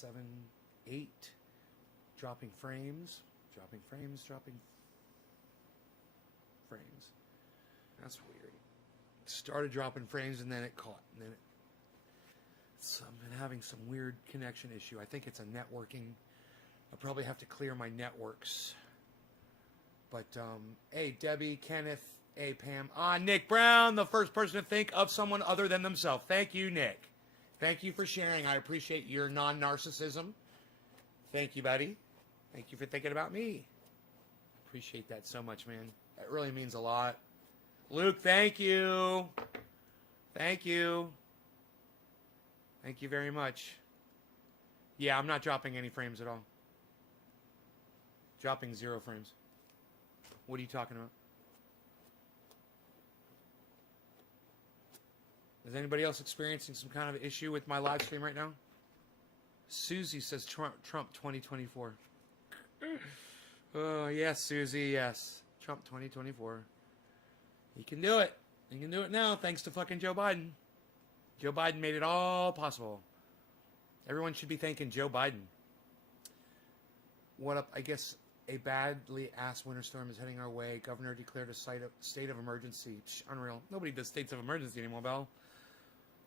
7, 8. Dropping frames. Dropping frames. That's weird. It started dropping frames and then it caught. And then I've been having some weird connection issue. I think it's a networking. I'll probably have to clear my networks. But, hey, Debbie, Kenneth, hey, Pam. Nick Brown, the first person to think of someone other than themselves. Thank you, Nick. Thank you for sharing. I appreciate your non-narcissism. Thank you, buddy. Thank you for thinking about me. Appreciate that so much, man. That really means a lot. Luke, thank you. Thank you. Thank you very much. Yeah, I'm not dropping any frames at all. Dropping 0 frames. What are you talking about? Is anybody else experiencing some kind of issue with my live stream right now? Susie says Trump 2024. Oh, yes, Susie, yes. Trump 2024. He can do it. He can do it now thanks to fucking Joe Biden. Joe Biden made it all possible. Everyone should be thanking Joe Biden. What up? I guess a badly ass winter storm is heading our way. Governor declared a state of emergency. Unreal. Nobody does states of emergency anymore, Bell.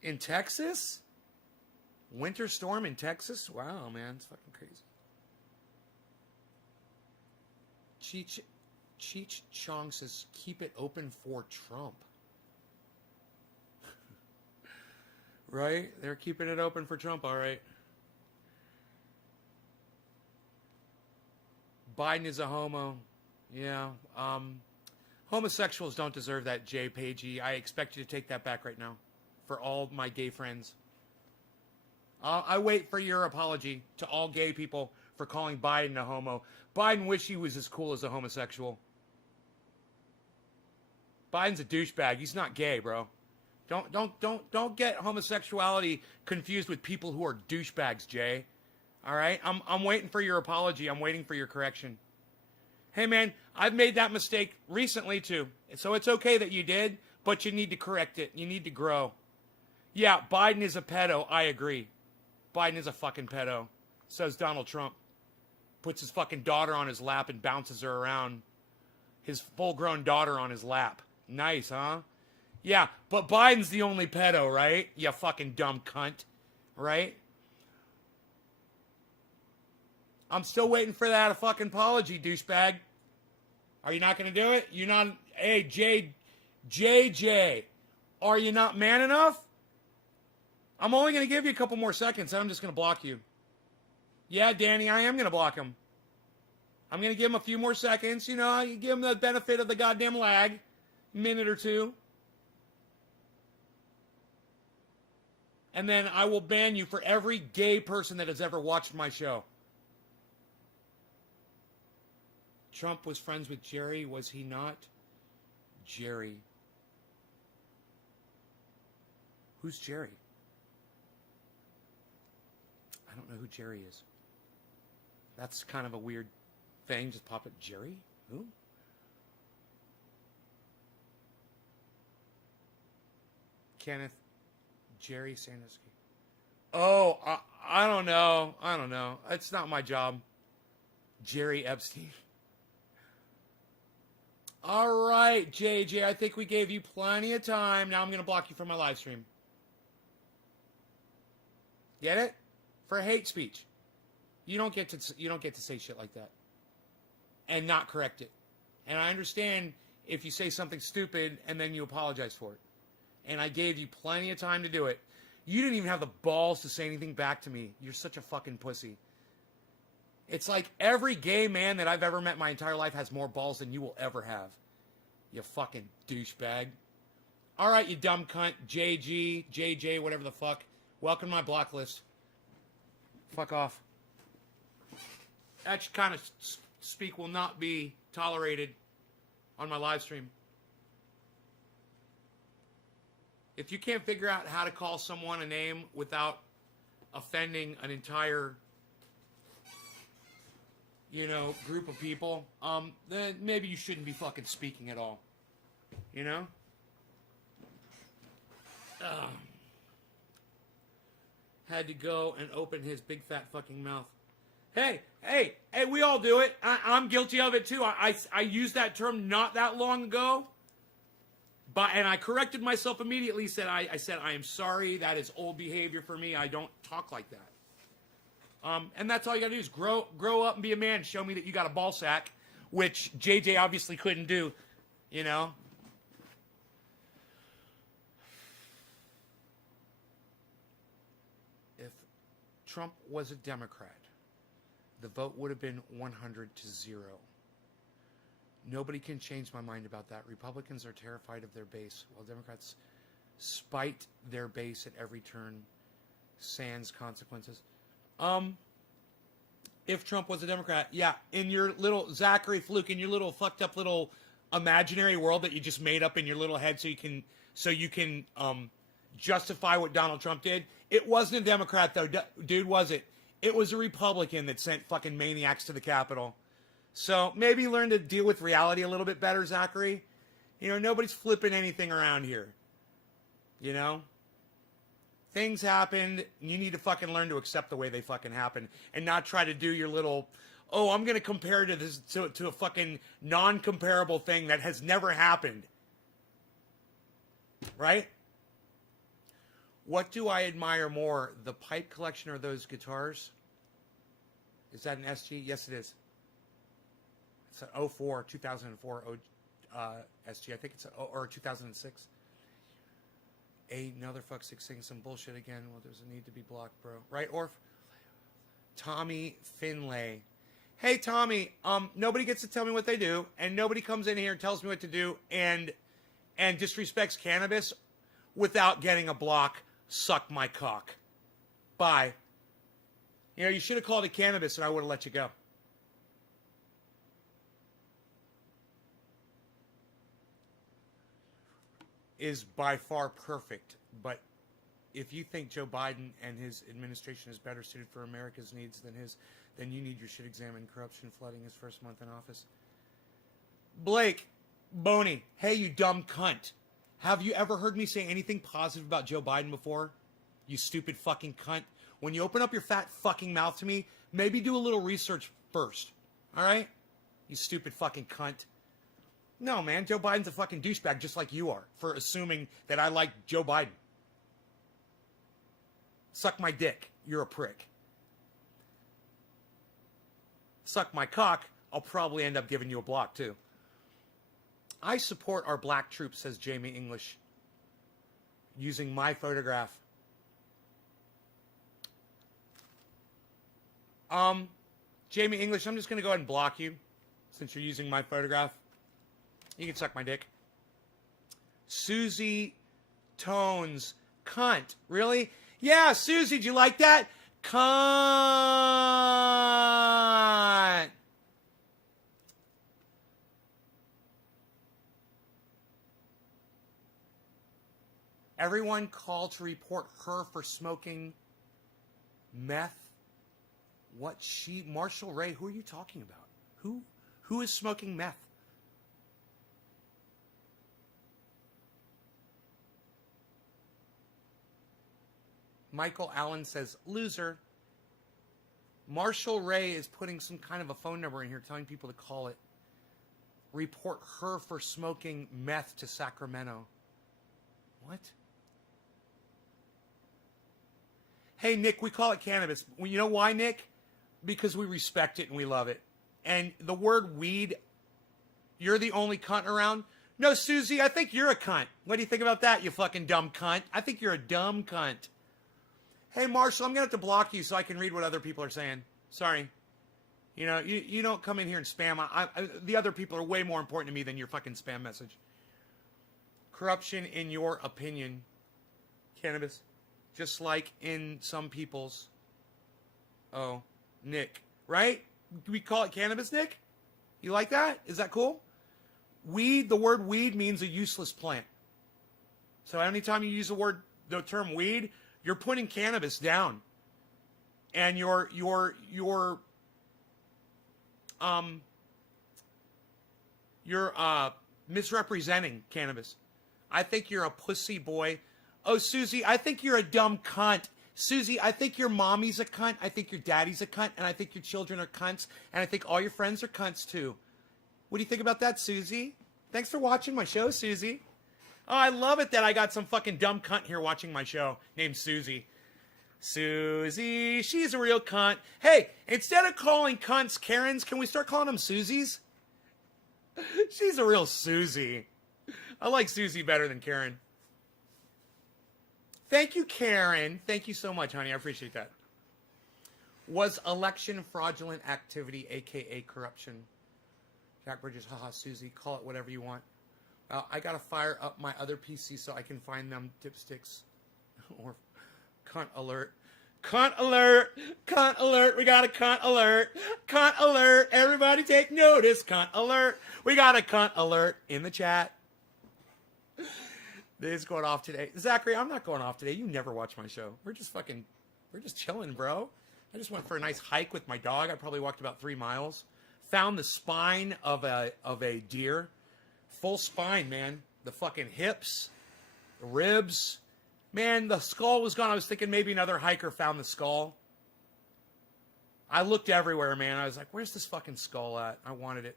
In Texas? Winter storm in Texas? Wow, man. It's fucking crazy. Cheech Chong says, keep it open for Trump. Right? They're keeping it open for Trump, all right. Biden is a homo. Yeah. Homosexuals don't deserve that, Jay Pagey. I expect you to take that back right now. For all my gay friends. I wait for your apology to all gay people for calling Biden a homo. Biden wish he was as cool as a homosexual. Biden's a douchebag. He's not gay, bro. Don't get homosexuality confused with people who are douchebags, Jay. All right? I'm waiting for your apology. I'm waiting for your correction. Hey, man, I've made that mistake recently, too. So it's okay that you did, but you need to correct it. You need to grow. Yeah, Biden is a pedo. I agree. Biden is a fucking pedo. Says Donald Trump. Puts his fucking daughter on his lap and bounces her around. His full-grown daughter on his lap. Nice, huh? Yeah, but Biden's the only pedo, right? You fucking dumb cunt. Right? I'm still waiting for that fucking apology, douchebag. Are you not going to do it? You're not... Hey, JJ. Are you not man enough? I'm only going to give you a couple more seconds, and I'm just going to block you. Yeah, Danny, I am going to block him. I'm going to give him a few more seconds. You know, you give him the benefit of the goddamn lag. Minute or two. And then I will ban you for every gay person that has ever watched my show. Trump was friends with Jerry, was he not? Jerry. Who's Jerry? I don't know who Jerry is. That's kind of a weird thing. Just pop it. Jerry? Who? Kenneth. Jerry Sandusky. Oh, I don't know. I don't know. It's not my job. Jerry Epstein. All right, JJ. I think we gave you plenty of time. Now I'm going to block you from my live stream. Get it? For hate speech. You don't get to say shit like that. And not correct it. And I understand if you say something stupid and then you apologize for it. And I gave you plenty of time to do it. You didn't even have the balls to say anything back to me. You're such a fucking pussy. It's like every gay man that I've ever met my entire life has more balls than you will ever have. You fucking douchebag. All right, you dumb cunt. JG, JJ, whatever the fuck. Welcome to my block list. Fuck off. That kind of speak will not be tolerated on my live stream. If you can't figure out how to call someone a name without offending an entire, group of people, then maybe you shouldn't be fucking speaking at all. You know? had to go and open his big fat fucking mouth. Hey, we all do it. I'm guilty of it too. I used that term not that long ago. And I corrected myself immediately. I said, I am sorry. That is old behavior for me. I don't talk like that. And that's all you got to do is grow up and be a man. Show me that you got a ball sack, which JJ obviously couldn't do, you know. If Trump was a Democrat, the vote would have been 100-0. Nobody can change my mind about that. Republicans are terrified of their base, while Democrats spite their base at every turn, sans consequences. If Trump was a Democrat, yeah, in your little Zachary Fluke, in your little fucked up little imaginary world that you just made up in your little head, so you can justify what Donald Trump did. It wasn't a Democrat though, dude, was it? It was a Republican that sent fucking maniacs to the Capitol. So maybe learn to deal with reality a little bit better, Zachary. You know, nobody's flipping anything around here. You know? Things happened. You need to fucking learn to accept the way they fucking happen and not try to do your little, oh, I'm going to compare to a fucking non-comparable thing that has never happened. Right? What do I admire more, the pipe collection or those guitars? Is that an SG? Yes, it is. It's an 2004 SG. I think it's or 2006. Another fuck six saying some bullshit again. Well, there's a need to be blocked, bro. Right, Orf? Tommy Finlay. Hey, Tommy. Nobody gets to tell me what they do, and nobody comes in here and tells me what to do, and disrespects cannabis without getting a block. Suck my cock. Bye. You know, you should have called it cannabis, and I would have let you go. Is by far perfect, but if you think Joe Biden and his administration is better suited for America's needs than his, then you need your shit examined. Corruption flooding his first month in office. Blake, Boney, hey, you dumb cunt. Have you ever heard me say anything positive about Joe Biden before? You stupid fucking cunt. When you open up your fat fucking mouth to me, maybe do a little research first. All right? You stupid fucking cunt. No, man, Joe Biden's a fucking douchebag just like you are for assuming that I like Joe Biden. Suck my dick. You're a prick. Suck my cock. I'll probably end up giving you a block, too. I support our black troops, says Jamie English, using my photograph. Jamie English, I'm just going to go ahead and block you since you're using my photograph. You can suck my dick. Susie Tones. Cunt. Really? Yeah, Susie, did you like that? Cunt. Everyone called to report her for smoking meth. Marshall Ray, who are you talking about? Who is smoking meth? Michael Allen says, loser. Marshall Ray is putting some kind of a phone number in here telling people to call it. Report her for smoking meth to Sacramento. What? Hey, Nick, we call it cannabis. Well, you know why, Nick? Because we respect it and we love it. And the word weed, you're the only cunt around. No, Susie, I think you're a cunt. What do you think about that, you fucking dumb cunt? I think you're a dumb cunt. Hey, Marshall, I'm going to have to block you so I can read what other people are saying. Sorry. You know, you don't come in here and spam. The other people are way more important to me than your fucking spam message. Corruption, in your opinion, cannabis, just like in some people's. Oh, Nick, right? We call it cannabis, Nick? You like that? Is that cool? Weed, the word weed means a useless plant. So anytime you use the term weed, you're putting cannabis down, and you're misrepresenting cannabis. I think you're a pussy boy. Oh, Susie, I think you're a dumb cunt. Susie, I think your mommy's a cunt. I think your daddy's a cunt. And I think your children are cunts. And I think all your friends are cunts, too. What do you think about that, Susie? Thanks for watching my show, Susie. Oh, I love it that I got some fucking dumb cunt here watching my show named Susie. Susie, she's a real cunt. Hey, instead of calling cunts Karens, can we start calling them Susies? She's a real Susie. I like Susie better than Karen. Thank you, Karen. Thank you so much, honey. I appreciate that. Was election fraudulent activity, a.k.a. corruption? Jack Bridges, haha, Susie. Call it whatever you want. I got to fire up my other PC so I can find them dipsticks. Or cunt alert. Cunt alert. Cunt alert. We got a cunt alert. Cunt alert. Everybody take notice. Cunt alert. We got a cunt alert in the chat. This is going off today. Zachary, I'm not going off today. You never watch my show. We're just chilling, bro. I just went for a nice hike with my dog. I probably walked about 3 miles. Found the spine of a deer. Full spine, man. The fucking hips, the ribs. Man, the skull was gone. I was thinking maybe another hiker found the skull. I looked everywhere, man. I was like, where's this fucking skull at? I wanted it.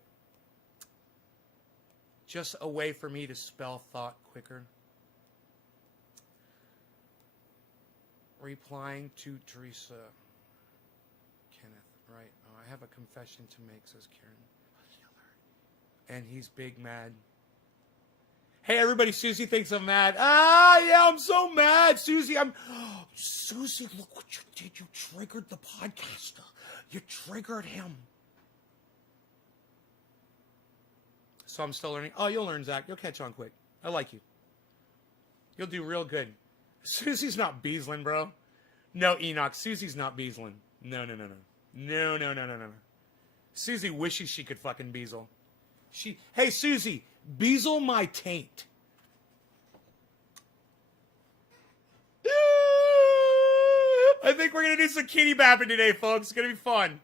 Just a way for me to spell thought quicker. Replying to Teresa. Kenneth, right. Oh, I have a confession to make, says Karen. And he's big mad. Hey, everybody, Susie thinks I'm mad. Ah, yeah, I'm so mad, Susie. Susie, look what you did. You triggered the podcaster. You triggered him. So I'm still learning. Oh, you'll learn, Zach. You'll catch on quick. I like you. You'll do real good. Susie's not Beaslin, bro. No, Enoch. Susie's not Beaslin. No. No. Susie wishes she could fucking Beazle. Hey, Susie, Beazle my taint. I think we're going to do some kitty bapping today, folks. It's going to be fun.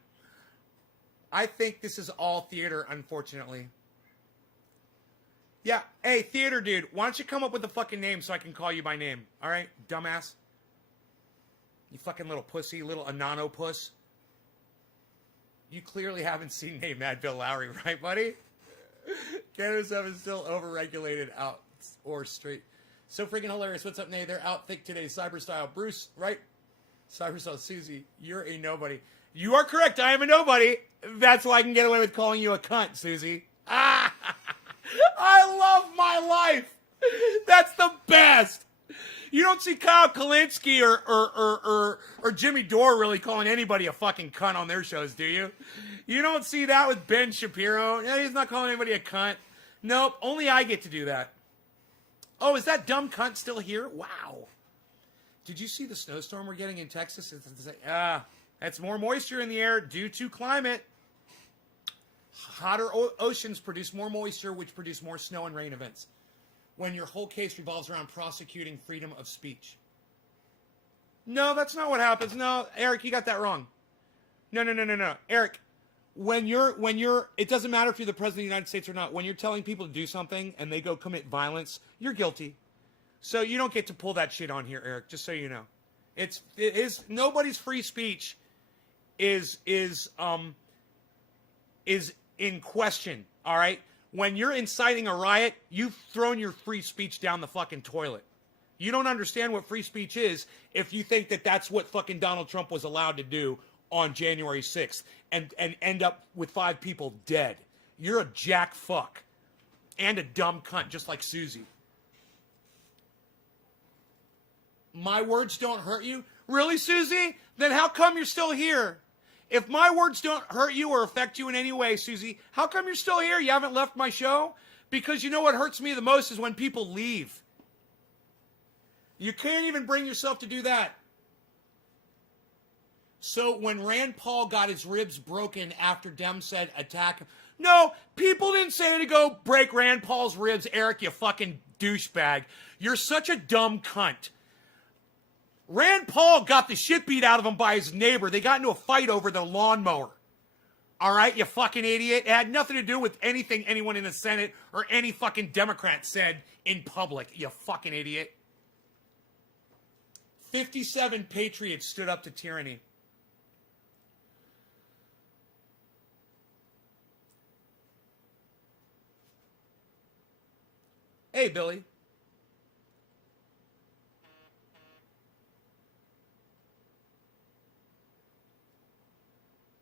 I think this is all theater, unfortunately. Yeah. Hey, theater dude, why don't you come up with a fucking name so I can call you by name? All right, dumbass? You fucking little pussy, little anano puss. You clearly haven't seen Nate Madville Lowry, right, buddy? Canada 7 is still overregulated out or straight. So freaking hilarious. What's up, Nate? They're out thick today. Cyber style. Bruce, right? Cyber style. Susie, you're a nobody. You are correct. I am a nobody. That's why I can get away with calling you a cunt, Susie. Ah! I love my life. That's the best. You don't see Kyle Kalinske or Jimmy Dore really calling anybody a fucking cunt on their shows, do you? You don't see that with Ben Shapiro. Yeah, he's not calling anybody a cunt. Nope, only I get to do that. Oh, is that dumb cunt still here? Wow. Did you see the snowstorm we're getting in Texas? That's more moisture in the air due to climate. Hotter oceans produce more moisture, which produce more snow and rain events. When your whole case revolves around prosecuting freedom of speech. No, that's not what happens. No, Eric, you got that wrong. No. Eric, when you're, it doesn't matter if you're the president of the United States or not. When you're telling people to do something and they go commit violence, you're guilty. So you don't get to pull that shit on here, Eric, just so you know. It is nobody's free speech is in question, all right? When you're inciting a riot, you've thrown your free speech down the fucking toilet. You don't understand what free speech is if you think that that's what fucking Donald Trump was allowed to do on January 6th and end up with 5 people dead. You're a jack fuck and a dumb cunt, just like Susie. My words don't hurt you? Really, Susie? Then how come you're still here? If my words don't hurt you or affect you in any way, Susie, how come you're still here? You haven't left my show? Because you know what hurts me the most is when people leave. You can't even bring yourself to do that. So when Rand Paul got his ribs broken after Dem said attack him, no, people didn't say to go break Rand Paul's ribs. Eric, you fucking douchebag. You're such a dumb cunt. Rand Paul got the shit beat out of him by his neighbor. They got into a fight over the lawnmower. All right, you fucking idiot. It had nothing to do with anything anyone in the Senate or any fucking Democrat said in public. You fucking idiot. 57 patriots stood up to tyranny. Hey, Billy.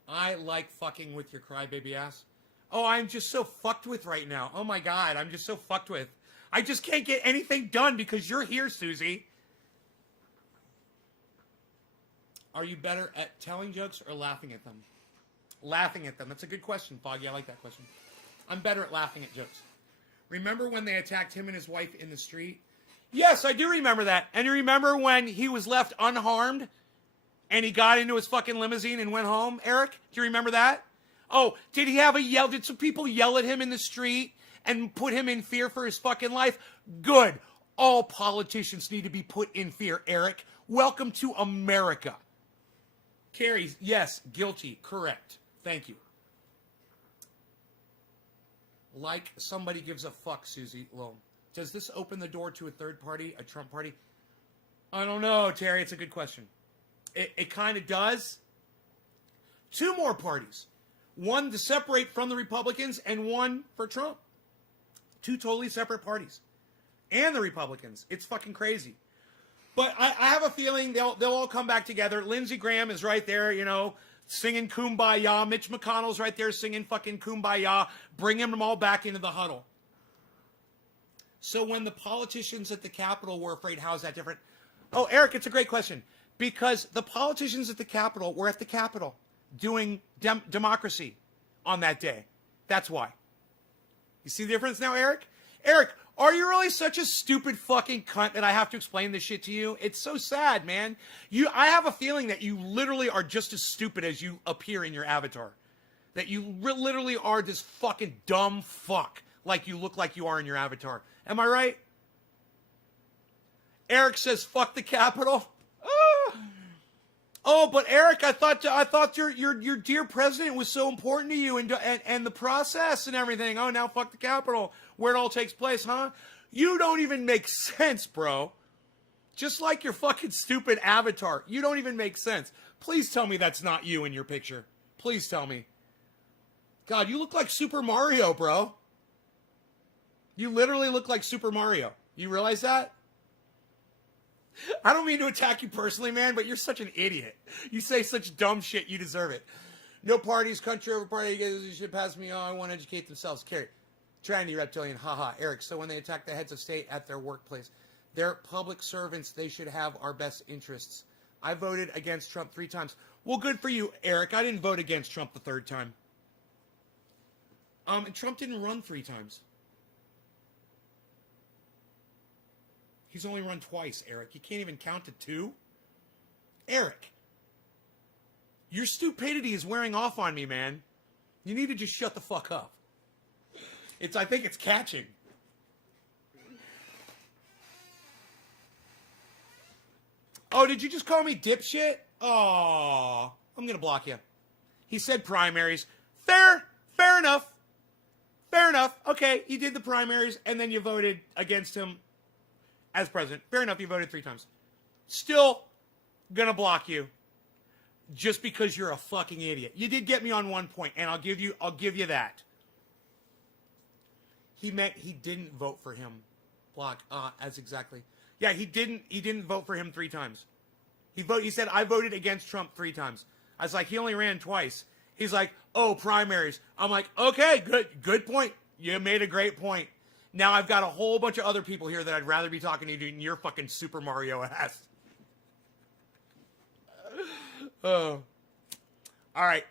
I like fucking with your crybaby ass. Oh, I'm just so fucked with right now. Oh my God, I'm just so fucked with. I just can't get anything done because you're here, Susie. Are you better at telling jokes or laughing at them? Laughing at them. That's a good question, Foggy. I like that question. I'm better at laughing at jokes. Remember when they attacked him and his wife in the street? Yes, I do remember that. And you remember when he was left unharmed and he got into his fucking limousine and went home, Eric? Do you remember that? Oh, did he have a yell? Did some people yell at him in the street and put him in fear for his fucking life? Good. All politicians need to be put in fear, Eric. Welcome to America. Carrie, yes, guilty. Correct. Thank you. Like somebody gives a fuck, Susie Loam. Does this open the door to a third party, a Trump party? I don't know, Terry. It's a good question. It kind of does. Two more parties. One to separate from the Republicans and one for Trump. Two totally separate parties. And the Republicans. It's fucking crazy. But I have a feeling they'll all come back together. Lindsey Graham is right there, you know, singing Kumbaya. Mitch McConnell's right there singing fucking Kumbaya. Bringing them all back into the huddle. So when the politicians at the Capitol were afraid, how is that different? Oh, Eric, it's a great question. Because the politicians at the Capitol were at the Capitol doing democracy on that day. That's why. You see the difference now, Eric? Eric, are you really such a stupid fucking cunt that I have to explain this shit to you? It's so sad, man. I have a feeling that you literally are just as stupid as you appear in your avatar. That you literally are this fucking dumb fuck like you look like you are in your avatar. Am I right? Eric says, fuck the Capitol. Oh, but Eric, I thought your dear president was so important to you and the process and everything. Oh, now fuck the Capitol, where it all takes place, huh? You don't even make sense, bro. Just like your fucking stupid avatar. You don't even make sense. Please tell me that's not you in your picture. Please tell me. God, you look like Super Mario, bro. You literally look like Super Mario. You realize that? I don't mean to attack you personally, man, but you're such an idiot. You say such dumb shit, you deserve it. No parties, country over party, you should pass me on, I want to educate themselves. Carrie, Trinity Reptilian, haha. Eric, so when they attack the heads of state at their workplace, they're public servants, they should have our best interests. I voted against Trump 3 times. Well, good for you, Eric. I didn't vote against Trump the 3rd time. And Trump didn't run 3 times. He's only run twice, Eric. You can't even count to 2? Eric, your stupidity is wearing off on me, man. You need to just shut the fuck up. I think it's catching. Oh, did you just call me dipshit? Oh, I'm going to block you. He said primaries. Fair enough. Fair enough. Okay, you did the primaries, and then you voted against him as president. Fair enough, you voted 3 times. Still gonna block you just because you're a fucking idiot. You did get me on 1 point, and I'll give you that. He meant he didn't vote for him. Block. As exactly. Yeah, he didn't vote for him 3 times. He said, I voted against Trump 3 times. I was like, he only ran twice. He's like, oh, primaries. I'm like, okay, good point. You made a great point. Now I've got a whole bunch of other people here that I'd rather be talking to you than your fucking Super Mario ass. Oh. All right.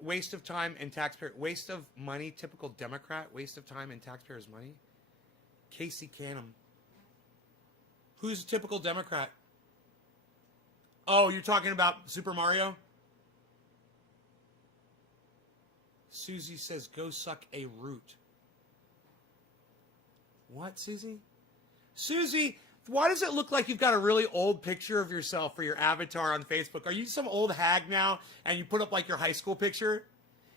Waste of time and taxpayer. Waste of money, typical Democrat. Waste of time and taxpayers' money. Casey Canham. Who's a typical Democrat? Oh, you're talking about Super Mario? Susie says, go suck a root. What, Susie? Susie, why does it look like you've got a really old picture of yourself for your avatar on Facebook? Are you some old hag now and you put up like your high school picture?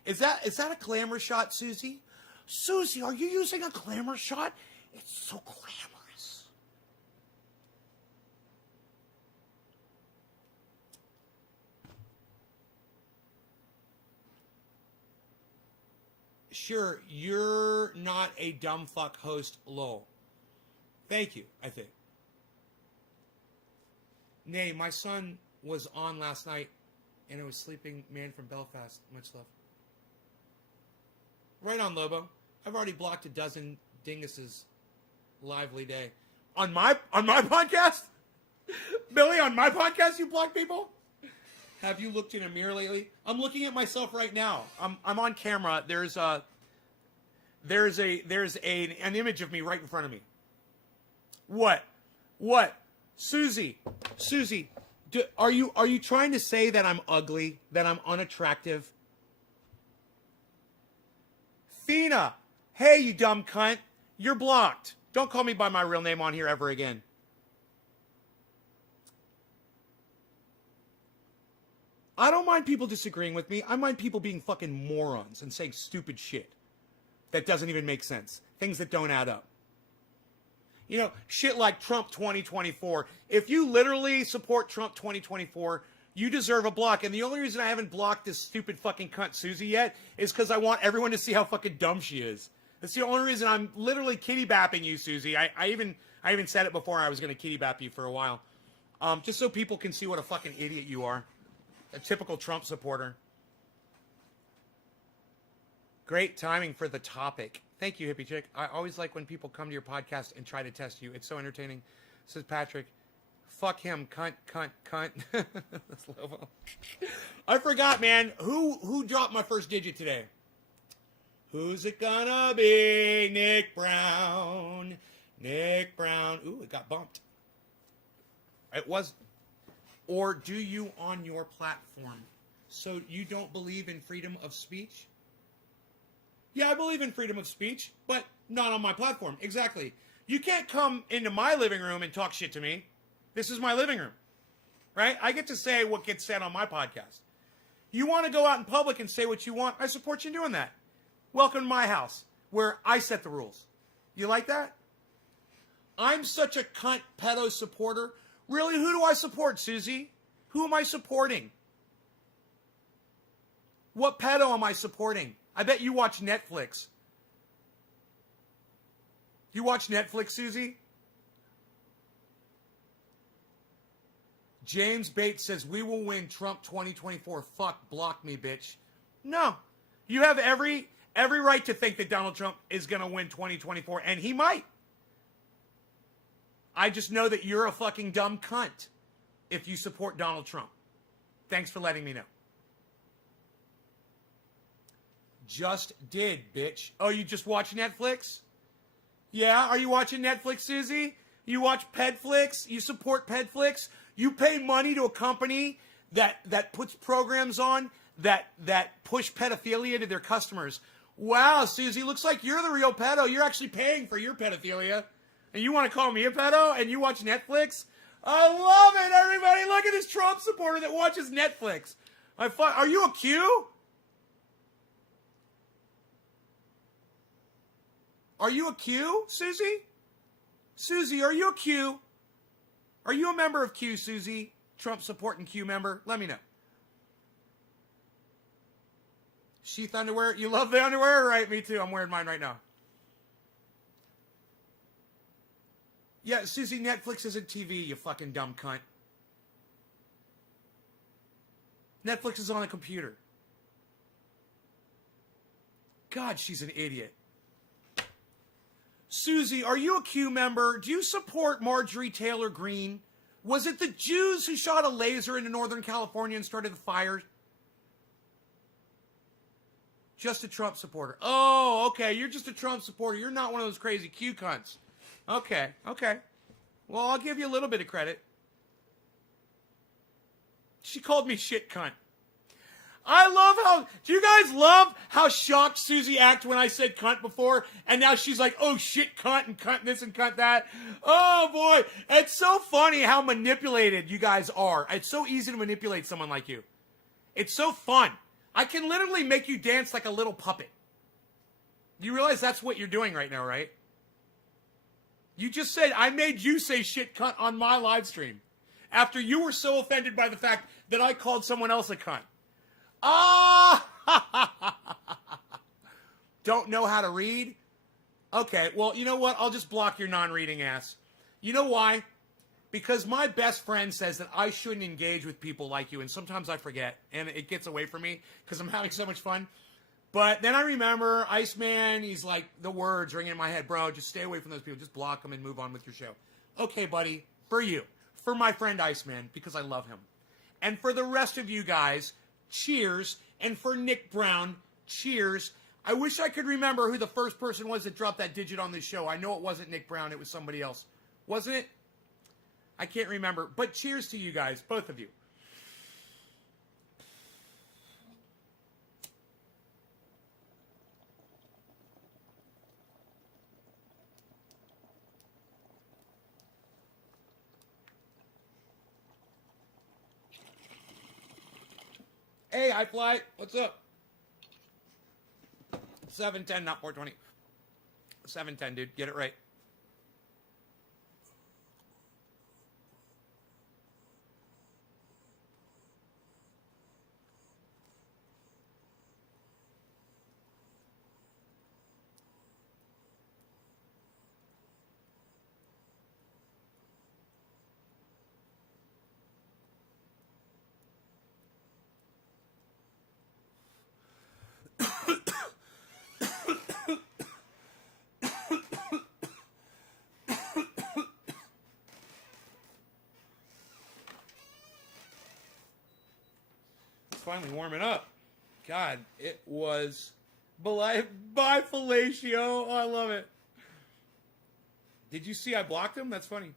Is that a glamour shot, Susie? Susie, are you using a glamour shot? It's so glamorous. Sure, you're not a dumb fuck host, lol. Thank you, I think. Nay, my son was on last night, and it was Sleeping Man from Belfast. Much love. Right on, Lobo. I've already blocked a dozen dinguses. Lively day. On my podcast? Billy, on my podcast you block people? Have you looked in a mirror lately? I'm looking at myself right now. I'm on camera. There's an image of me right in front of me. What? Susie, are you trying to say that I'm ugly, that I'm unattractive? Fina, hey you dumb cunt, you're blocked. Don't call me by my real name on here ever again. I don't mind people disagreeing with me. I mind people being fucking morons and saying stupid shit that doesn't even make sense. Things that don't add up. You know, shit like Trump 2024. If you literally support Trump 2024, you deserve a block. And the only reason I haven't blocked this stupid fucking cunt Susie yet is because I want everyone to see how fucking dumb she is. That's the only reason I'm literally kitty bapping you, Susie. I even said it before I was going to kitty bap you for a while. Just so people can see what a fucking idiot you are. A typical Trump supporter. Great timing for the topic. Thank you, hippie chick. I always like when people come to your podcast and try to test you. It's so entertaining. Says Patrick. Fuck him, cunt. That's Lobo. I forgot, man. Who dropped my first digit today? Who's it gonna be? Nick Brown. Ooh, it got bumped. It was. Or do you on your platform? So you don't believe in freedom of speech? Yeah, I believe in freedom of speech, but not on my platform. Exactly. You can't come into my living room and talk shit to me. This is my living room, right? I get to say what gets said on my podcast. You want to go out in public and say what you want? I support you doing that. Welcome to my house, where I set the rules. You like that? I'm such a cunt pedo supporter. Really, who do I support, Susie? Who am I supporting? What pedo am I supporting? I bet you watch Netflix. You watch Netflix, Susie? James Bates says, we will win Trump 2024. Fuck, block me, bitch. No. You have every right to think that Donald Trump is going to win 2024, and he might. I just know that you're a fucking dumb cunt if you support Donald Trump. Thanks for letting me know. Just did, bitch. Oh, you just watch Netflix? Yeah, are you watching Netflix, Susie? You watch Pedflix? You support Pedflix? You pay money to a company that puts programs on that push pedophilia to their customers. Wow, Susie, looks like you're the real pedo. You're actually paying for your pedophilia. And you want to call me a pedo? And you watch Netflix? I love it, everybody. Look at this Trump supporter that watches Netflix. Are you a Q? Are you a Q, Susie? Susie, are you a Q? Are you a member of Q, Susie? Trump supporting Q member? Let me know. Sheath underwear? You love the underwear? Right, me too. I'm wearing mine right now. Yeah, Susie, Netflix isn't TV, you fucking dumb cunt. Netflix is on a computer. God, she's an idiot. Susie, are you a Q member? Do you support Marjorie Taylor Greene? Was it the Jews who shot a laser into Northern California and started the fires? Just a Trump supporter. Oh, okay, you're just a Trump supporter. You're not one of those crazy Q cunts. Okay. Well, I'll give you a little bit of credit. She called me shit cunt. Do you guys love how shocked Susie acted when I said cunt before? And now she's like, oh shit cunt and cunt this and cunt that. Oh boy. It's so funny how manipulated you guys are. It's so easy to manipulate someone like you. It's so fun. I can literally make you dance like a little puppet. You realize that's what you're doing right now, right? You just said, I made you say shit cunt on my live stream. After you were so offended by the fact that I called someone else a cunt. Ah! don't know how to read? Okay, well, you know what? I'll just block your non-reading ass. You know why? Because my best friend says that I shouldn't engage with people like you, and sometimes I forget, and it gets away from me because I'm having so much fun. But then I remember Iceman, he's like, the words ringing in my head, bro, just stay away from those people. Just block them and move on with your show. Okay, buddy, for you. For my friend Iceman, because I love him. And for the rest of you guys, cheers. And for Nick Brown, cheers. I wish I could remember who the first person was that dropped that digit on this show. I know it wasn't Nick Brown, it was somebody else. Wasn't it? I can't remember. But cheers to you guys, both of you. Hey, iFly, what's up? 710, not 420. 710, dude. Get it right. Finally warming up. God, it was by Fellatio. Oh, I love it. Did you see I blocked him? That's funny.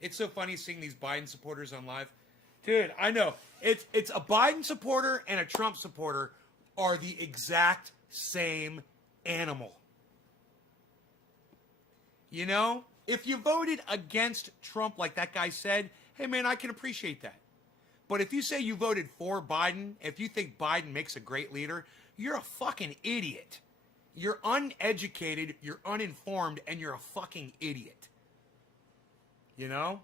It's so funny seeing these Biden supporters on live. Dude, I know. It's a Biden supporter and a Trump supporter are the exact same animal. You know? If you voted against Trump like that guy said, hey, man, I can appreciate that. But if you say you voted for Biden, if you think Biden makes a great leader, you're a fucking idiot. You're uneducated, you're uninformed, and you're a fucking idiot. You know?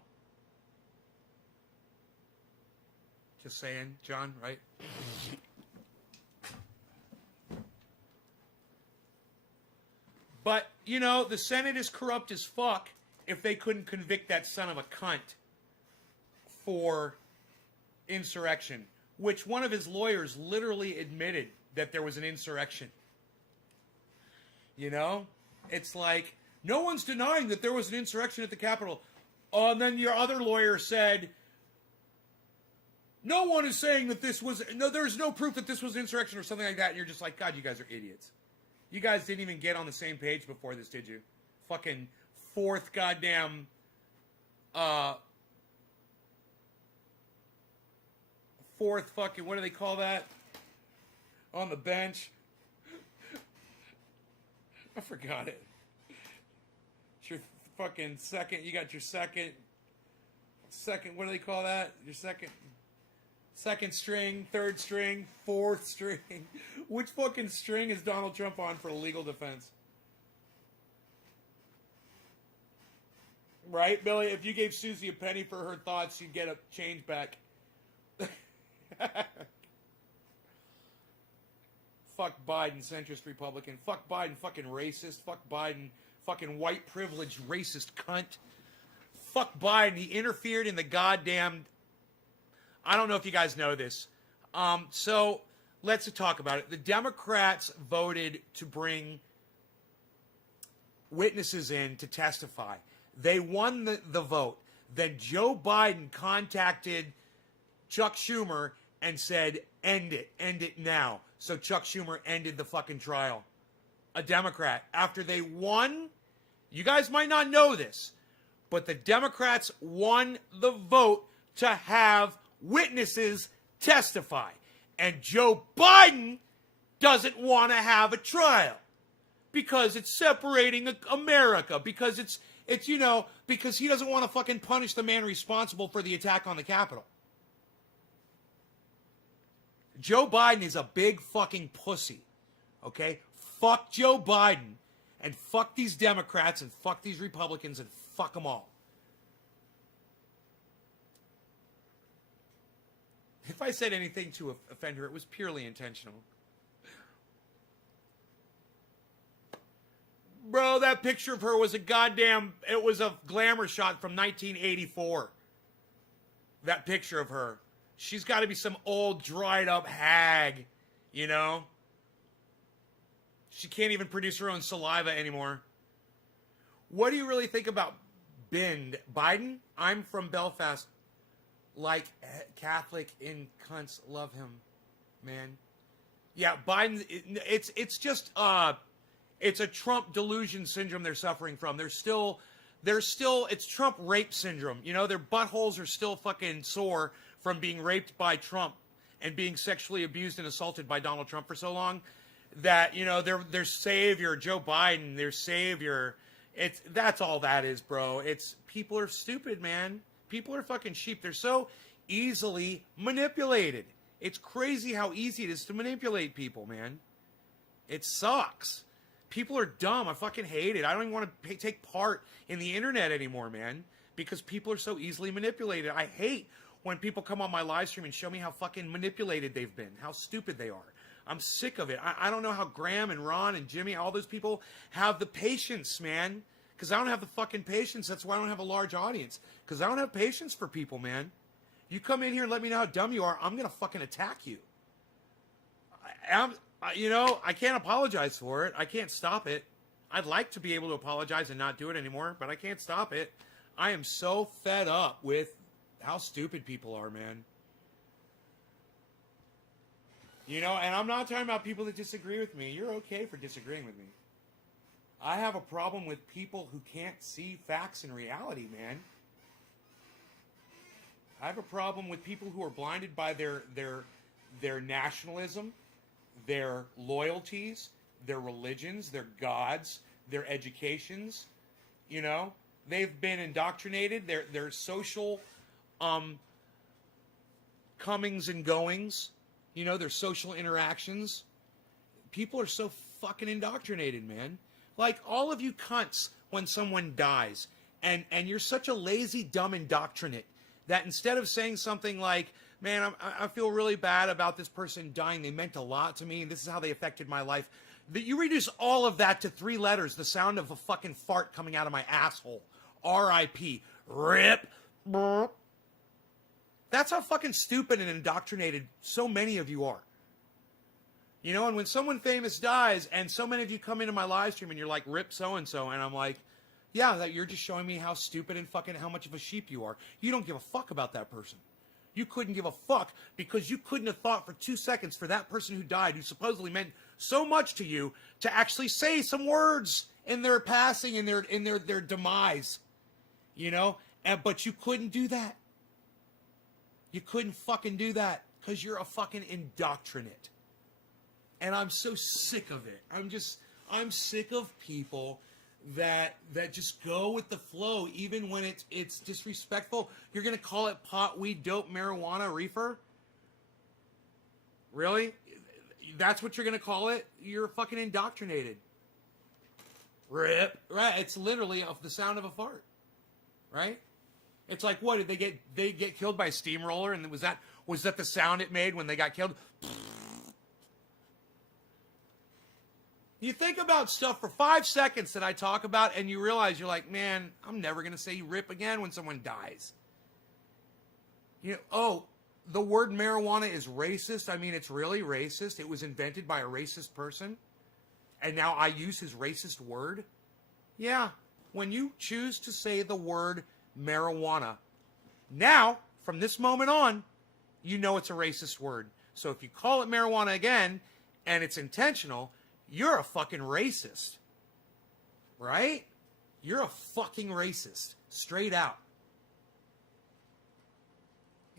Just saying, John, right? But, you know, the Senate is corrupt as fuck if they couldn't convict that son of a cunt for insurrection, which one of his lawyers literally admitted that there was an insurrection. You know? It's like, no one's denying that there was an insurrection at the Capitol. And then your other lawyer said, no one is saying that this was, no, there's no proof that this was insurrection or something like that. And you're just like, God, you guys are idiots. You guys didn't even get on the same page before this, did you? Fucking fourth goddamn, fourth fucking, what do they call that? On the bench. I forgot it. It's your fucking second, you got your second, what do they call that? Your second string, third string, fourth string. Which fucking string is Donald Trump on for legal defense? Right, Billy? If you gave Susie a penny for her thoughts, you'd get a change back. Fuck Biden, centrist Republican. Fuck Biden, fucking racist. Fuck Biden, fucking white privileged racist cunt. Fuck Biden. He interfered in the goddamn... I don't know if you guys know this. So let's talk about it. The Democrats voted to bring witnesses in to testify. They won the vote. Then Joe Biden contacted Chuck Schumer and said, end it now. So Chuck Schumer ended the fucking trial. A Democrat. After they won, you guys might not know this, but the Democrats won the vote to have witnesses testify. And Joe Biden doesn't want to have a trial because it's separating America, because it's you know, because he doesn't want to fucking punish the man responsible for the attack on the Capitol. Joe Biden is a big fucking pussy. Okay? Fuck Joe Biden and fuck these Democrats and fuck these Republicans and fuck them all. If I said anything to offend her, it was purely intentional. Bro, that picture of her was it was a glamour shot from 1984. That picture of her. She's got to be some old, dried up hag, you know? She can't even produce her own saliva anymore. What do you really think about Biden? I'm from Belfast. Like, Catholic in cunts love him, man. Yeah, Biden, it's just, it's a Trump delusion syndrome they're suffering from. It's Trump rape syndrome. You know, their buttholes are still fucking sore from being raped by Trump and being sexually abused and assaulted by Donald Trump for so long that, you know, their savior, Joe Biden, their savior, that's all that is, bro. People are stupid, man. People are fucking sheep. They're so easily manipulated. It's crazy how easy it is to manipulate people, man. It sucks. People are dumb. I fucking hate it. I don't even want to take part in the internet anymore, man, because people are so easily manipulated. I hate when people come on my live stream and show me how fucking manipulated they've been, how stupid they are. I'm sick of it. I don't know how Graham and Ron and Jimmy, all those people have the patience, man, because I don't have the fucking patience. That's why I don't have a large audience, because I don't have patience for people, man. You come in here and let me know how dumb you are, I'm going to fucking attack you. You know, I can't apologize for it. I can't stop it. I'd like to be able to apologize and not do it anymore, but I can't stop it. I am so fed up with how stupid people are, man. You know, and I'm not talking about people that disagree with me. You're okay for disagreeing with me. I have a problem with people who can't see facts and reality, man. I have a problem with people who are blinded by their nationalism, their loyalties, their religions, their gods, their educations. You know, they've been indoctrinated. Their social comings and goings, you know, their social interactions. People are so fucking indoctrinated, man. Like, all of you cunts, when someone dies, and you're such a lazy, dumb indoctrinate that instead of saying something like, man, I feel really bad about this person dying, they meant a lot to me, and this is how they affected my life, that you reduce all of that to 3 letters, the sound of a fucking fart coming out of my asshole. R.I.P. Rip. That's how fucking stupid and indoctrinated so many of you are. You know, and when someone famous dies, and so many of you come into my live stream and you're like, rip so-and-so, and I'm like, yeah, that you're just showing me how stupid and fucking how much of a sheep you are. You don't give a fuck about that person. You couldn't give a fuck because you couldn't have thought for 2 seconds for that person who died, who supposedly meant so much to you, to actually say some words in their passing, in their demise. You know? But you couldn't do that. You couldn't fucking do that because you're a fucking indoctrinate. And I'm so sick of it. I'm sick of people that just go with the flow, even when it's disrespectful. You're gonna call it pot, weed, dope, marijuana, reefer? Really? That's what you're gonna call it? You're fucking indoctrinated. Rip. Right? It's literally the sound of a fart. Right? It's like, what, did they get killed by a steamroller? And was that the sound it made when they got killed? You think about stuff for 5 seconds that I talk about, and you realize you're like, man, I'm never going to say rip again when someone dies. You know, oh, the word marijuana is racist. I mean, it's really racist. It was invented by a racist person, and now I use his racist word? Yeah, when you choose to say the word marijuana, now, from this moment on, you know it's a racist word. So if you call it marijuana again, and it's intentional, you're a fucking racist. Right? You're a fucking racist. Straight out.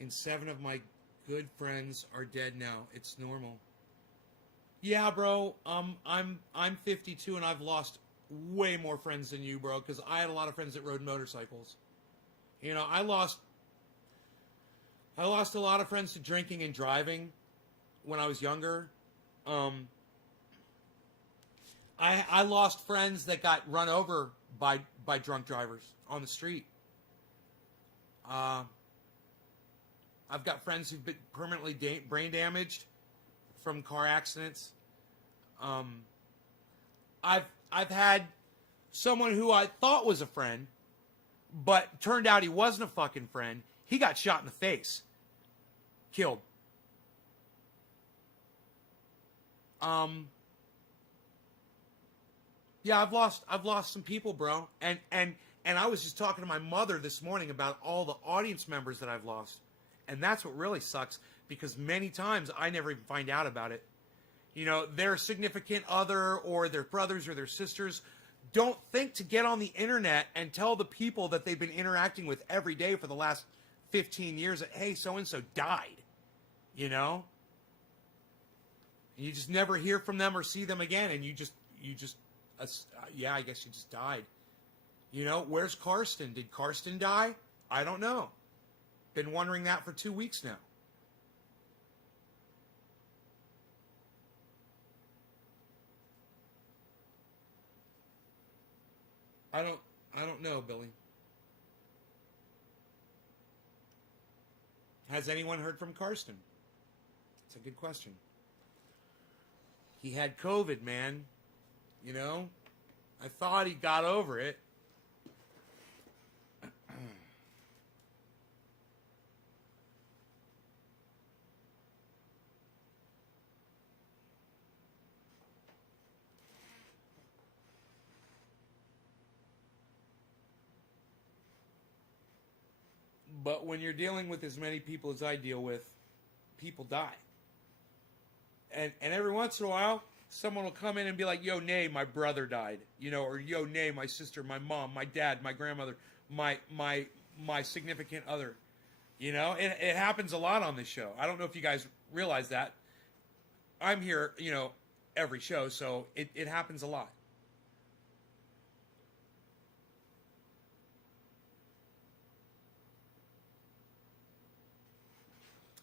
And 7 of my good friends are dead now. It's normal. Yeah, bro. I'm 52 and I've lost way more friends than you, bro, because I had a lot of friends that rode motorcycles. You know, I lost a lot of friends to drinking and driving when I was younger. I lost friends that got run over by drunk drivers on the street. I've got friends who've been permanently brain damaged from car accidents. I've had someone who I thought was a friend, but turned out he wasn't a fucking friend. He got shot in the face, killed. Yeah, I've lost some people, bro. And I was just talking to my mother this morning about all the audience members that I've lost. And that's what really sucks, because many times I never even find out about it. You know, their significant other or their brothers or their sisters don't think to get on the internet and tell the people that they've been interacting with every day for the last 15 years that, hey, so-and-so died, you know? And you just never hear from them or see them again, and you just, yeah, I guess you just died. You know, where's Karsten? Did Karsten die? I don't know. Been wondering that for 2 weeks now. I don't know, Billy. Has anyone heard from Karsten? It's a good question. He had COVID, man. You know? I thought he got over it. But when you're dealing with as many people as I deal with, people die. And every once in a while, someone will come in and be like, yo, Nay, my brother died. You know, or yo, Nay, my sister, my mom, my dad, my grandmother, my significant other. You know, it happens a lot on this show. I don't know if you guys realize that. I'm here, you know, every show, so it happens a lot.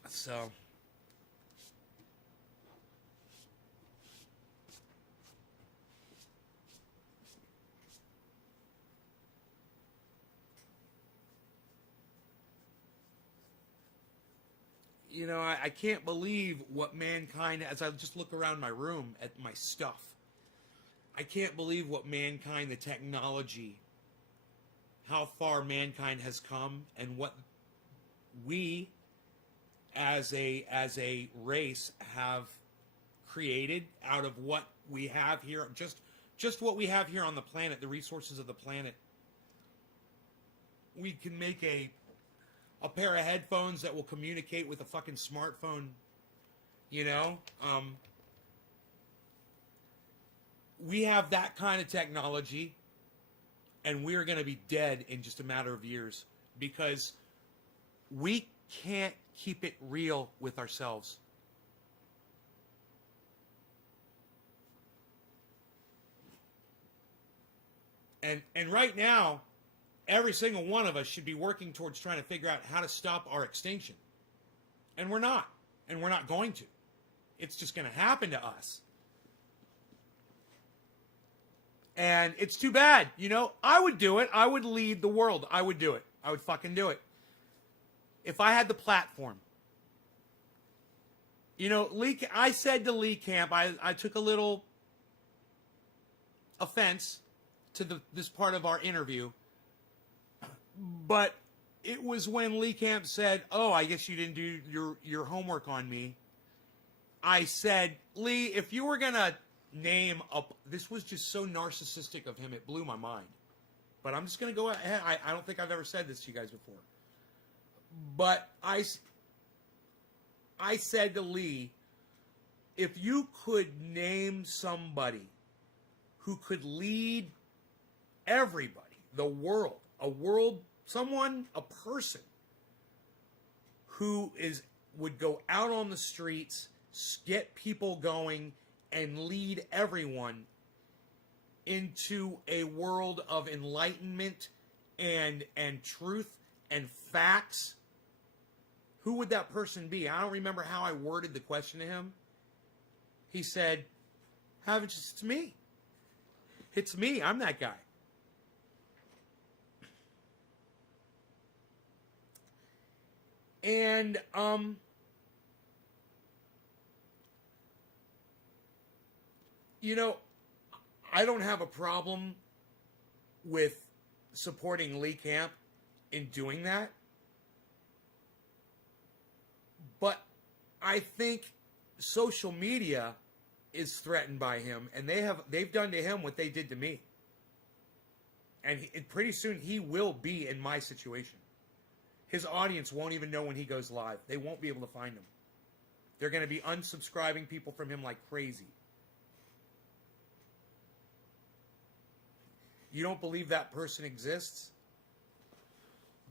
So, you know, I can't believe what mankind, as I just look around my room at my stuff, I can't believe what mankind, the technology, how far mankind has come, and what we as a race have created out of what we have here, just what we have here on the planet, the resources of the planet. We can make a pair of headphones that will communicate with a fucking smartphone, you know? We have that kind of technology, and we're going to be dead in just a matter of years because we can't keep it real with ourselves. And right now, every single one of us should be working towards trying to figure out how to stop our extinction. And we're not. And we're not going to. It's just going to happen to us. And it's too bad. You know, I would do it. I would lead the world. I would do it. I would fucking do it. If I had the platform. You know, I said to Lee Camp, I took a little offense to this part of our interview. But it was when Lee Camp said, oh, I guess you didn't do your homework on me. I said, Lee, if you were going to name up, this was just so narcissistic of him, it blew my mind. But I'm just going to go ahead. I don't think I've ever said this to you guys before. But I said to Lee, if you could name somebody who could lead everybody, the world, a person who would go out on the streets, get people going, and lead everyone into a world of enlightenment and truth and facts, who would that person be? I don't remember how I worded the question to him. He said, it's me. It's me. I'm that guy. And, you know, I don't have a problem with supporting Lee Camp in doing that. But I think social media is threatened by him, and they've done to him what they did to me. And pretty soon he will be in my situation. His audience won't even know when he goes live. They won't be able to find him. They're going to be unsubscribing people from him like crazy. You don't believe that person exists?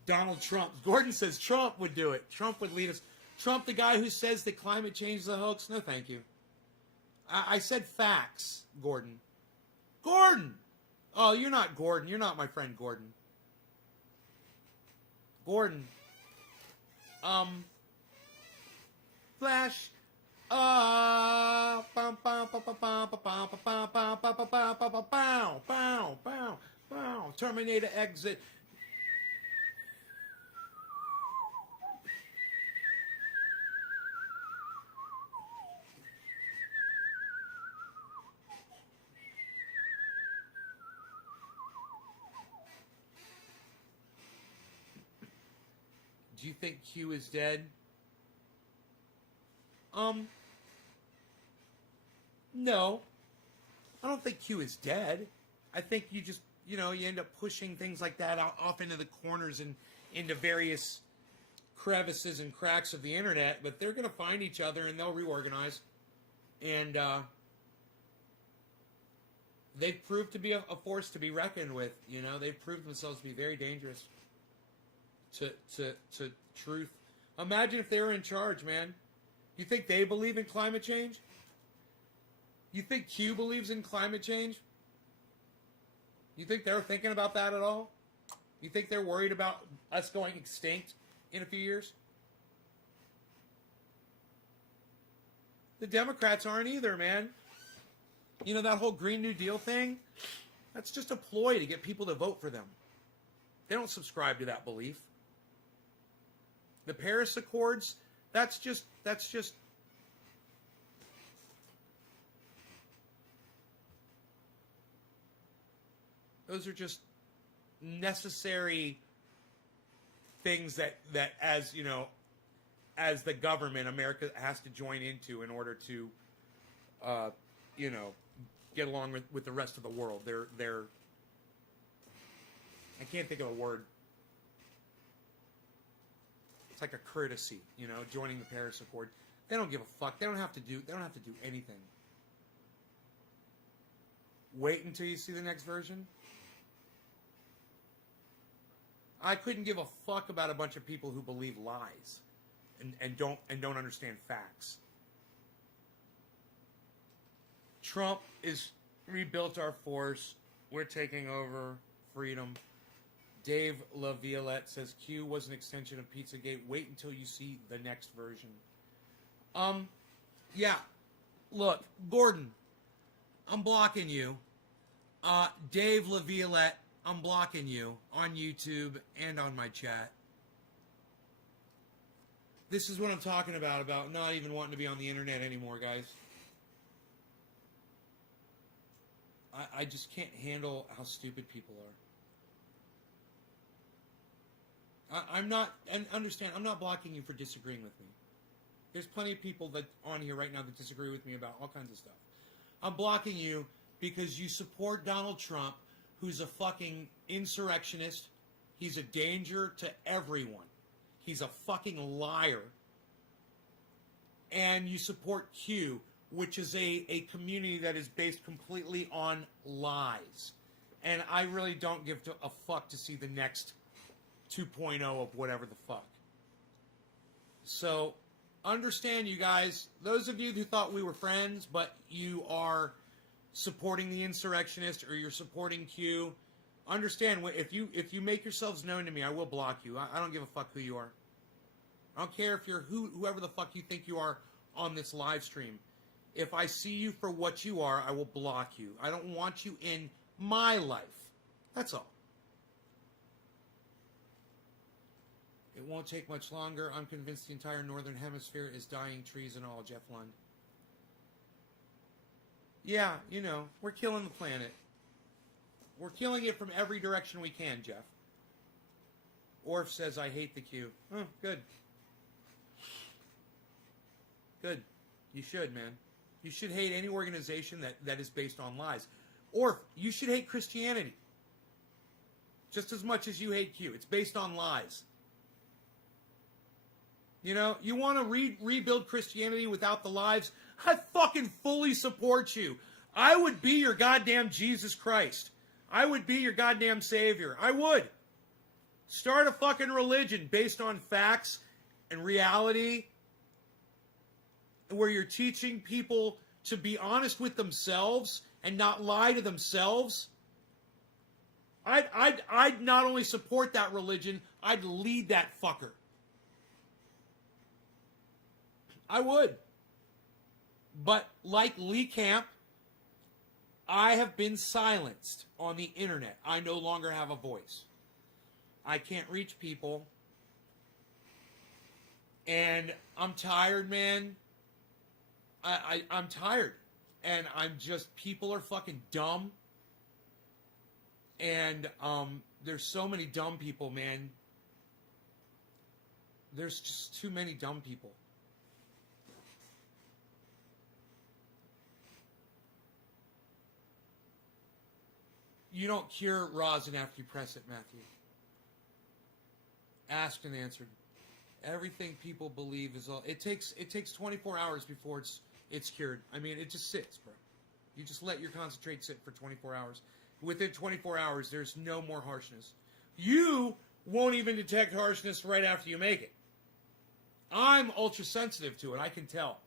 Donald Trump. Gordon says Trump would do it. Trump would lead us. Trump, the guy who says that climate change is a hoax? No, thank you. I said facts, Gordon. Gordon! Oh, you're not Gordon. You're not my friend Gordon. Gordon. Flash. Terminator exit. Do you think Q is dead? No. I don't think Q is dead. I think you just, you end up pushing things like that out off into the corners and into various crevices and cracks of the internet, but they're going to find each other and they'll reorganize. And they've proved to be a force to be reckoned with. They've proved themselves to be very dangerous to truth. Imagine if they were in charge, man. You think they believe in climate change? You think Q believes in climate change? You think they're thinking about that at all? You think they're worried about us going extinct in a few years? The Democrats aren't either, man. That whole Green New Deal thing? That's just a ploy to get people to vote for them. They don't subscribe to that belief. The Paris Accords, that's just those are just necessary things that as the government, America has to join into in order to get along with the rest of the world. They're I can't think of a word. It's like a courtesy, joining the Paris Accord. They don't give a fuck. They don't have to do anything. Wait until you see the next version. I couldn't give a fuck about a bunch of people who believe lies and don't understand facts. Trump is rebuilt our force. We're taking over freedom. Dave LaViolette says Q was an extension of Pizzagate. Wait until you see the next version. Yeah. Look, Gordon, I'm blocking you. Dave LaViolette, I'm blocking you on YouTube and on my chat. This is what I'm talking about not even wanting to be on the internet anymore, guys. I just can't handle how stupid people are. I'm not, and understand, I'm not blocking you for disagreeing with me. There's plenty of people that on here right now that disagree with me about all kinds of stuff. I'm blocking you because you support Donald Trump, who's a fucking insurrectionist. He's a danger to everyone. He's a fucking liar. And you support Q, which is a community that is based completely on lies. And I really don't give a fuck to see the next 2.0 of whatever the fuck. So, understand, you guys, those of you who thought we were friends, but you are supporting the insurrectionist or you're supporting Q, understand, if you make yourselves known to me, I will block you. I don't give a fuck who you are. I don't care if you're whoever the fuck you think you are on this live stream. If I see you for what you are, I will block you. I don't want you in my life. That's all. It won't take much longer. I'm convinced the entire northern hemisphere is dying, trees and all, Jeff Lund. Yeah, you know, we're killing the planet. We're killing it from every direction we can, Jeff. Orf says, I hate the Q. Oh, good. Good. You should, man. You should hate any organization that is based on lies. Orf, you should hate Christianity. Just as much as you hate Q. It's based on lies. You know, you want to rebuild Christianity without the lies? I fucking fully support you. I would be your goddamn Jesus Christ. I would be your goddamn Savior. I would. Start a fucking religion based on facts and reality, where you're teaching people to be honest with themselves and not lie to themselves. I'd not only support that religion, I'd lead that fucker. I would. But like Lee Camp, I have been silenced on the internet. I no longer have a voice. I can't reach people. And I'm tired, man. I'm tired. And I'm just, people are fucking dumb. And there's so many dumb people, man. There's just too many dumb people. You don't cure rosin after you press it, Matthew. Asked and answered. Everything people believe is all. It takes 24 hours before it's cured. I mean, it just sits, bro. You just let your concentrate sit for 24 hours. Within 24 hours, there's no more harshness. You won't even detect harshness right after you make it. I'm ultra sensitive to it. I can tell.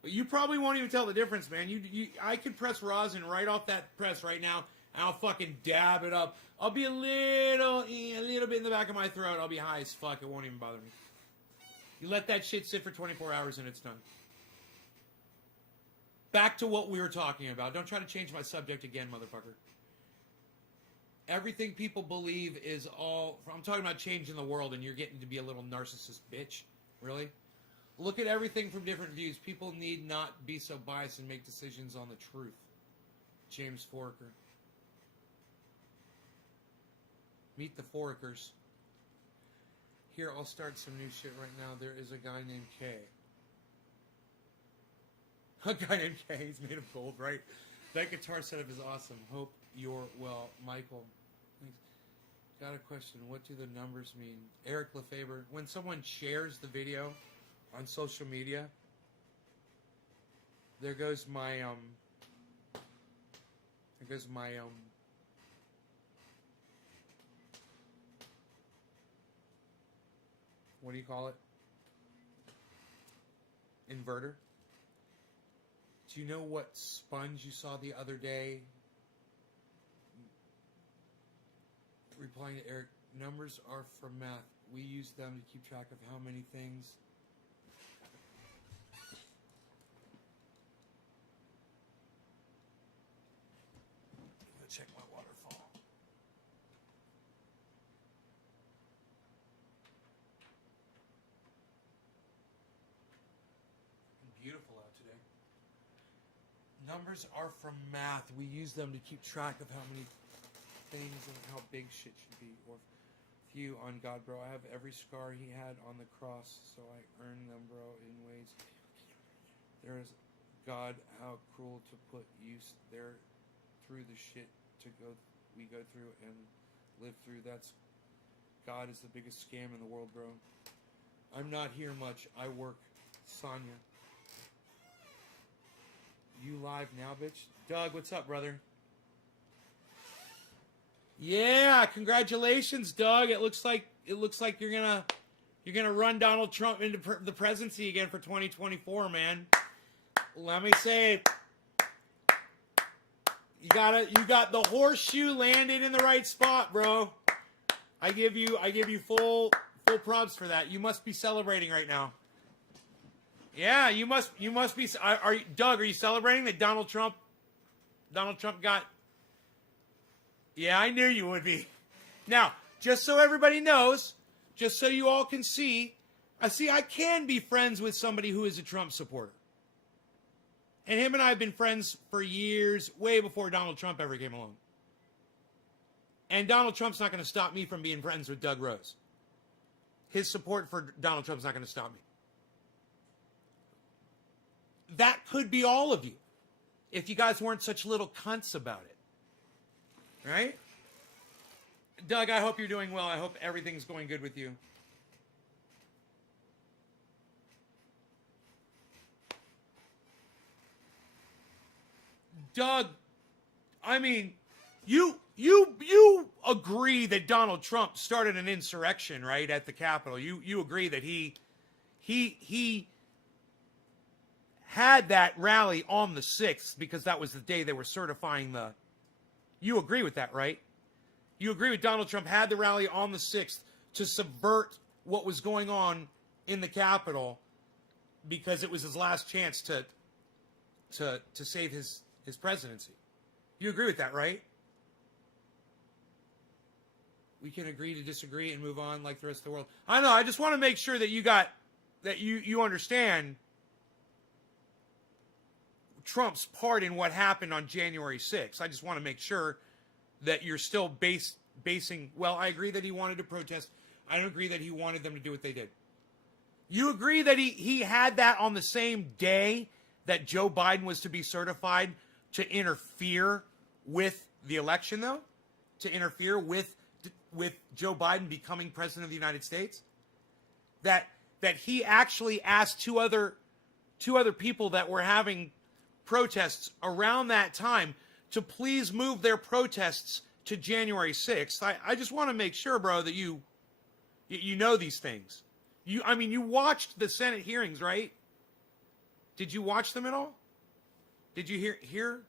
But you probably won't even tell the difference, man. I could press rosin right off that press right now, and I'll fucking dab it up. I'll be a little bit in the back of my throat. I'll be high as fuck. It won't even bother me. You let that shit sit for 24 hours and it's done. Back to what we were talking about. Don't try to change my subject again, motherfucker. Everything people believe is all... I'm talking about changing the world and you're getting to be a little narcissist bitch. Really? Look at everything from different views. People need not be so biased and make decisions on the truth. James Foraker. Meet the Forakers. Here, I'll start some new shit right now. There is a guy named K. A guy named K. He's made of gold, right? That guitar setup is awesome. Hope you're well. Michael. Thanks. Got a question. What do the numbers mean? Eric Lefebvre. When someone shares the video on social media, there goes my, what do you call it? Inverter. Do you know what sponge you saw the other day? Replying to Eric, numbers are from math. We use them to keep track of how many things. I'm gonna check my waterfall. Beautiful out today. Numbers are from math. We use them to keep track of how many things and how big shit should be. Or few on God, bro. I have every scar he had on the cross, so I earn them, bro, in ways. There is God, how cruel to put use there through the shit we go through and live through. That's God is the biggest scam in the world, bro. I'm not here much. I work. Sonia. You live now, bitch? Doug, what's up, brother? Yeah, congratulations, Doug. It looks like you're gonna run Donald Trump into the presidency again for 2024, man. Let me say, you got the horseshoe landed in the right spot, bro. I give you full props for that. You must be celebrating right now. Yeah, you must be. Doug, are you celebrating that Donald Trump got? Yeah, I knew you would be. Now, just so everybody knows, just so you all can see, I can be friends with somebody who is a Trump supporter. And him and I have been friends for years, way before Donald Trump ever came along. And Donald Trump's not going to stop me from being friends with Doug Rose. His support for Donald Trump's not going to stop me. That could be all of you, if you guys weren't such little cunts about it. Right? Doug, I hope you're doing well. I hope everything's going good with you. Doug, I mean, you agree that Donald Trump started an insurrection, right, at the Capitol. You agree that he had that rally on the 6th because that was the day they were certifying the... You agree with that, right? You agree with Donald Trump had the rally on the 6th to subvert what was going on in the Capitol because it was his last chance to save his presidency. You agree with that, right? We can agree to disagree and move on like the rest of the world. I know, I just want to make sure that you understand Trump's part in what happened on January 6th. I just want to make sure that you're still basing, well, I agree that he wanted to protest. I don't agree that he wanted them to do what they did. You agree that he had that on the same day that Joe Biden was to be certified to interfere with the election, though? To interfere with Joe Biden becoming president of the United States? That he actually asked two other people that were having protests around that time to please move their protests to January 6th. I just want to make sure, bro, that you know these things. You watched the Senate hearings, right? Did you watch them at all? Did you hear?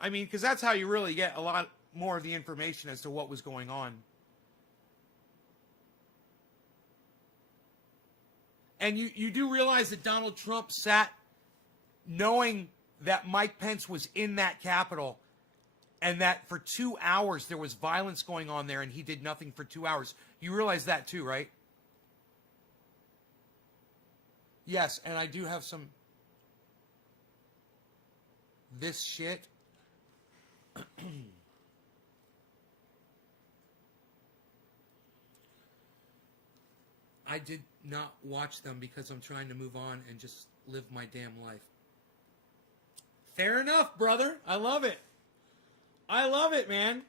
I mean, because that's how you really get a lot more of the information as to what was going on. And you do realize that Donald Trump sat knowing that Mike Pence was in that Capitol and that for 2 hours there was violence going on there and he did nothing for 2 hours. You realize that too, right? Yes, and I do have some... This shit... I did not watch them because I'm trying to move on and just live my damn life. Fair enough, brother. I love it. I love it, man.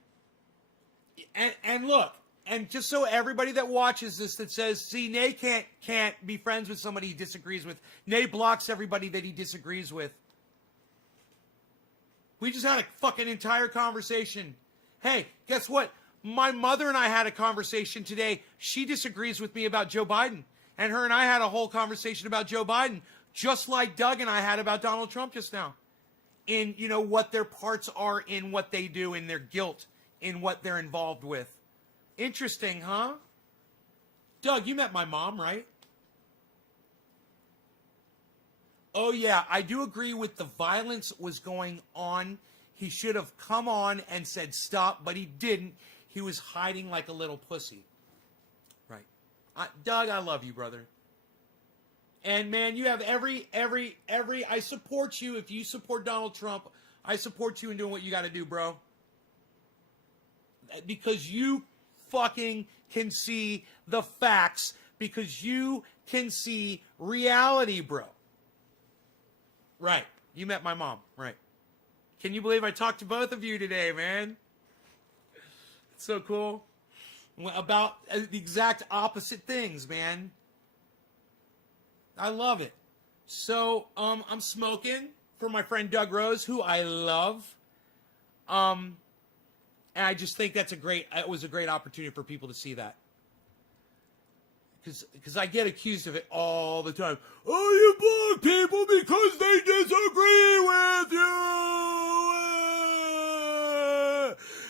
And look, and just so everybody that watches this that says, see, Nay can't be friends with somebody he disagrees with. Nay blocks everybody that he disagrees with. We just had a fucking entire conversation. Hey, guess what? My mother and I had a conversation today. She disagrees with me about Joe Biden. And her and I had a whole conversation about Joe Biden, just like Doug and I had about Donald Trump just now. In, what their parts are in what they do, in their guilt, in what they're involved with. Interesting, huh? Doug, you met my mom, right? Oh, yeah, I do agree with the violence was going on. He should have come on and said stop, but he didn't. He was hiding like a little pussy. Right. Doug, I love you, brother. And, man, you have every, I support you. If you support Donald Trump, I support you in doing what you got to do, bro. Because you fucking can see the facts. Because you can see reality, bro. Right. You met my mom. Right. Can you believe I talked to both of you today, man? It's so cool. About the exact opposite things, man. I love it. So, I'm smoking for my friend Doug Rose, who I love. And I just think it was a great opportunity for people to see that. Because I get accused of it all the time. Oh, you block people because they disagree with you.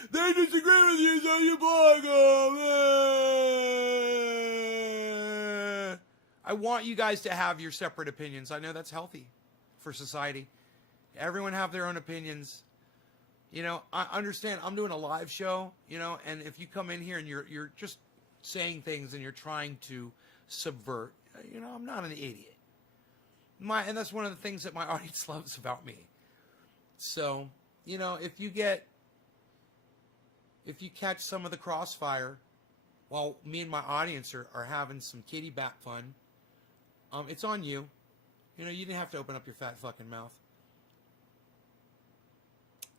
They disagree with you, so you block them. I want you guys to have your separate opinions. I know that's healthy for society. Everyone have their own opinions. I understand I'm doing a live show, and if you come in here and you're just saying things and you're trying to subvert, I'm not an idiot. And that's one of the things that my audience loves about me. So, if you catch some of the crossfire while me and my audience are having some kitty bat fun, it's on you. You didn't have to open up your fat fucking mouth.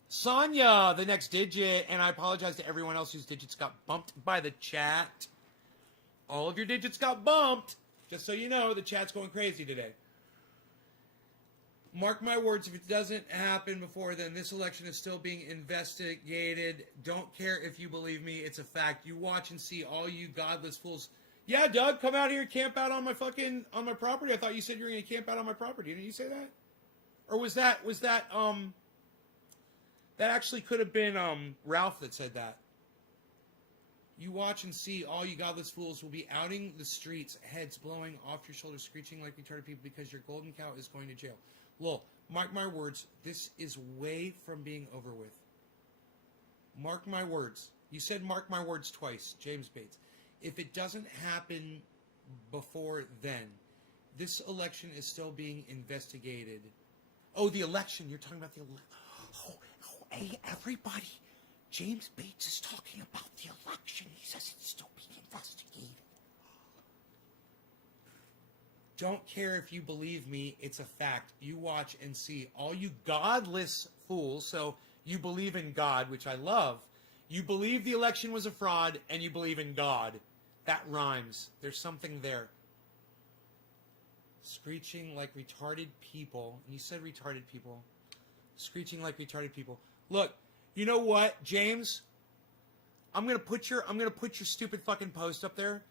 Sonia, the next digit, and I apologize to everyone else whose digits got bumped by the chat. All of your digits got bumped. Just so you know, the chat's going crazy today. Mark my words, if it doesn't happen before then, this election is still being investigated. Don't care if you believe me, it's a fact. You watch and see, all you godless fools. Yeah, Doug, come out here and camp out on my property. I thought you said you were going to camp out on my property. Didn't you say that? Or was that actually could have been Ralph that said that. You watch and see, all you godless fools will be outing the streets, heads blowing off your shoulders, screeching like retarded people because your golden cow is going to jail. Lol, mark my words, this is way from being over with. Mark my words. You said mark my words twice, James Bates. If it doesn't happen before then, this election is still being investigated. Oh, the election. You're talking about the election. Oh, hey, everybody. James Bates is talking about the election. He says it's still being investigated. Don't care if you believe me, it's a fact. You watch and see, all you godless fools. So you believe in God, which I love. You believe the election was a fraud, and you believe in God. That rhymes. There's something there. Screeching like retarded people. And you said retarded people. Screeching like retarded people. Look, you know what, James? I'm gonna put your stupid fucking post up there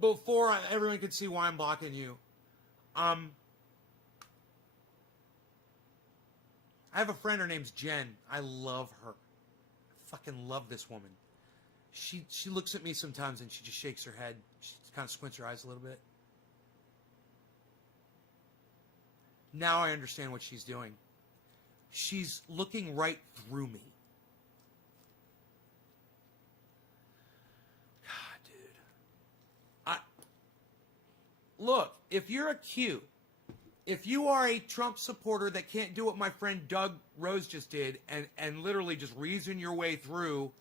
before everyone could see why I'm blocking you. I have a friend, her name's Jen. I love her. I fucking love this woman. She looks at me sometimes and she just shakes her head. She kind of squints her eyes a little bit. Now I understand what she's doing. She's looking right through me. God, dude. Look, if you're a Q, if you are a Trump supporter that can't do what my friend Doug Rose just did and literally just reason your way through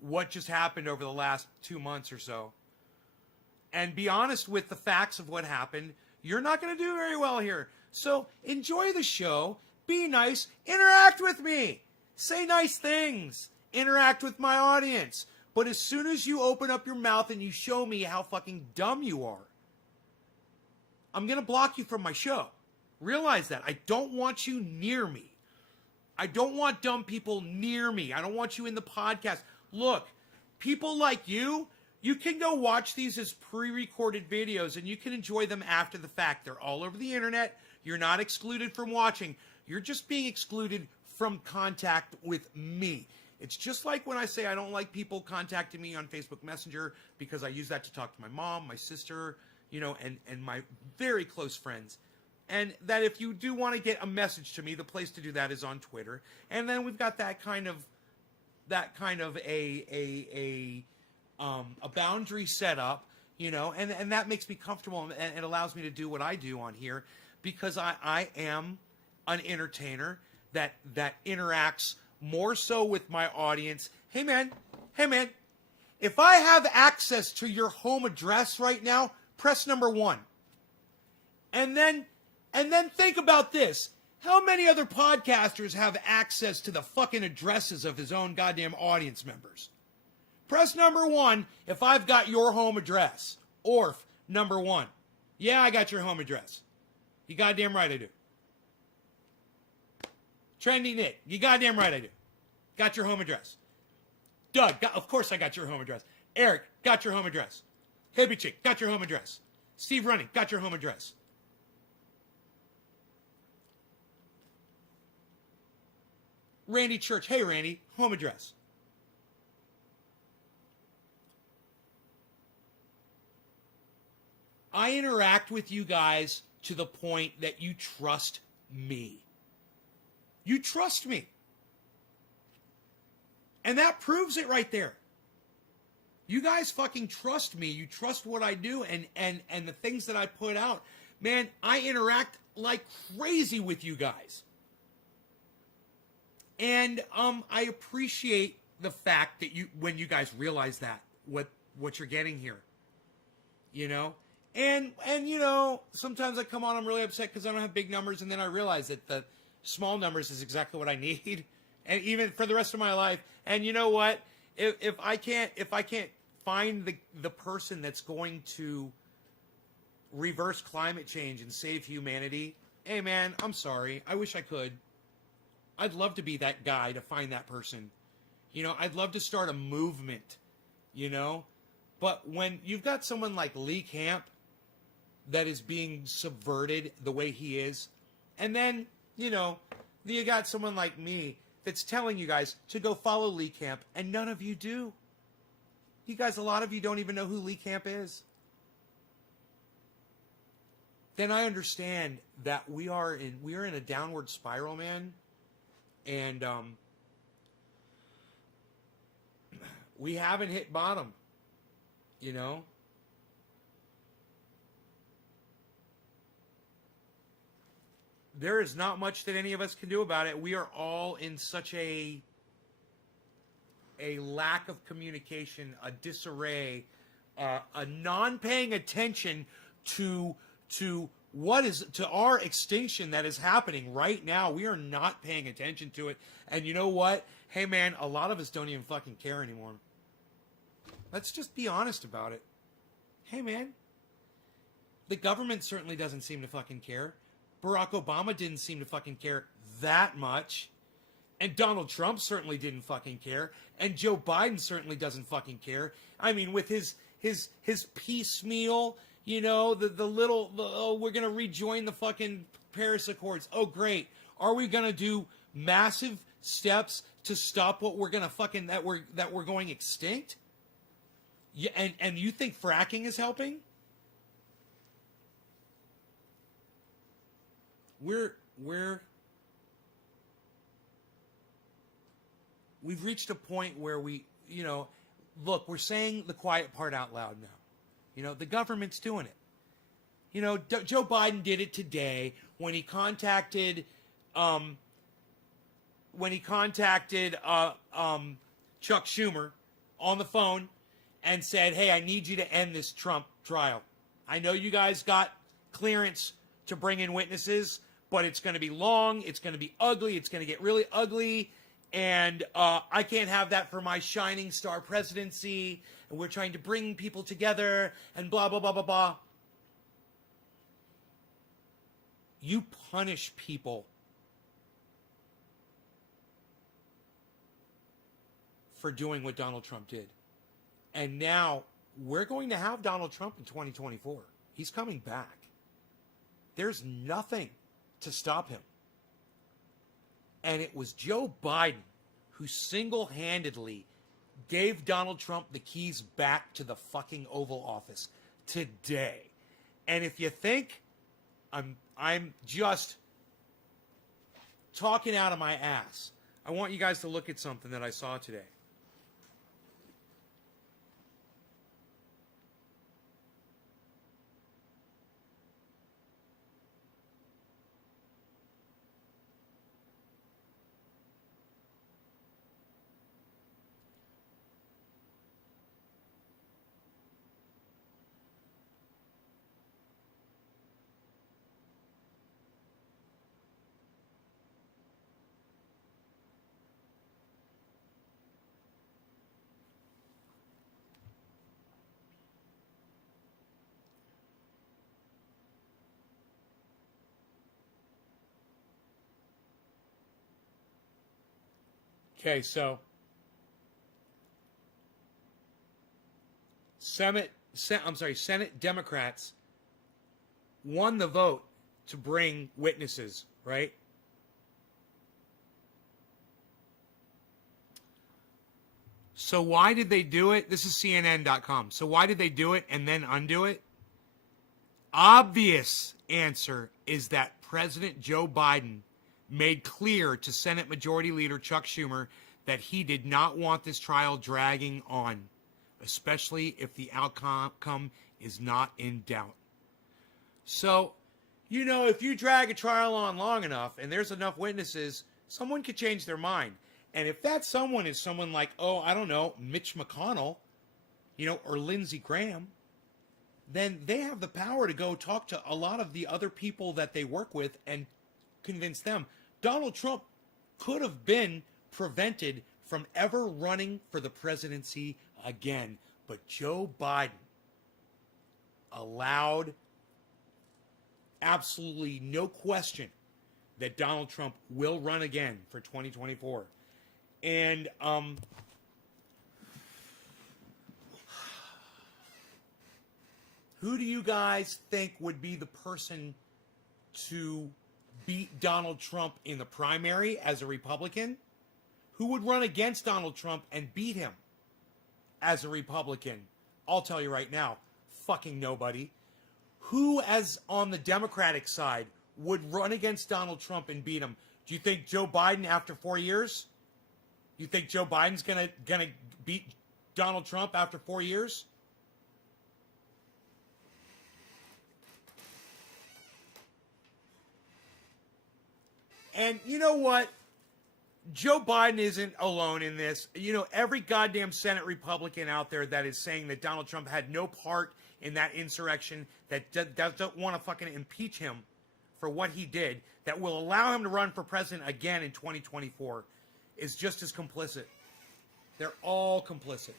what just happened over the last 2 months or so, and be honest with the facts of what happened, you're not going to do very well here. So enjoy the show. Be nice. Interact with me. Say nice things. Interact with my audience. But as soon as you open up your mouth and you show me how fucking dumb you are, I'm going to block you from my show. Realize that. I don't want you near me. I don't want dumb people near me. I don't want you in the podcast. Look, people like you can go watch these as pre-recorded videos and you can enjoy them after the fact. They're all over the internet. You're not excluded from watching. You're just being excluded from contact with me. It's just like when I say I don't like people contacting me on Facebook Messenger because I use that to talk to my mom, my sister, and my very close friends. And that if you do want to get a message to me, the place to do that is on Twitter. And then we've got that kind of a boundary set up, and that makes me comfortable and it allows me to do what I do on here because I am an entertainer that interacts more so with my audience. Hey man, if I have access to your home address right now, press number 1. And then think about this. How many other podcasters have access to the fucking addresses of his own goddamn audience members? Press number 1 if I've got your home address. Orf, number 1. Yeah, I got your home address. You goddamn right I do. Trendy Nick, you goddamn right I do. Got your home address. Doug, of course I got your home address. Eric, got your home address. Hippie Chick, got your home address. Steve Running, got your home address. Randy Church, hey Randy, home address. I interact with you guys to the point that you trust me. You trust me. And that proves it right there. You guys fucking trust me. You trust what I do and the things that I put out. Man, I interact like crazy with you guys. And I appreciate the fact that when you guys realize that what you're getting here. You know? And you know, sometimes I come on, I'm really upset because I don't have big numbers, and then I realize that the small numbers is exactly what I need. And even for the rest of my life. And you know what? If I can't find the person that's going to reverse climate change and save humanity, hey man, I'm sorry. I wish I could. I'd love to be that guy to find that person. You know, I'd love to start a movement, you know? But when you've got someone like Lee Camp that is being subverted the way he is, and then, you know, you got someone like me that's telling you guys to go follow Lee Camp, and none of you do. You guys, a lot of you don't even know who Lee Camp is. Then I understand that we are in a downward spiral, man. And we haven't hit bottom, you know. There is not much that any of us can do about it. We are all in such a lack of communication, a disarray, a non-paying attention to our extinction that is happening right now. We are not paying attention to it. And you know what? Hey man, a lot of us don't even fucking care anymore. Let's just be honest about it. Hey man, the government certainly doesn't seem to fucking care. Barack Obama didn't seem to fucking care that much. And Donald Trump certainly didn't fucking care. And Joe Biden certainly doesn't fucking care. I mean, with his piecemeal, you know, the little, we're going to rejoin the fucking Paris Accords. Oh, great. Are we going to do massive steps to stop what we're going to fucking, that we're going extinct? Yeah, and you think fracking is helping? We've reached a point where we, you know, look, we're saying the quiet part out loud now. You know, the government's doing it. You know, Joe Biden did it today when he contacted Chuck Schumer on the phone and said, hey, I need you to end this Trump trial. I know you guys got clearance to bring in witnesses, but it's going to be long, it's going to be ugly, it's going to get really ugly, and I can't have that for my shining star presidency, and we're trying to bring people together, and blah, blah, blah, blah, blah. You punish people for doing what Donald Trump did. And now we're going to have Donald Trump in 2024. He's coming back. There's nothing to stop him. And it was Joe Biden who single-handedly gave Donald Trump the keys back to the fucking Oval Office today. And if you think I'm just talking out of my ass, I want you guys to look at something that I saw today. Okay, so Senate Democrats won the vote to bring witnesses, right? So why did they do it? This is CNN.com. So why did they do it and then undo it? Obvious answer is that President Joe Biden made clear to Senate Majority Leader Chuck Schumer that he did not want this trial dragging on. especially if the outcome is not in doubt. So, if you drag a trial on long enough and there's enough witnesses, someone could change their mind. And if that someone is someone like, Mitch McConnell, or Lindsey Graham, then they have the power to go talk to a lot of the other people that they work with and convince them. Donald Trump could have been prevented from ever running for the presidency again. But Joe Biden allowed absolutely no question that Donald Trump will run again for 2024. And who do you guys think would be the person to beat Donald Trump in the primary as a Republican? Who would run against Donald Trump and beat him as a Republican? I'll tell you right now, fucking nobody. Who, as on the Democratic side, would run against Donald Trump and beat him? Do you think Joe Biden after 4 years? You think Joe Biden's gonna beat Donald Trump after 4 years? And you know what? Joe Biden isn't alone in this. Every goddamn Senate Republican out there that is saying that Donald Trump had no part in that insurrection, that doesn't want to fucking impeach him for what he did, that will allow him to run for president again in 2024, is just as complicit. They're all complicit.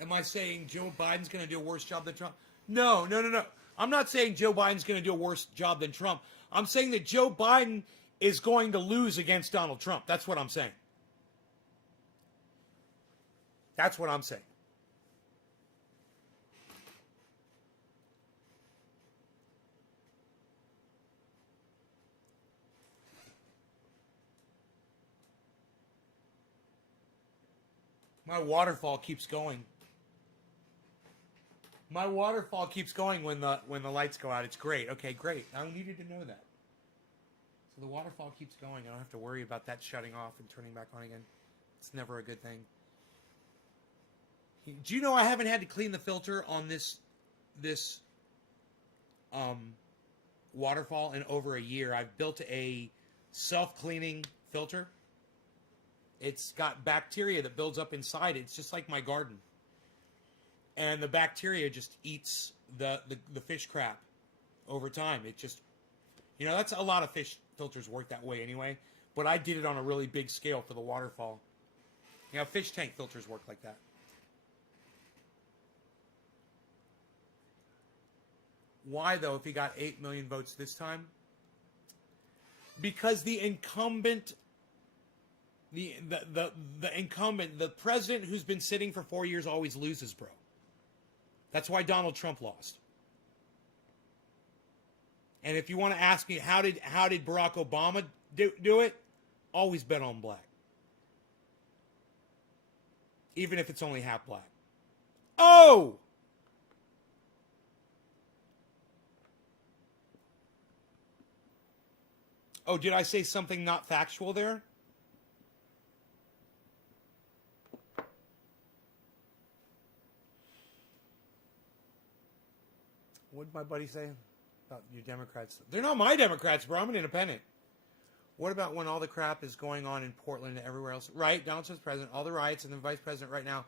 Am I saying Joe Biden's going to do a worse job than Trump? No. I'm not saying Joe Biden's going to do a worse job than Trump. I'm saying that Joe Biden is going to lose against Donald Trump. That's what I'm saying. That's what I'm saying. My waterfall keeps going. My waterfall keeps going when the lights go out. It's great. Okay, great. I needed to know that. So the waterfall keeps going. I don't have to worry about that shutting off and turning back on again. It's never a good thing. Do you know I haven't had to clean the filter on this waterfall in over a year? I've built a self-cleaning filter. It's got bacteria that builds up inside it. It's just like my garden. And the bacteria just eats the fish crap over time. It just, that's a lot of fish filters work that way anyway. But I did it on a really big scale for the waterfall. Fish tank filters work like that. Why, though, if he got 8 million votes this time? Because the incumbent, the incumbent, the president who's been sitting for 4 years always loses, bro. That's why Donald Trump lost. And if you want to ask me, how did Barack Obama do it? Always bet on black. Even if it's only half black. Oh! Oh, did I say something not factual there? What did my buddy say about your Democrats? They're not my Democrats, bro. I'm an independent. What about when all the crap is going on in Portland and everywhere else? Right, Donald Trump's president, all the riots, and the vice president right now.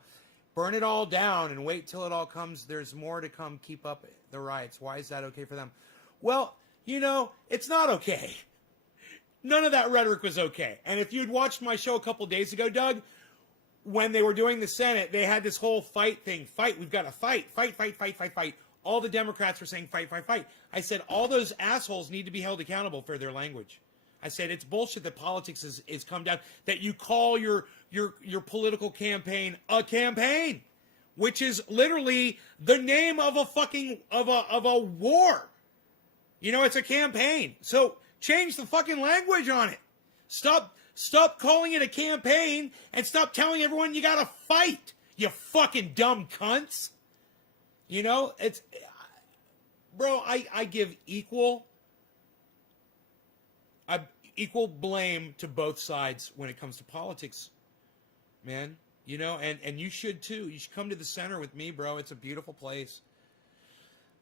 Burn it all down and wait till it all comes. There's more to come. Keep up the riots. Why is that okay for them? Well, it's not okay. None of that rhetoric was okay. And if you'd watched my show a couple days ago, Doug, when they were doing the Senate, they had this whole fight thing. Fight. We've got to fight. Fight. All the Democrats were saying fight. I said all those assholes need to be held accountable for their language. I said it's bullshit that politics is come down, that you call your political campaign a campaign, which is literally the name of a fucking of a war. It's a campaign. So change the fucking language on it. Stop Stop calling it a campaign and stop telling everyone you gotta fight, you fucking dumb cunts. You know, it's... Bro, I give equal blame to both sides when it comes to politics, man. You know, and you should too. You should come to the center with me, bro. It's a beautiful place.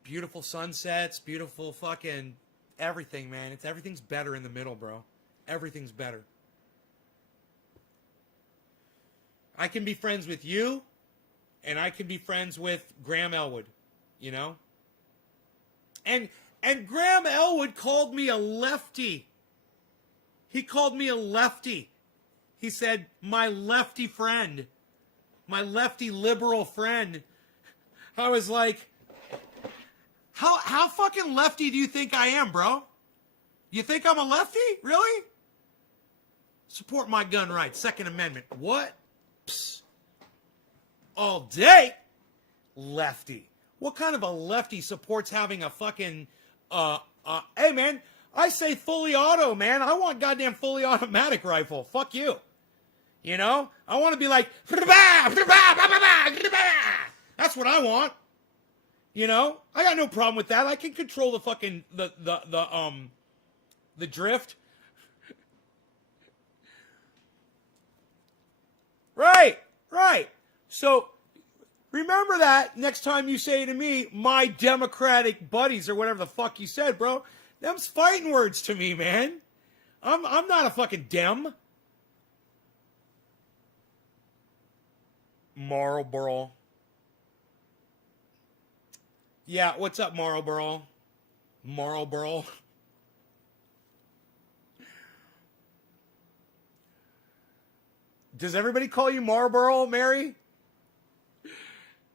Beautiful sunsets, beautiful fucking everything, man. Everything's better in the middle, bro. Everything's better. I can be friends with you, and I can be friends with Graham Elwood, you know? And Graham Elwood called me a lefty. He called me a lefty. He said, my lefty friend. My lefty liberal friend. I was like, how fucking lefty do you think I am, bro? You think I'm a lefty? Really? Support my gun rights. Second Amendment. What? Psst. All day? Lefty. What kind of a lefty supports having a fucking, hey man, I say fully auto, man. I want goddamn fully automatic rifle. Fuck you. You know? I want to be like, that's what I want. You know? I got no problem with that. I can control the fucking, the drift. Right. So, remember that next time you say to me, my Democratic buddies, or whatever the fuck you said, bro. Them's fighting words to me, man. I'm not a fucking Dem. Marlboro. Yeah, what's up, Marlboro? Marlboro. Does everybody call you Marlboro, Mary?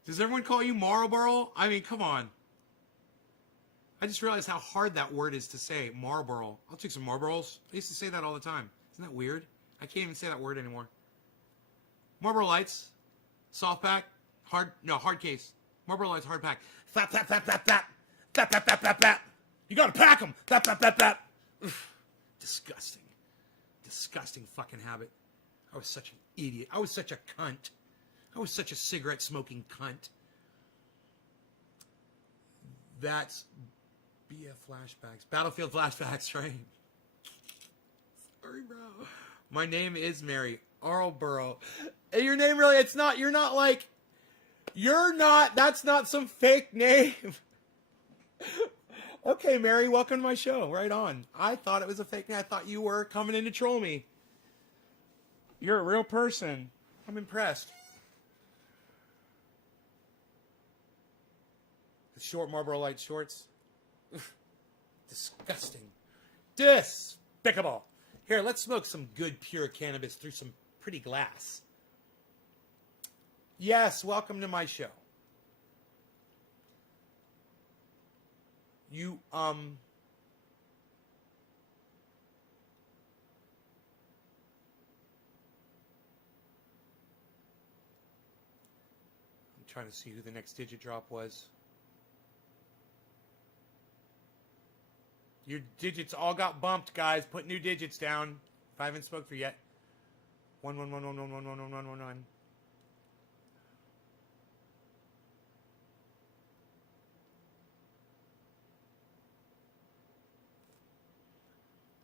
Does everyone call you Marlboro? I mean, come on. I just realized how hard that word is to say, Marlboro. I'll take some Marlboros. I used to say that all the time. Isn't that weird? I can't even say that word anymore. Marlboro Lights. Soft pack. Hard case. Marlboro Lights, hard pack. Flap, flap, flap, flap, flap. Flap, flap, flap, flap, flap. You gotta pack them. Flap, flap, flap, flap. Disgusting. Disgusting fucking habit. I was such an idiot. I was such a cunt. I was such a cigarette smoking cunt. That's BF flashbacks. Battlefield flashbacks, right? Sorry, bro. My name is Mary Arlborough. Hey, your name really, that's not some fake name. Okay, Mary, welcome to my show. Right on. I thought it was a fake name. I thought you were coming in to troll me. You're a real person. I'm impressed. The short Marlboro Light shorts. Disgusting. Despicable. Here, let's smoke some good pure cannabis through some pretty glass. Yes, welcome to my show. I'm trying to see who the next digit drop was. Your digits all got bumped, guys. Put new digits down. If I haven't spoke for yet. 11111111111.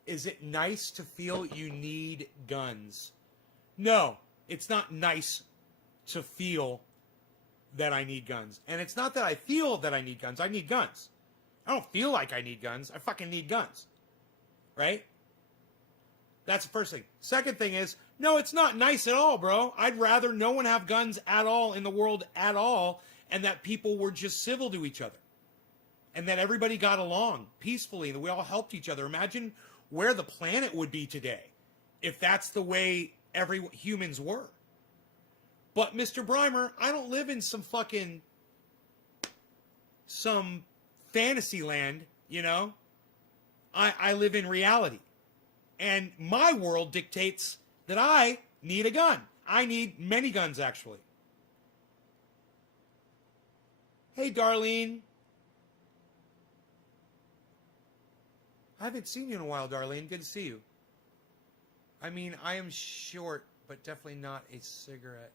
Is it nice to feel you need guns? No, it's not nice to feel that I need guns. And it's not that I feel that I need guns. I need guns. I don't feel like I need guns. I fucking need guns. Right? That's the first thing. Second thing is, no, it's not nice at all, bro. I'd rather no one have guns at all in the world at all, and that people were just civil to each other. And that everybody got along peacefully, and that we all helped each other. Imagine where the planet would be today if that's the way humans were. But, Mr. Breimer, I don't live in some fantasy land, you know? I live in reality. And my world dictates that I need a gun. I need many guns, actually. Hey, Darlene. I haven't seen you in a while, Darlene. Good to see you. I mean, I am short, but definitely not a cigarette.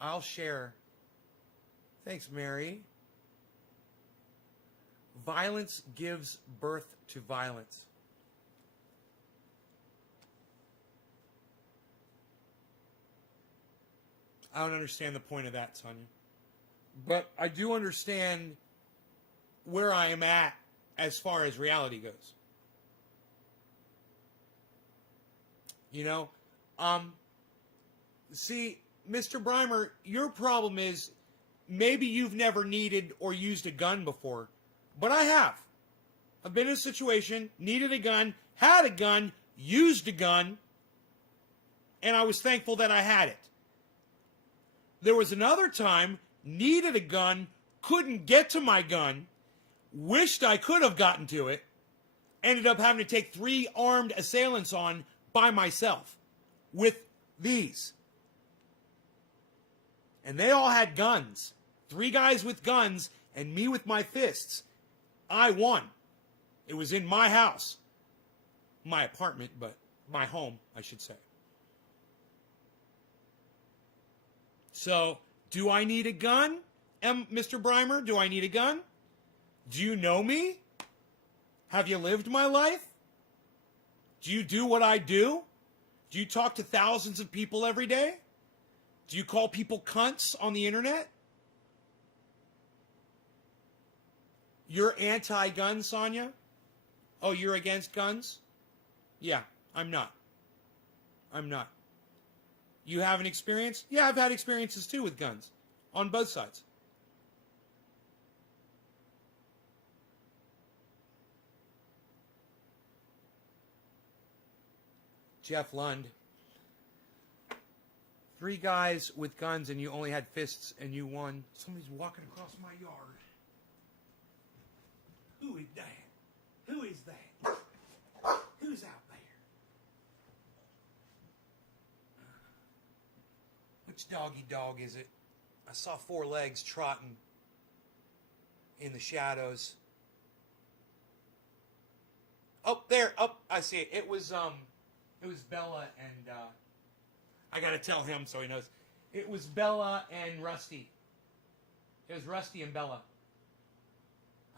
I'll share. Thanks, Mary. Violence gives birth to violence. I don't understand the point of that, Sonia. But I do understand where I am at as far as reality goes. You know? See, Mr. Breimer, your problem is maybe you've never needed or used a gun before. But I have. I've been in a situation, needed a gun, had a gun, used a gun, and I was thankful that I had it. There was another time, needed a gun, couldn't get to my gun, wished I could have gotten to it, ended up having to take 3 armed assailants on by myself with these. And they all had guns. 3 guys with guns and me with my fists. I won. It was in my house. My apartment, but my home, I should say. So, do I need a gun, Mr. Breimer? Do I need a gun? Do you know me? Have you lived my life? Do you do what I do? Do you talk to thousands of people every day? Do you call people cunts on the internet? You're anti-gun, Sonia? Oh, you're against guns? Yeah, I'm not. I'm not. You have an experience? Yeah, I've had experiences too with guns. On both sides. Jeff Lund. 3 guys with guns and you only had fists and you won. Somebody's walking across my yard. Who is that? Who is that? Who's out there? Which doggy dog is it? I saw 4 legs trotting in the shadows. Oh, there. Oh, I see it. It was Bella and I gotta tell him so he knows. It was Bella and Rusty. It was Rusty and Bella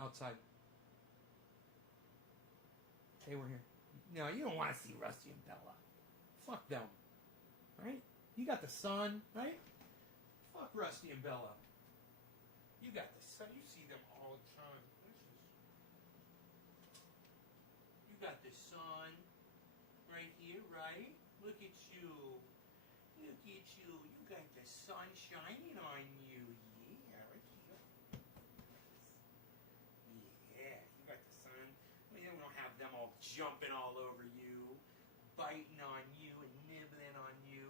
outside. They were here. No, you don't want to see Rusty and Bella. Fuck them. Right? You got the sun, right? Fuck Rusty and Bella. You got the sun. You see them all the time. You got the sun right here, right? Look at you. Look at you. You got the sun shining on you. Yeah, right here. Yeah, you got the sun. Well, you don't have them all jumping all over you, biting on you and nibbling on you.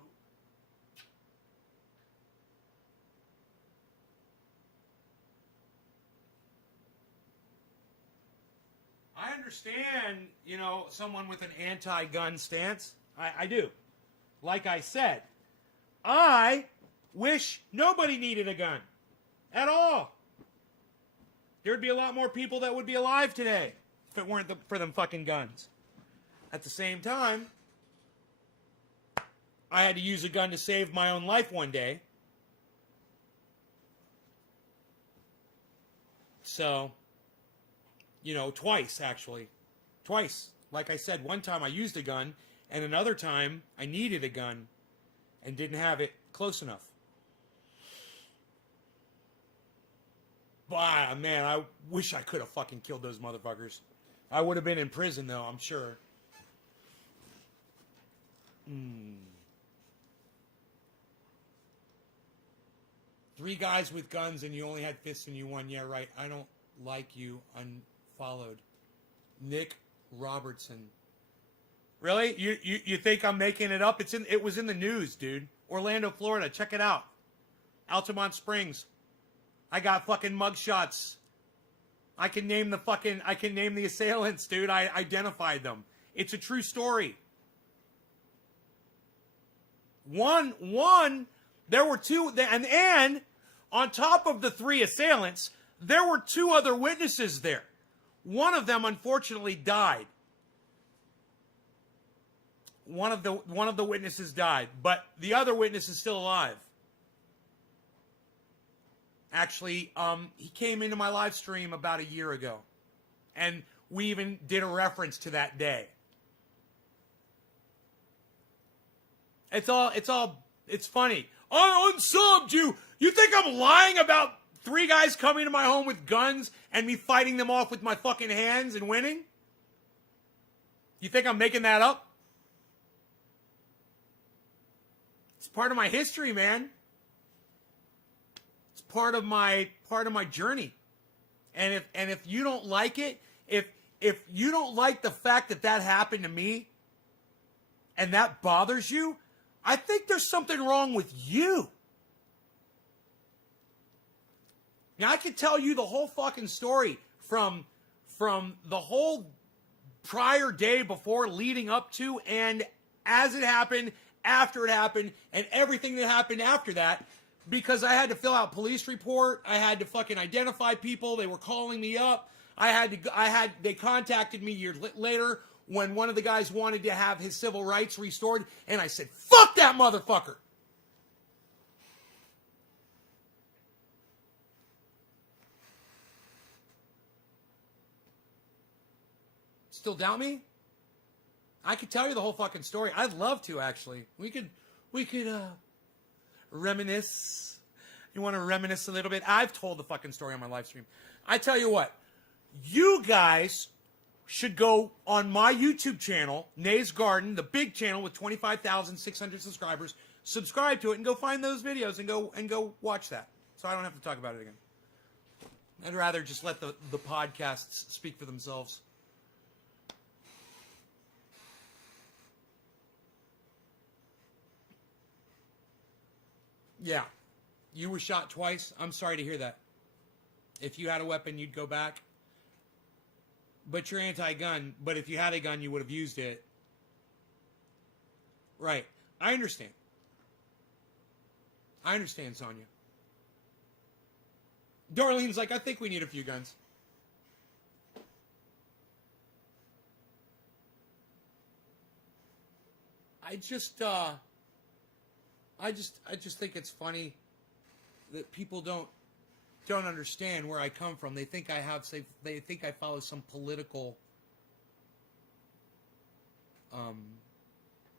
I understand, you know, someone with an anti-gun stance. I do. Like I said, I wish nobody needed a gun at all. There'd be a lot more people that would be alive today if it weren't for them fucking guns. At the same time, I had to use a gun to save my own life one day. So, you know, twice, actually. Twice. Like I said, one time I used a gun, and another time I needed a gun and didn't have it close enough. But, man, I wish I could have fucking killed those motherfuckers. I would have been in prison, though, I'm sure. 3 guys with guns and you only had fists and you won. Yeah, right. I don't like you. Unfollowed. Nick Robertson. Really? You think I'm making it up? It was in the news, dude. Orlando, Florida. Check it out. Altamont Springs. I got fucking mugshots. I can name the assailants, dude. I identified them. It's a true story. One, there were 2, and on top of the 3 assailants, there were 2 other witnesses there. One of them, unfortunately, died. one of the witnesses died, but the other witness is still alive. Actually, he came into my live stream about a year ago, and we even did a reference to that day. It's funny. I unsubbed you. You think I'm lying about 3 guys coming to my home with guns and me fighting them off with my fucking hands and winning? You think I'm making that up? It's part of my history, man. It's part of my journey. And if you don't like it, if you don't like the fact that happened to me and that bothers you, I think there's something wrong with you. Now, I could tell you the whole fucking story from the whole prior day before, leading up to, and as it happened, after it happened, and everything that happened after that, because I had to fill out police report. I had to fucking identify people. They were calling me up. They contacted me years later when one of the guys wanted to have his civil rights restored, and I said, fuck that motherfucker. Still doubt me? I could tell you the whole fucking story. I'd love to, actually. We could reminisce. You want to reminisce a little bit? I've told the fucking story on my live stream. I tell you what, you guys should go on my YouTube channel, Nay's Garden, the big channel with 25,600 subscribers. Subscribe to it and go find those videos and go watch that. So I don't have to talk about it again. I'd rather just let the podcasts speak for themselves. Yeah. You were shot twice. I'm sorry to hear that. If you had a weapon, you'd go back. But you're anti-gun. But if you had a gun, you would have used it. Right. I understand. I understand, Sonia. Darlene's like, I think we need a few guns. I just think it's funny that people don't understand where I come from. They think they think I follow some political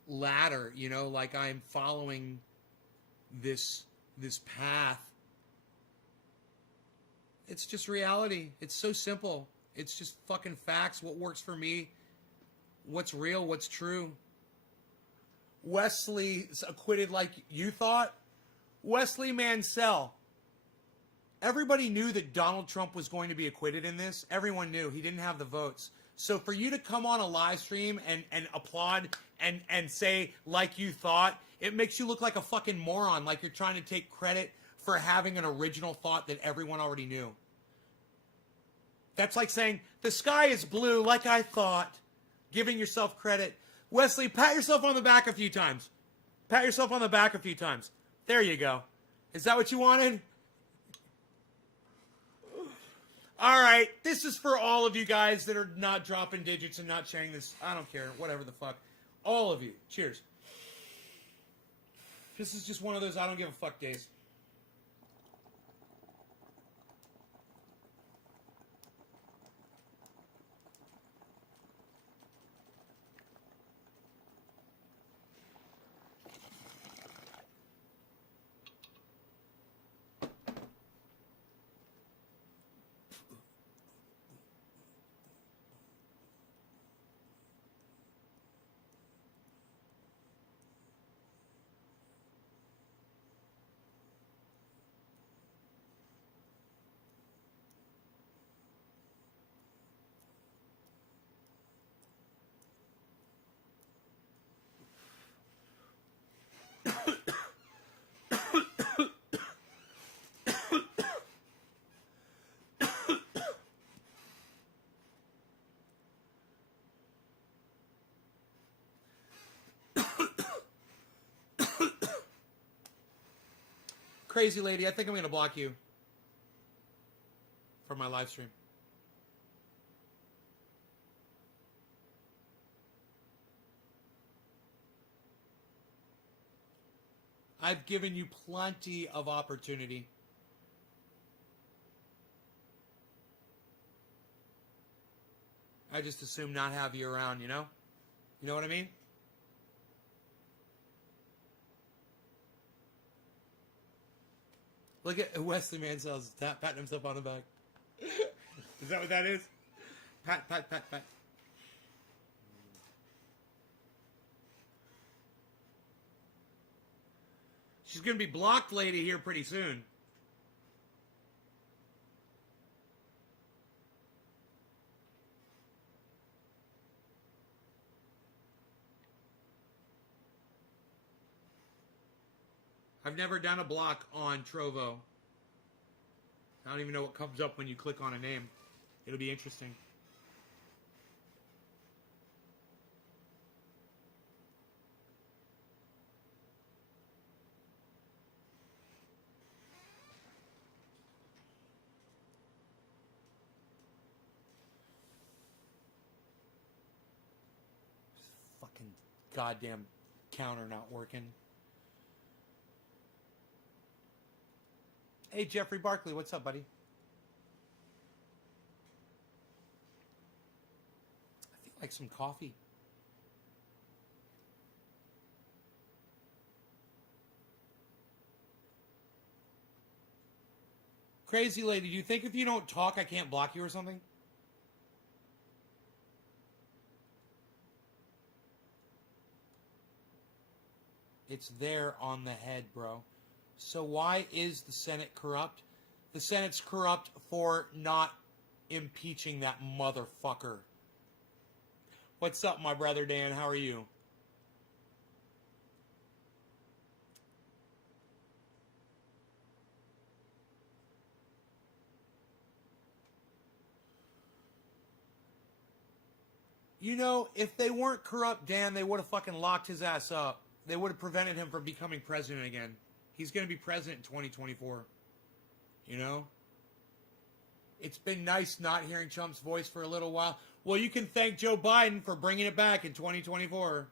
ladder, you know, like I'm following this path. It's just reality. It's so simple. It's just fucking facts. What works for me? What's real? What's true? Wesley's acquitted like you thought. Wesley Mansell. Everybody knew that Donald Trump was going to be acquitted in this. Everyone knew. He didn't have the votes. So for you to come on a live stream and applaud and say like you thought, it makes you look like a fucking moron, like you're trying to take credit for having an original thought that everyone already knew. That's like saying, the sky is blue like I thought, giving yourself credit. Wesley, pat yourself on the back a few times. Pat yourself on the back a few times. There you go. Is that what you wanted? All right. This is for all of you guys that are not dropping digits and not sharing this. I don't care. Whatever the fuck. All of you. Cheers. This is just one of those I don't give a fuck days. Crazy lady, I think I'm going to block you from my live stream. I've given you plenty of opportunity. I just assume not have you around, you know? You know what I mean? Look at Wesley Mansell's patting himself on the back. Is that what that is? Pat, pat, pat, pat. She's going to be blocked lady here pretty soon. I've never done a block on Trovo. I don't even know what comes up when you click on a name. It'll be interesting. Fucking goddamn counter not working. Hey, Jeffrey Barkley, what's up, buddy? I feel like some coffee. Crazy lady, do you think if you don't talk, I can't block you or something? It's there on the head, bro. So why is the Senate corrupt? The Senate's corrupt for not impeaching that motherfucker. What's up, my brother Dan? How are you? You know, if they weren't corrupt, Dan, they would have fucking locked his ass up. They would have prevented him from becoming president again. He's going to be president in 2024. You know? It's been nice not hearing Trump's voice for a little while. Well, you can thank Joe Biden for bringing it back in 2024.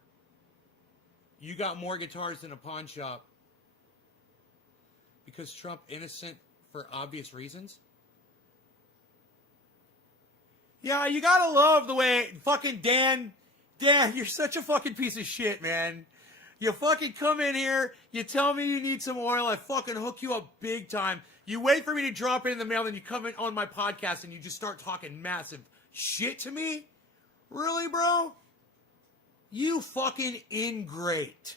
You got more guitars than a pawn shop. Because Trump innocent for obvious reasons? Yeah, you gotta love the way fucking Dan, you're such a fucking piece of shit, man. You fucking come in here, you tell me you need some oil, I fucking hook you up big time. You wait for me to drop it in the mail, then you come in on my podcast and you just start talking massive shit to me? Really, bro? You fucking ingrate.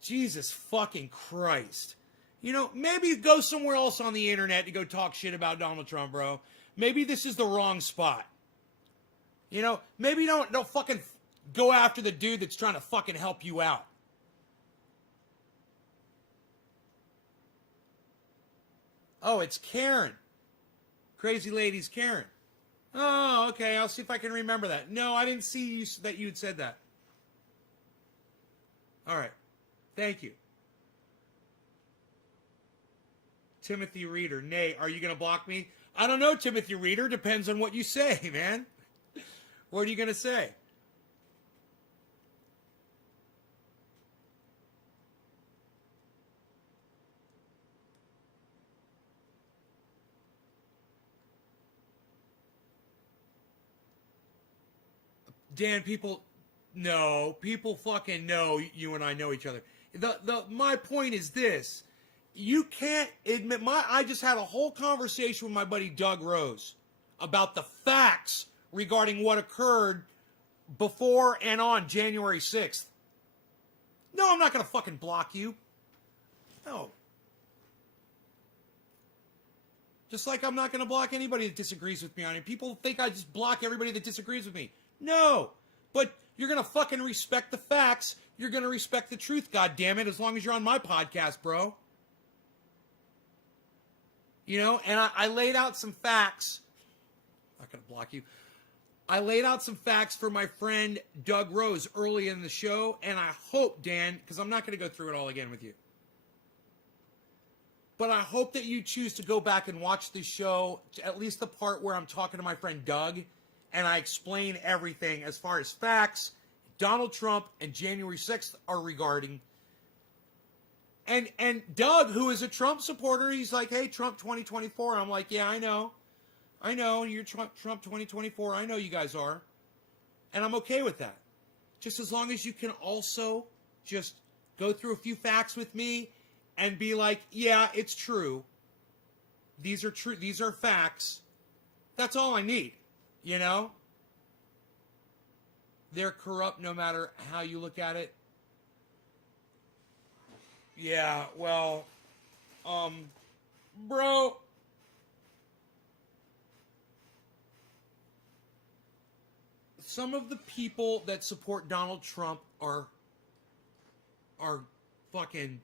Jesus fucking Christ. You know, maybe go somewhere else on the internet to go talk shit about Donald Trump, bro. Maybe this is the wrong spot. You know, maybe don't fucking go after the dude that's trying to fucking help you out. Oh, it's Karen. Crazy Lady's Karen. Oh, okay. I'll see if I can remember that. No, I didn't see you, that you had said that. All right. Thank you. Timothy Reeder. Nay, are you going to block me? I don't know, Timothy Reeder. Depends on what you say, man. What are you going to say? Dan, people fucking know you and I know each other. My point is this. You can't admit, I just had a whole conversation with my buddy Doug Rose about the facts regarding what occurred before and on January 6th. No, I'm not going to fucking block you. No. Just like I'm not going to block anybody that disagrees with me on it. People think I just block everybody that disagrees with me. No. But you're going to fucking respect the facts. You're going to respect the truth, goddammit, as long as you're on my podcast, bro. You know, and I laid out some facts. I'm not going to block you. I laid out some facts for my friend Doug Rose early in the show, and I hope, Dan, because I'm not going to go through it all again with you, but I hope that you choose to go back and watch the show, at least the part where I'm talking to my friend Doug, and I explain everything as far as facts, Donald Trump and January 6th are regarding. And Doug, who is a Trump supporter, he's like, hey, Trump 2024. I'm like, yeah, I know. You're Trump 2024. I know you guys are. And I'm okay with that. Just as long as you can also just go through a few facts with me and be like, yeah, it's true. These are true. These are facts. That's all I need, you know? They're corrupt no matter how you look at it. Yeah, well, bro. Some of the people that support Donald Trump are fucking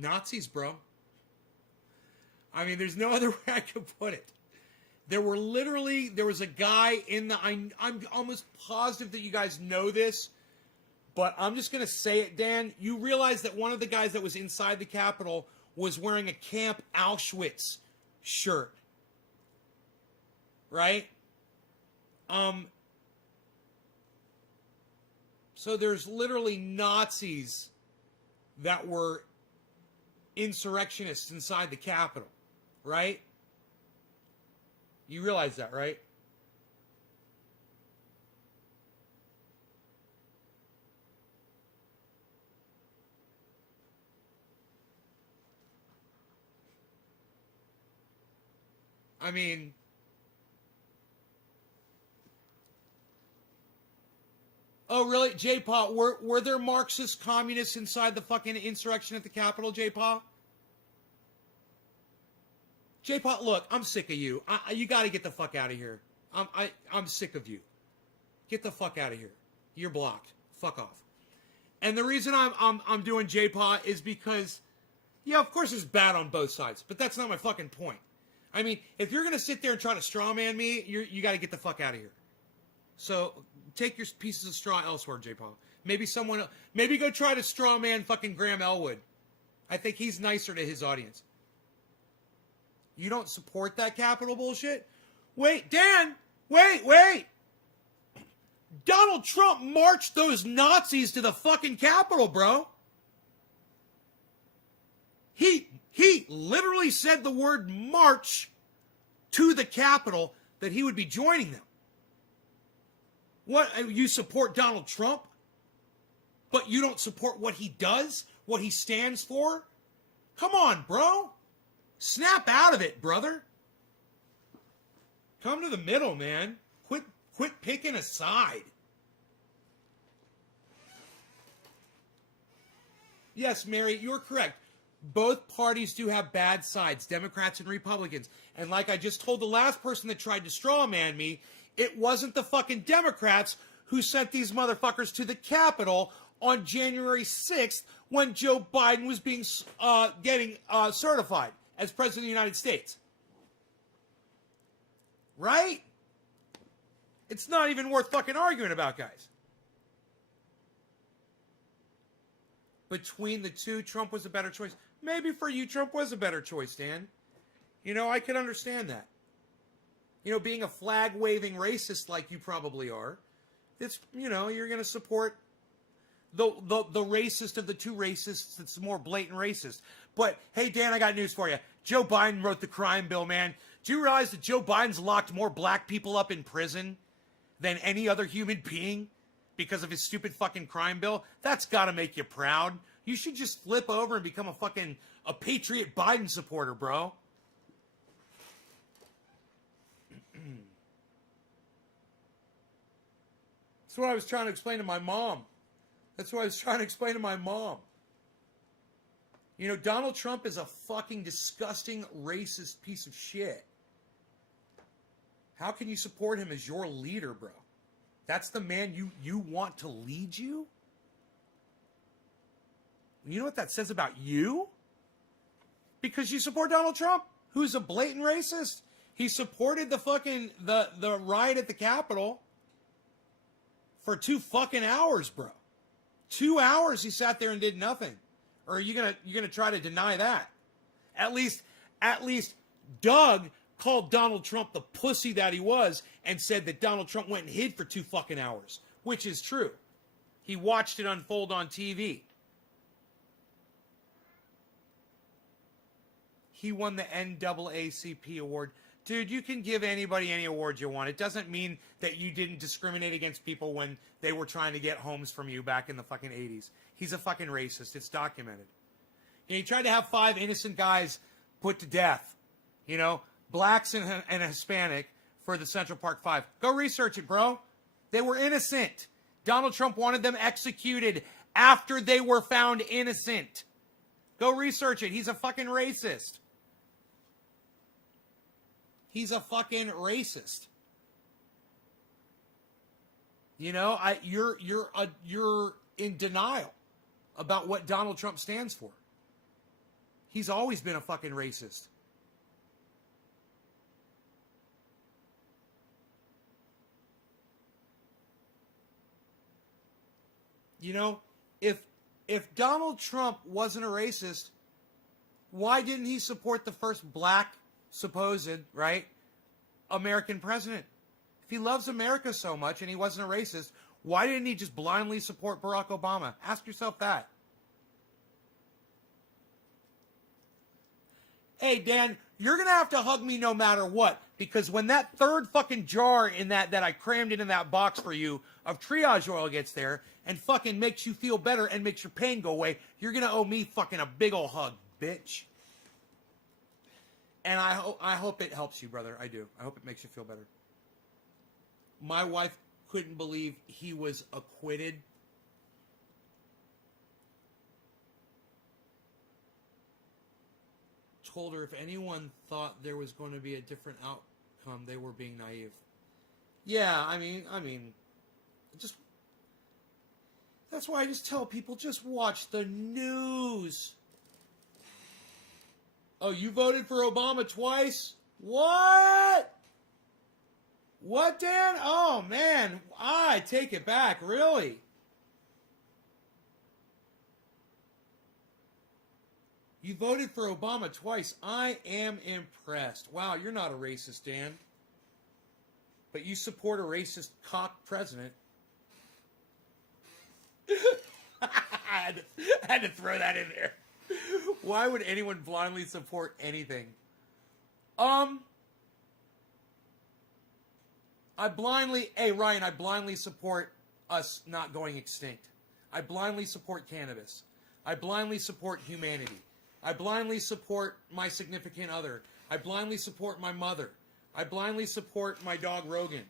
Nazis, bro. I mean, there's no other way I could put it. There was a guy in the, I'm almost positive that you guys know this, but I'm just going to say it, Dan. You realize that one of the guys that was inside the Capitol was wearing a Camp Auschwitz shirt, right? So there's literally Nazis that were insurrectionists inside the Capitol, right? You realize that, right? I mean, oh really, J-Paw? Were there Marxist communists inside the fucking insurrection at the Capitol, J-Paw? J-Paw, look, I'm sick of you. You got to get the fuck out of here. I'm sick of you. Get the fuck out of here. You're blocked. Fuck off. And the reason I'm doing J-Paw is because, yeah, of course it's bad on both sides, but that's not my fucking point. I mean, if you're gonna sit there and try to straw man me, you got to get the fuck out of here. So take your pieces of straw elsewhere, J-Paw. Maybe go try to straw man fucking Graham Elwood. I think he's nicer to his audience. You don't support that Capitol bullshit? Wait, Dan, wait. Donald Trump marched those Nazis to the fucking Capitol, bro. He literally said the word march to the Capitol that he would be joining them. What, you support Donald Trump, but you don't support what he does, what he stands for? Come on, bro. Snap out of it, brother. Come to the middle, man. Quit picking a side. Yes, Mary, you're correct. Both parties do have bad sides, Democrats and Republicans. And like I just told the last person that tried to straw man me, it wasn't the fucking Democrats who sent these motherfuckers to the Capitol on January 6th when Joe Biden was being getting certified as President of the United States. Right? It's not even worth fucking arguing about, guys. Between the two, Trump was a better choice. Maybe for you, Trump was a better choice, Dan. You know, I could understand that. You know, being a flag-waving racist like you probably are, it's, you know, you're going to support the racist of the two racists that's more blatant racist. But, hey, Dan, I got news for you. Joe Biden wrote the crime bill, man. Do you realize that Joe Biden's locked more black people up in prison than any other human being because of his stupid fucking crime bill? That's got to make you proud. You should just flip over and become a patriot Biden supporter, bro. That's what I was trying to explain to my mom. You know, Donald Trump is a fucking disgusting racist piece of shit. How can you support him as your leader, bro? That's the man you want to lead you? You know what that says about you? Because you support Donald Trump, who's a blatant racist. He supported the fucking the riot at the Capitol for 2 fucking hours, bro. 2 hours he sat there and did nothing. Or are you gonna try to deny that? At least Doug called Donald Trump the pussy that he was and said that Donald Trump went and hid for 2 fucking hours. which is true. He watched it unfold on TV. He won the NAACP award. Dude, you can give anybody any award you want. It doesn't mean that you didn't discriminate against people when they were trying to get homes from you back in the fucking 80s. He's a fucking racist. It's documented. And he tried to have 5 innocent guys put to death. You know, blacks and a Hispanic for the Central Park 5. Go research it, bro. They were innocent. Donald Trump wanted them executed after they were found innocent. Go research it. He's a fucking racist. He's a fucking racist. You know, you're in denial about what Donald Trump stands for. He's always been a fucking racist. You know, if Donald Trump wasn't a racist, why didn't he support the first black supposed, right, American president? If he loves America so much and he wasn't a racist, why didn't he just blindly support Barack Obama? Ask yourself that. Hey, Dan, you're going to have to hug me no matter what, because when that third fucking jar in that I crammed into that box for you of triage oil gets there and fucking makes you feel better and makes your pain go away, you're going to owe me fucking a big ol' hug, bitch. And I hope it helps you, brother. I do. I hope it makes you feel better. My wife couldn't believe he was acquitted. Told her if anyone thought there was going to be a different outcome, they were being naive. Yeah, I mean, just that's why I just tell people, just watch the news. Oh, you voted for Obama twice? What? What, Dan? Oh, man, I take it back, really. You voted for Obama twice. I am impressed. Wow, you're not a racist, Dan. But you support a racist cock president. I had to throw that in there. Why would anyone blindly support anything? Hey Ryan, I blindly support us not going extinct. I blindly support cannabis. I blindly support humanity. I blindly support my significant other. I blindly support my mother. I blindly support my dog Rogan.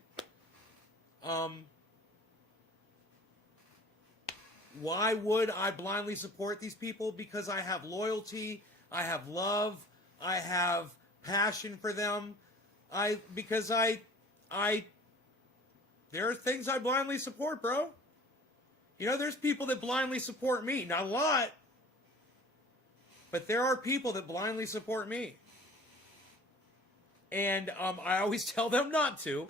Why would I blindly support these people? Because I have loyalty, I have love, I have passion for them. There are things I blindly support, bro. You know, there's people that blindly support me. Not a lot. But there are people that blindly support me. And I always tell them not to.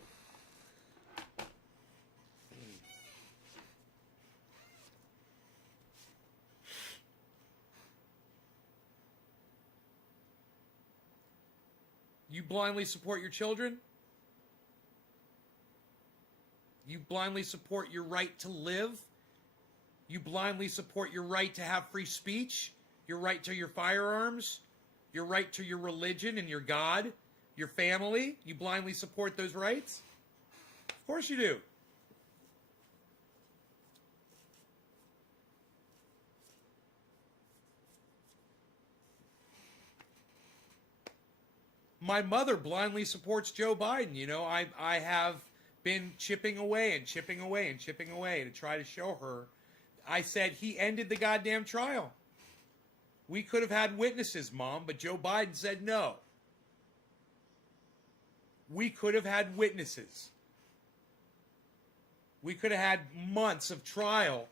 You blindly support your children? You blindly support your right to live? You blindly support your right to have free speech? Your right to your firearms? Your right to your religion and your God? Your family? You blindly support those rights? Of course you do. My mother blindly supports Joe Biden. You know, I have been chipping away and chipping away and chipping away to try to show her. I said he ended the goddamn trial. We could have had witnesses, Mom, but Joe Biden said no. We could have had witnesses. We could have had months of trial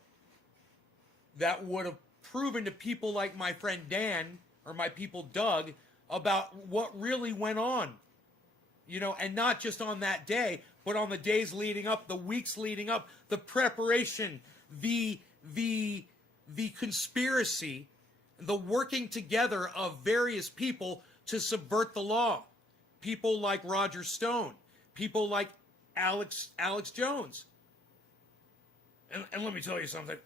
that would have proven to people like my friend Dan or my people Doug about what really went on. You know, and not just on that day, but on the days leading up, the weeks leading up, the preparation, the conspiracy, the working together of various people to subvert the law. People like Roger Stone, people like Alex Jones. And let me tell you something,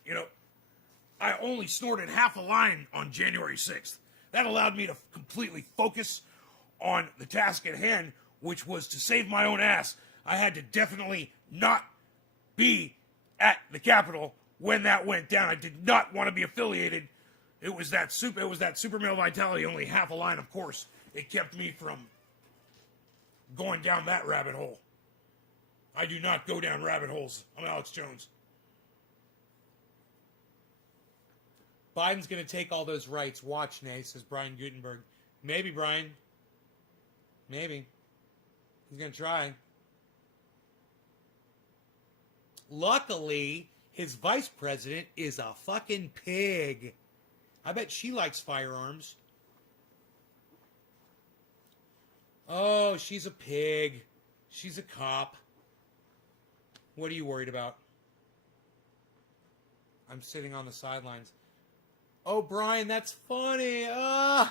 I only snorted half a line on January 6th. That allowed me to completely focus on the task at hand, which was to save my own ass. I had to definitely not be at the Capitol when that went down. I did not want to be affiliated. It was that super male vitality, only half a line, of course. It kept me from going down that rabbit hole. I do not go down rabbit holes. I'm Alex Jones. Biden's going to take all those rights. Watch, Nay, says Brian Gutenberg. Maybe, Brian. Maybe. He's going to try. Luckily, his vice president is a fucking pig. I bet she likes firearms. Oh, she's a pig. She's a cop. What are you worried about? I'm sitting on the sidelines. Oh, Brian, that's funny. Oh.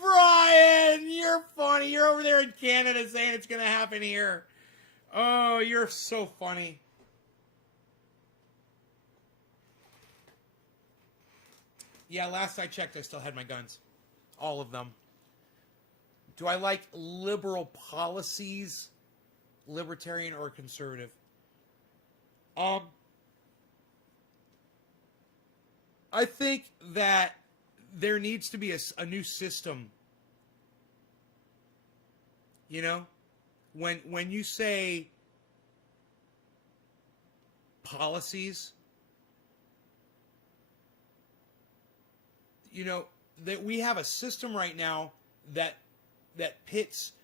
Brian, you're funny. You're over there in Canada saying it's going to happen here. Oh, you're so funny. Yeah, last I checked, I still had my guns. All of them. Do I like liberal policies? Libertarian or conservative? I think that there needs to be a new system. You know? When you say policies, you know, that we have a system right now that pits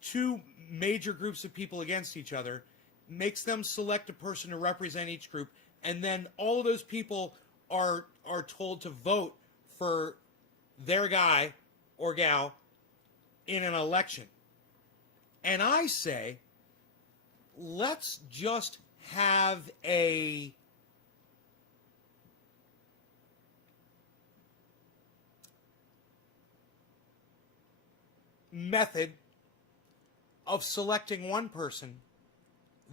two major groups of people against each other, makes them select a person to represent each group, and then all of those people are told to vote for their guy or gal in an election. And I say, let's just have a method of selecting one person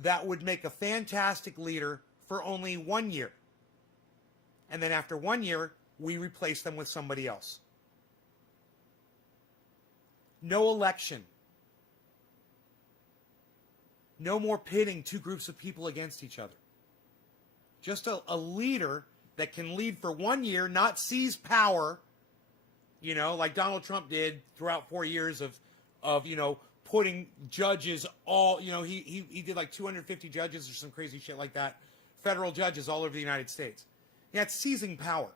that would make a fantastic leader for only 1 year. And then after 1 year, we replace them with somebody else. No election. No more pitting two groups of people against each other. Just a leader that can lead for 1 year, not seize power, you know, like Donald Trump did throughout 4 years of you know, putting judges all, you know, he did like 250 judges or some crazy shit like that, federal judges all over the United States. Yeah, it's seizing power.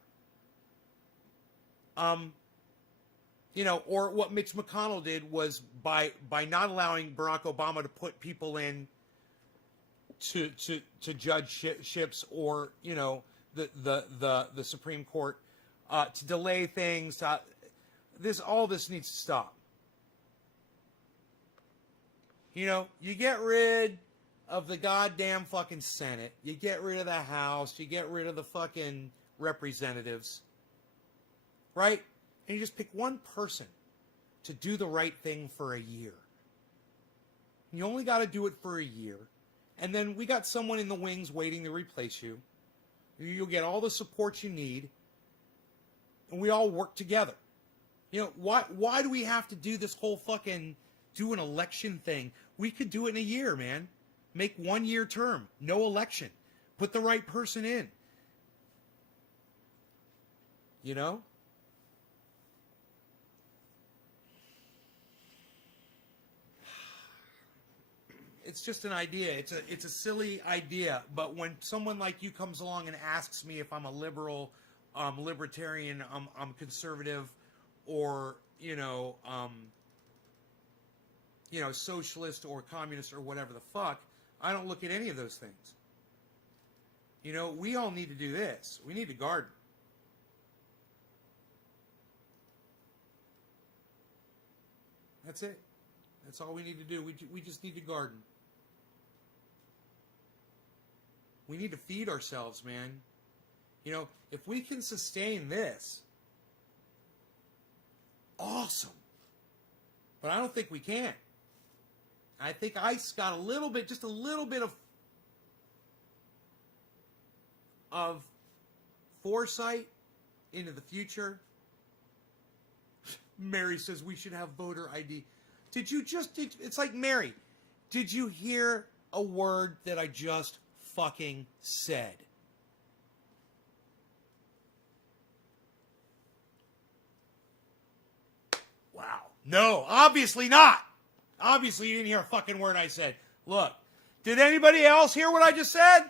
You know, or what Mitch McConnell did was by not allowing Barack Obama to put people in to judgeships or, you know, the Supreme Court, to delay things. All this needs to stop. You know, you get rid of the goddamn fucking Senate. You get rid of the House. You get rid of the fucking representatives. Right? And you just pick one person to do the right thing for a year. You only got to do it for a year. And then we got someone in the wings waiting to replace you. You'll get all the support you need. And we all work together. You know, why do we have to do this whole fucking do an election thing? We could do it in a year, man. Make 1 year term. No election. Put the right person in. You know? It's just an idea. It's a silly idea. But when someone like you comes along and asks me if I'm a liberal, libertarian, I'm conservative, or socialist or communist or whatever the fuck, I don't look at any of those things. You know, we all need to do this. We need to garden. That's it. That's all we need to do. We just need to garden. We need to feed ourselves, man. You know, if we can sustain this, awesome. But I don't think we can. I think ICE got just a little bit of of foresight into the future. Mary says we should have voter ID. It's like, Mary, did you hear a word that I just fucking said? Wow. No, obviously not. Obviously you didn't hear a fucking word I said. Look, did anybody else hear what I just said?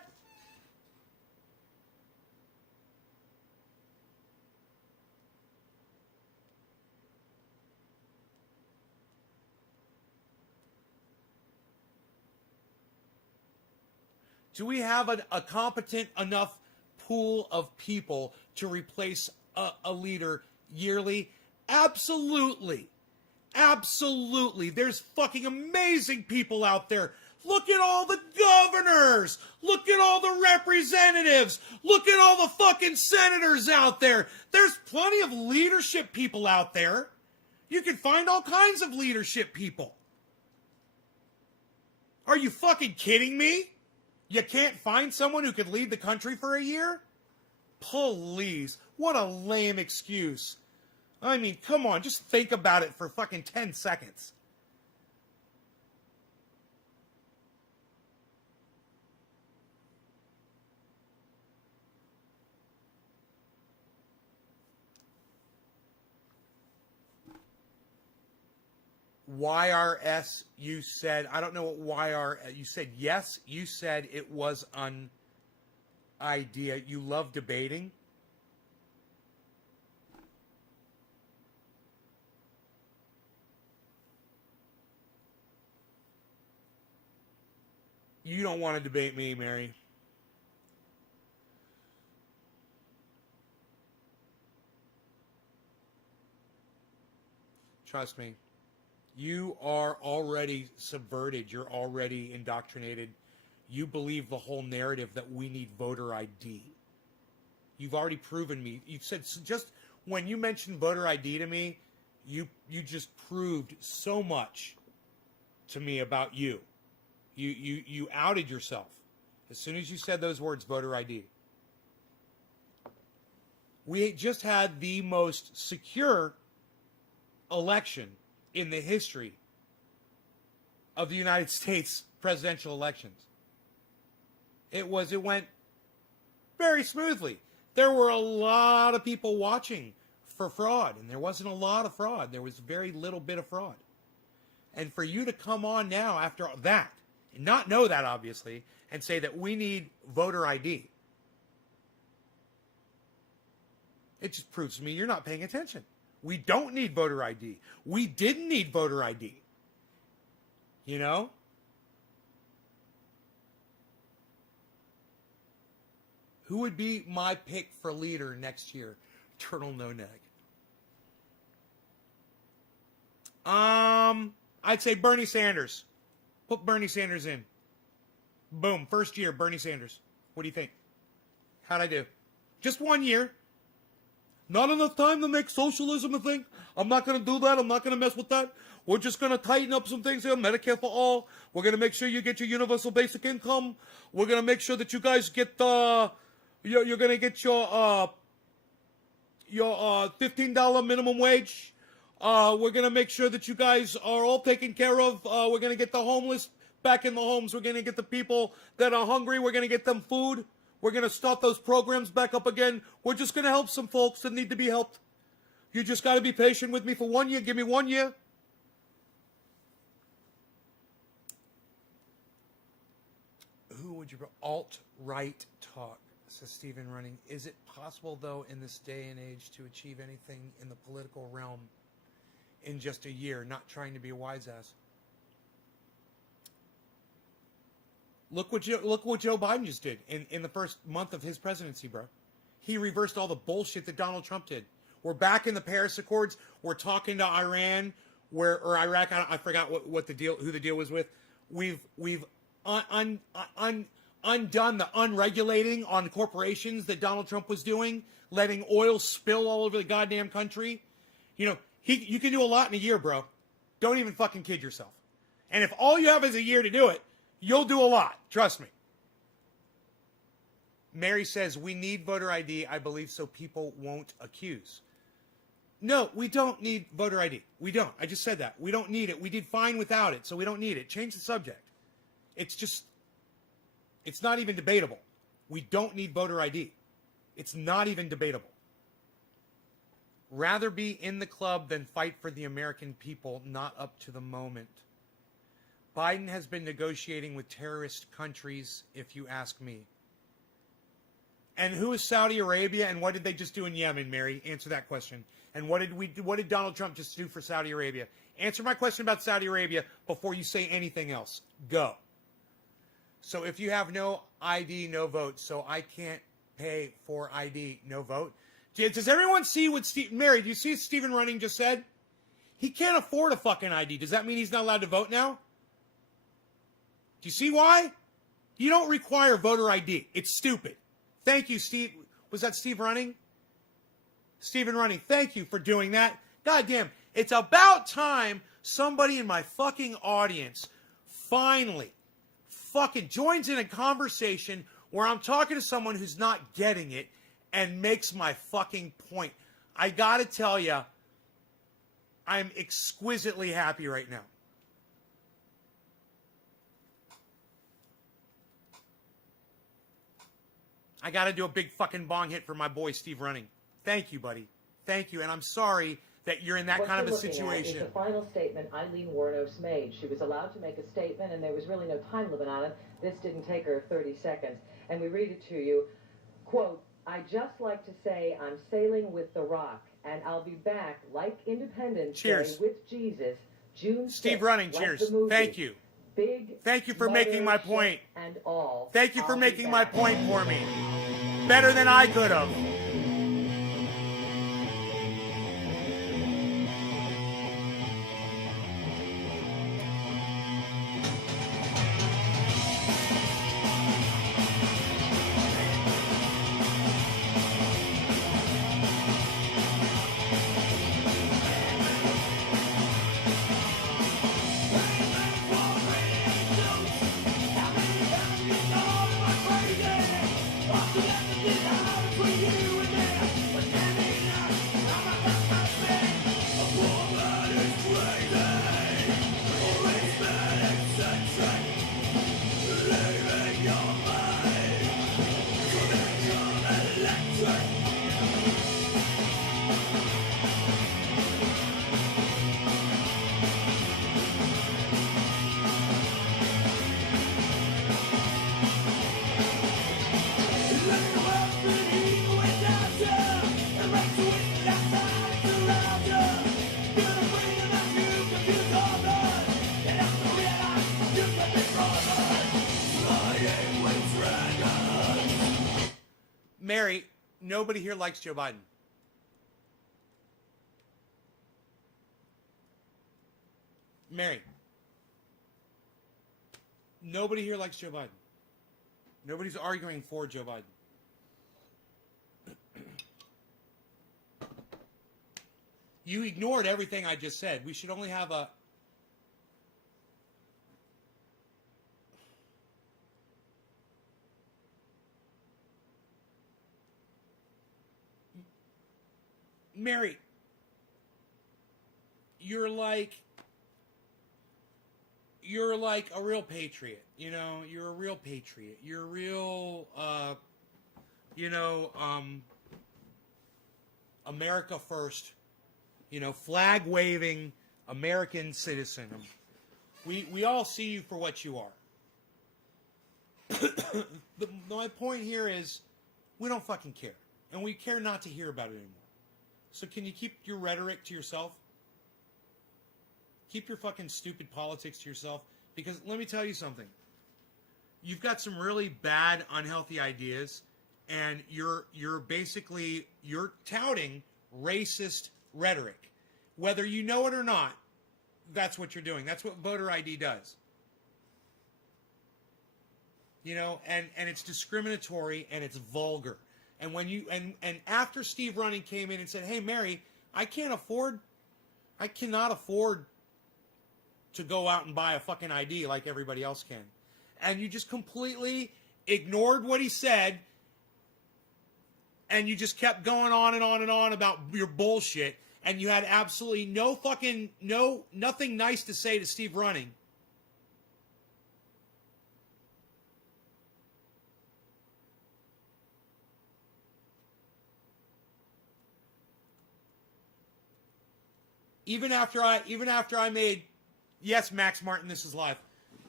Do we have a competent enough pool of people to replace a leader yearly? Absolutely. Absolutely. There's fucking amazing people out there. Look at all the governors. Look at all the representatives. Look at all the fucking senators out there. There's plenty of leadership people out there. You can find all kinds of leadership people. Are you fucking kidding me? You can't find someone who could lead the country for a year? Please. What a lame excuse. I mean, come on, just think about it for fucking 10 seconds. YRS, you said, I don't know what YR, you said yes, you said it was an idea. You love debating? You don't want to debate me, Mary. Trust me. You are already subverted. You're already indoctrinated. You believe the whole narrative that we need voter ID. You've already proven me. You've said, just when you mentioned voter ID to me, you just proved so much to me about you. You outed yourself as soon as you said those words, voter ID. We just had the most secure election in the history of the United States presidential elections. It went very smoothly. There were a lot of people watching for fraud, and there wasn't a lot of fraud. There was very little bit of fraud. And for you to come on now after that, and not know that, obviously, and say that we need voter ID, it just proves to me you're not paying attention. We don't need voter ID. We didn't need voter ID. You know? Who would be my pick for leader next year? Turtle No Neg. I'd say Bernie Sanders. Put Bernie Sanders in. Boom. First year, Bernie Sanders. What do you think? How'd I do? Just 1 year. Not enough time to make socialism a thing. I'm not going to do that. I'm not going to mess with that. We're just going to tighten up some things here. Medicare for all. We're going to make sure you get your universal basic income. We're going to make sure that you guys get you're going to get your $15 minimum wage. We're going to make sure that you guys are all taken care of. We're going to get the homeless back in the homes. We're going to get the people that are hungry. We're going to get them food. We're going to start those programs back up again. We're just going to help some folks that need to be helped. You just got to be patient with me for 1 year. Give me 1 year. Who would you... Alt-right talk, says Stephen Running. Is it possible, though, in this day and age to achieve anything in the political realm in just a year? Not trying to be a wise ass. Look what Joe Biden just did in the first month of his presidency, bro. He reversed all the bullshit that Donald Trump did. We're back in the Paris Accords. We're talking to Iran, or Iraq. I forgot what the deal, who the deal was with. We've undone the unregulating on corporations that Donald Trump was doing, letting oil spill all over the goddamn country. You know, you can do a lot in a year, bro. Don't even fucking kid yourself. And if all you have is a year to do it, you'll do a lot. Trust me. Mary says, we need voter ID, I believe, so people won't accuse. No, we don't need voter ID. We don't. I just said that. We don't need it. We did fine without it, so we don't need it. Change the subject. It's not even debatable. We don't need voter ID. It's not even debatable. Rather be in the club than fight for the American people, not up to the moment. Biden has been negotiating with terrorist countries, if you ask me. And who is Saudi Arabia, and what did they just do in Yemen, Mary? Answer that question. And what did Donald Trump just do for Saudi Arabia? Answer my question about Saudi Arabia before you say anything else. Go. So if you have no ID, no vote. So I can't pay for ID, no vote. Does everyone see what Mary, do you see what Stephen Running just said? He can't afford a fucking ID. Does that mean he's not allowed to vote now? Do you see why? You don't require voter ID. It's stupid. Thank you, Steve. Was that Steve Running? Stephen Running, thank you for doing that. God damn, it's about time somebody in my fucking audience finally fucking joins in a conversation where I'm talking to someone who's not getting it and makes my fucking point. I gotta tell you, I'm exquisitely happy right now. I gotta do a big fucking bong hit for my boy Steve Running. Thank you, buddy. Thank you. And I'm sorry that you're in that kind of a situation. What you're looking at is the final statement Eileen Wuornos made. She was allowed to make a statement, and there was really no time limit on it. This didn't take her 30 seconds. And we read it to you. Quote, I just like to say I'm sailing with the Rock, and I'll be back like Independence Day with Jesus, June 6th. Steve Running, like cheers. The movie. Thank you. Thank you for making my point. And all. Thank you for making my point for me. Better than I could have. Mary, nobody here likes Joe Biden. Mary, nobody here likes Joe Biden. Nobody's arguing for Joe Biden. You ignored everything I just said. We should only have a... Mary, you're like a real patriot, you know, you're a real patriot. You're a real, America first, flag waving American citizen. We all see you for what you are. My point here is we don't fucking care. And we care not to hear about it anymore. So can you keep your rhetoric to yourself? Keep your fucking stupid politics to yourself. Because let me tell you something. You've got some really bad, unhealthy ideas. And you're touting racist rhetoric. Whether you know it or not, that's what you're doing. That's what voter ID does. And it's discriminatory and it's vulgar. And when you and after Steve Running came in and said, "Hey Mary, I cannot afford to go out and buy a fucking ID like everybody else can," and you just completely ignored what he said and you just kept going on and on and on about your bullshit, and you had absolutely nothing nice to say to Steve Running. Even after I made, yes, Max Martin, this is live.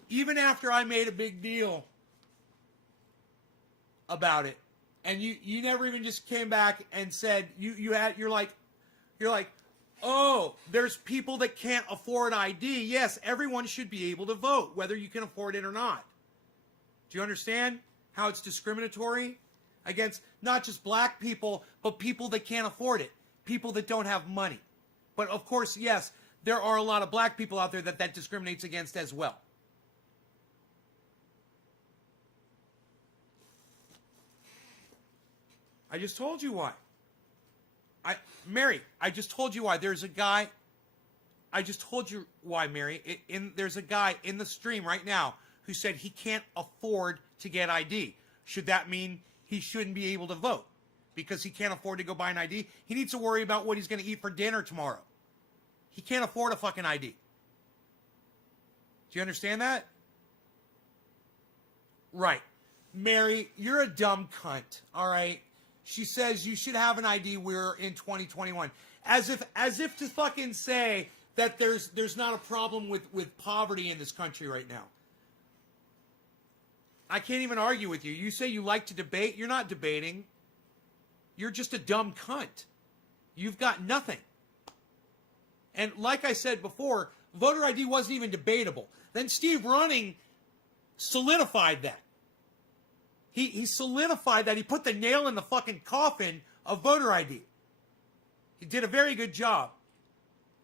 Even after I made a big deal about it, and you never even just came back and said you're like, oh, there's people that can't afford ID. Yes, everyone should be able to vote, whether you can afford it or not. Do you understand how it's discriminatory against not just black people, but people that can't afford it, people that don't have money? But of course, yes, there are a lot of black people out there that discriminates against as well. I just told you why. Mary, I just told you why. There's a guy. I just told you why, Mary. There's a guy in the stream right now who said he can't afford to get ID. Should that mean he shouldn't be able to vote because he can't afford to go buy an ID? He needs to worry about what he's going to eat for dinner tomorrow. He can't afford a fucking ID. Do you understand that? Right. Mary, you're a dumb cunt, all right? She says you should have an ID. We're in 2021. As if to fucking say that there's not a problem with poverty in this country right now. I can't even argue with you. You say you like to debate. You're not debating. You're just a dumb cunt. You've got nothing. And like I said before, voter ID wasn't even debatable. Then Steve Running solidified that. He solidified that. He put the nail in the fucking coffin of voter ID. He did a very good job.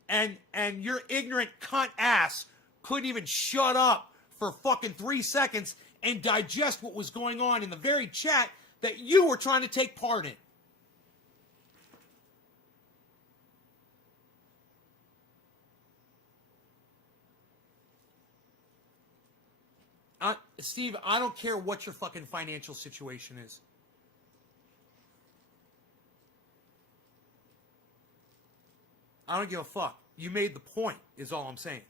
And your ignorant cunt ass couldn't even shut up for fucking 3 seconds and digest what was going on in the very chat that you were trying to take part in. Steve, I don't care what your fucking financial situation is. I don't give a fuck. You made the point, is all I'm saying.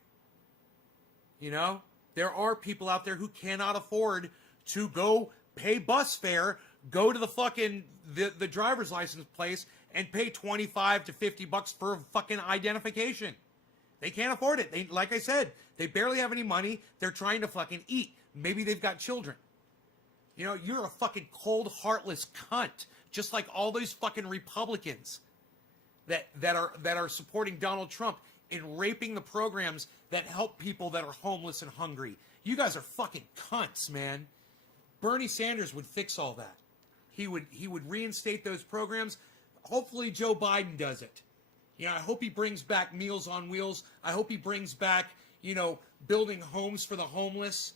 You know? There are people out there who cannot afford to go pay bus fare, go to the fucking, the driver's license place, and pay $25 to $50 for fucking identification. They can't afford it. They, like I said, they barely have any money. They're trying to fucking eat. Maybe they've got children. You know, you're a fucking cold, heartless cunt. Just like all those fucking Republicans that are supporting Donald Trump in raping the programs that help people that are homeless and hungry. You guys are fucking cunts, man. Bernie Sanders would fix all that. He would reinstate those programs. Hopefully Joe Biden does it. You know, I hope he brings back Meals on Wheels. I hope he brings back, you know, building homes for the homeless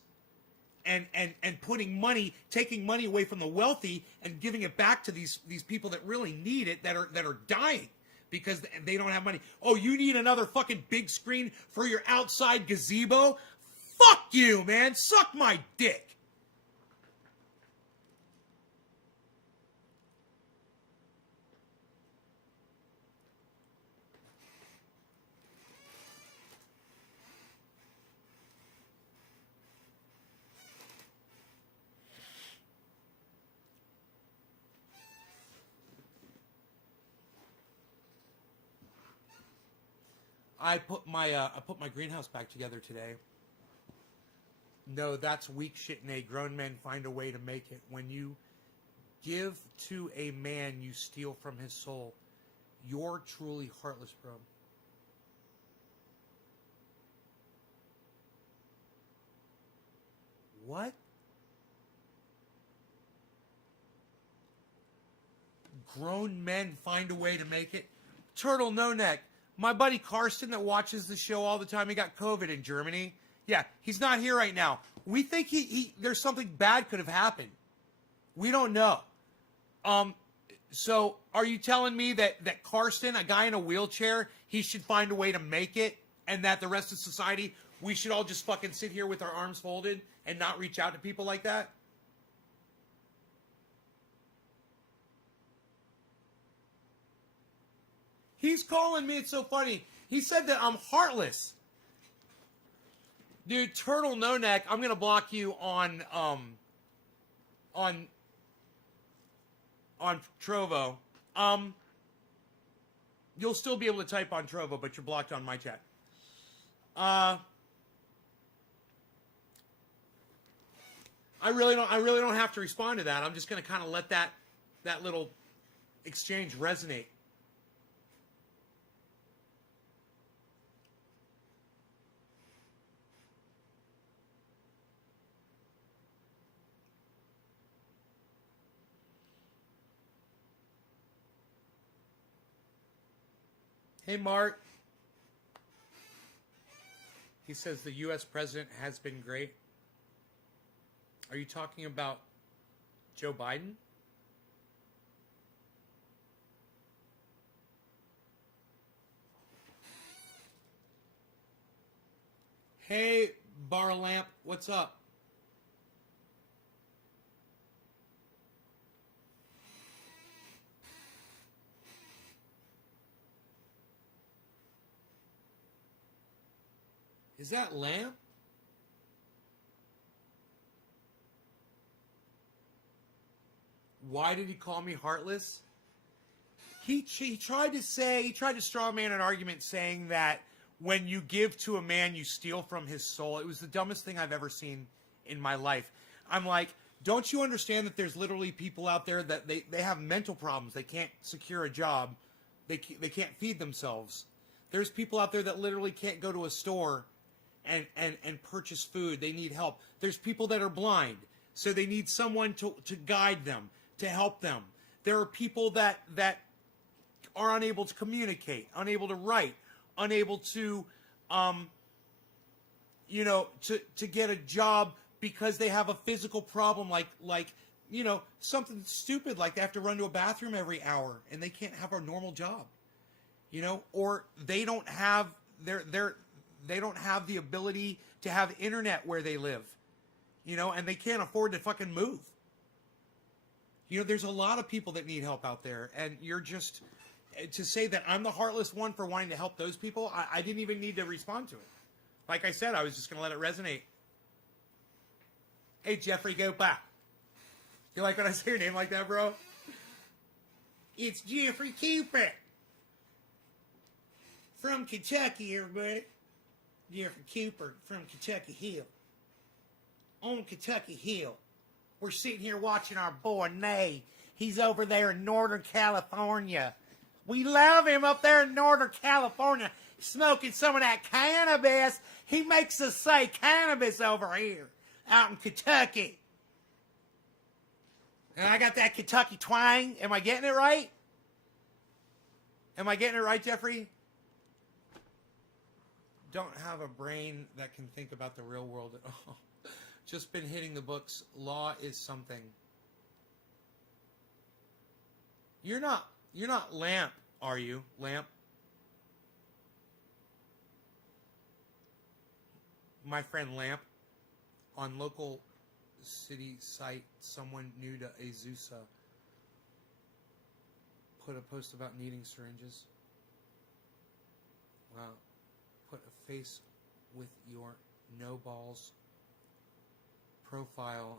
and putting money, taking money away from the wealthy and giving it back to these people that really need it, that are dying because they don't have money. Oh, you need another fucking big screen for your outside gazebo? Fuck you, man. Suck my dick. I put my greenhouse back together today. No, that's weak shit, Nate. Grown men find a way to make it. When you give to a man, you steal from his soul. You're truly heartless, bro. What? Grown men find a way to make it? Turtle No Neck. My buddy Karsten that watches the show all the time, he got COVID in Germany. Yeah, he's not here right now. We think there's something bad could have happened. We don't know. So are you telling me that Karsten, a guy in a wheelchair, he should find a way to make it, and that the rest of society, we should all just fucking sit here with our arms folded and not reach out to people like that? He's calling me. It's so funny. He said that I'm heartless. Dude, Turtle No Neck, I'm gonna block you on Trovo. You'll still be able to type on Trovo, but you're blocked on my chat. I really don't have to respond to that. I'm just gonna kind of let that little exchange resonate. Hey, Mark. He says the U.S. president has been great. Are you talking about Joe Biden? Hey, Bar Lamp, what's up? Is that Lamp? Why did he call me heartless? He tried to straw man an argument saying that when you give to a man, you steal from his soul. It was the dumbest thing I've ever seen in my life. I'm like, don't you understand that there's literally people out there that they have mental problems. They can't secure a job. They can't feed themselves. There's people out there that literally can't go to a store and purchase food. They need help. There's people that are blind, so they need someone to guide them, to help them. There are people that are unable to communicate, unable to write, unable to to get a job because they have a physical problem like something stupid like they have to run to a bathroom every hour and they can't have a normal job. Or they don't have they don't have the ability to have internet where they live. And they can't afford to fucking move. There's a lot of people that need help out there, and you're just to say that I'm the heartless one for wanting to help those people. I didn't even need to respond to it. Like I said, I was just going to let it resonate. Hey, Jeffrey Gopa. You like when I say your name like that, bro? It's Jeffrey Cooper. From Kentucky, everybody. Jeffrey Cooper from Kentucky Hill. On Kentucky Hill. We're sitting here watching our boy, Nay. He's over there in Northern California. We love him up there in Northern California, smoking some of that cannabis. He makes us say cannabis over here, out in Kentucky. And I got that Kentucky twang. Am I getting it right? Am I getting it right, Jeffrey? Don't have a brain that can think about the real world at all. Just been hitting the books. Law is something. You're not Lamp, are you? Lamp? My friend Lamp. On local city site, someone new to Azusa put a post about needing syringes. Wow. Put a face with your no balls profile.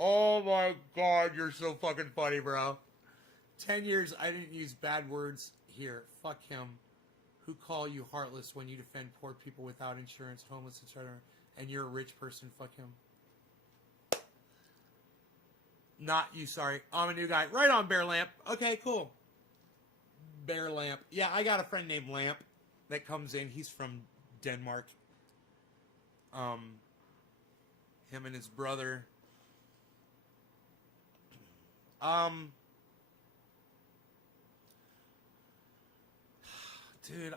Oh my God, you're so fucking funny, bro. 10 years I didn't use bad words here. Fuck him. Who call you heartless when you defend poor people without insurance, homeless, etc. And you're a rich person? Fuck him. Not you, sorry. I'm a new guy. Right on, Bear Lamp. Okay, cool. Bear Lamp. Yeah, I got a friend named Lamp that comes in. He's from Denmark. Him and his brother. Dude,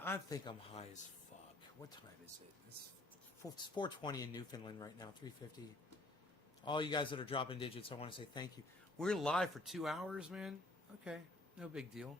I think I'm high as fuck. What time is it? It's 4:20 in Newfoundland right now, 3:50. All you guys that are dropping digits, I want to say thank you. We're live for 2 hours, man. Okay, no big deal.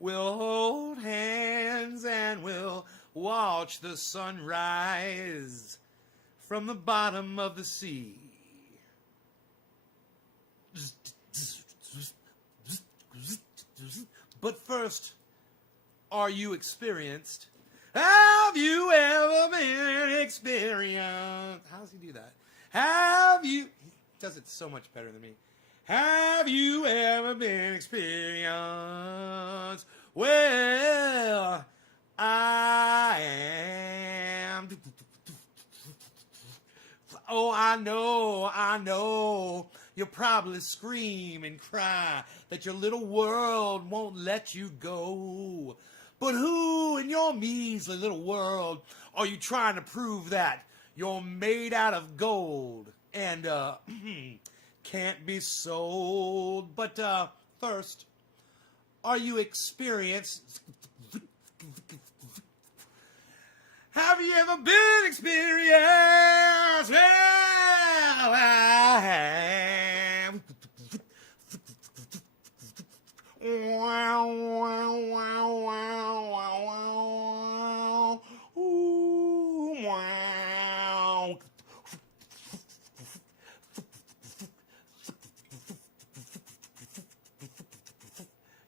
We'll hold hands and we'll watch the sunrise from the bottom of the sea. But first, are you experienced? Have you ever been experienced? How does he do that? Have you... He does it so much better than me. Have you ever been experienced? Well, I am. Oh, I know. You'll probably scream and cry that your little world won't let you go. But who in your measly little world are you trying to prove that you're made out of gold and can't be sold? But first, are you experienced? Have you ever been experienced? Well, I have. Wow, wow, wow, wow, wow, wow. Ooh, wow.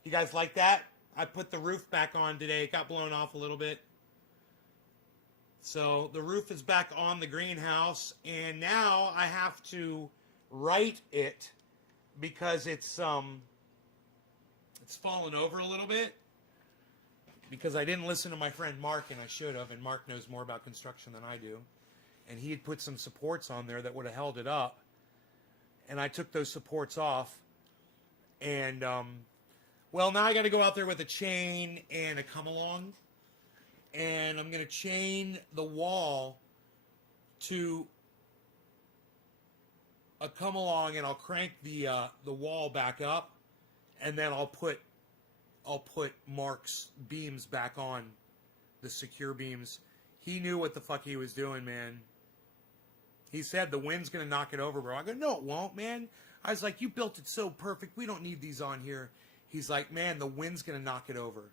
You guys like that? I put the roof back on today. It got blown off a little bit. So the roof is back on the greenhouse, and now I have to right it because it's fallen over a little bit because I didn't listen to my friend Mark, and I should have, and Mark knows more about construction than I do. And he had put some supports on there that would have held it up, and I took those supports off, and well, now I got to go out there with a chain and a come-along. And I'm going to chain the wall to a come along, and I'll crank the wall back up, and then I'll put Mark's beams back on, the secure beams. He knew what the fuck he was doing, man. He said the wind's going to knock it over, bro. I go, no, it won't, man. I was like, you built it so perfect. We don't need these on here. He's like, man, the wind's going to knock it over.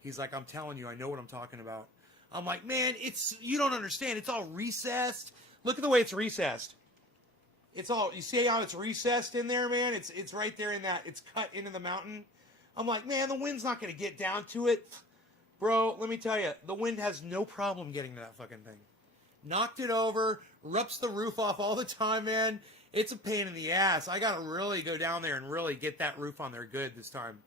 He's like, I'm telling you, I know what I'm talking about. I'm like, man, you don't understand. It's all recessed. Look at the way it's recessed. It's all, you see how it's recessed in there, man? It's right there in that, it's cut into the mountain. I'm like, man, the wind's not going to get down to it. Bro, let me tell you, the wind has no problem getting to that fucking thing. Knocked it over, rips the roof off all the time, man. It's a pain in the ass. I got to really go down there and really get that roof on there good this time.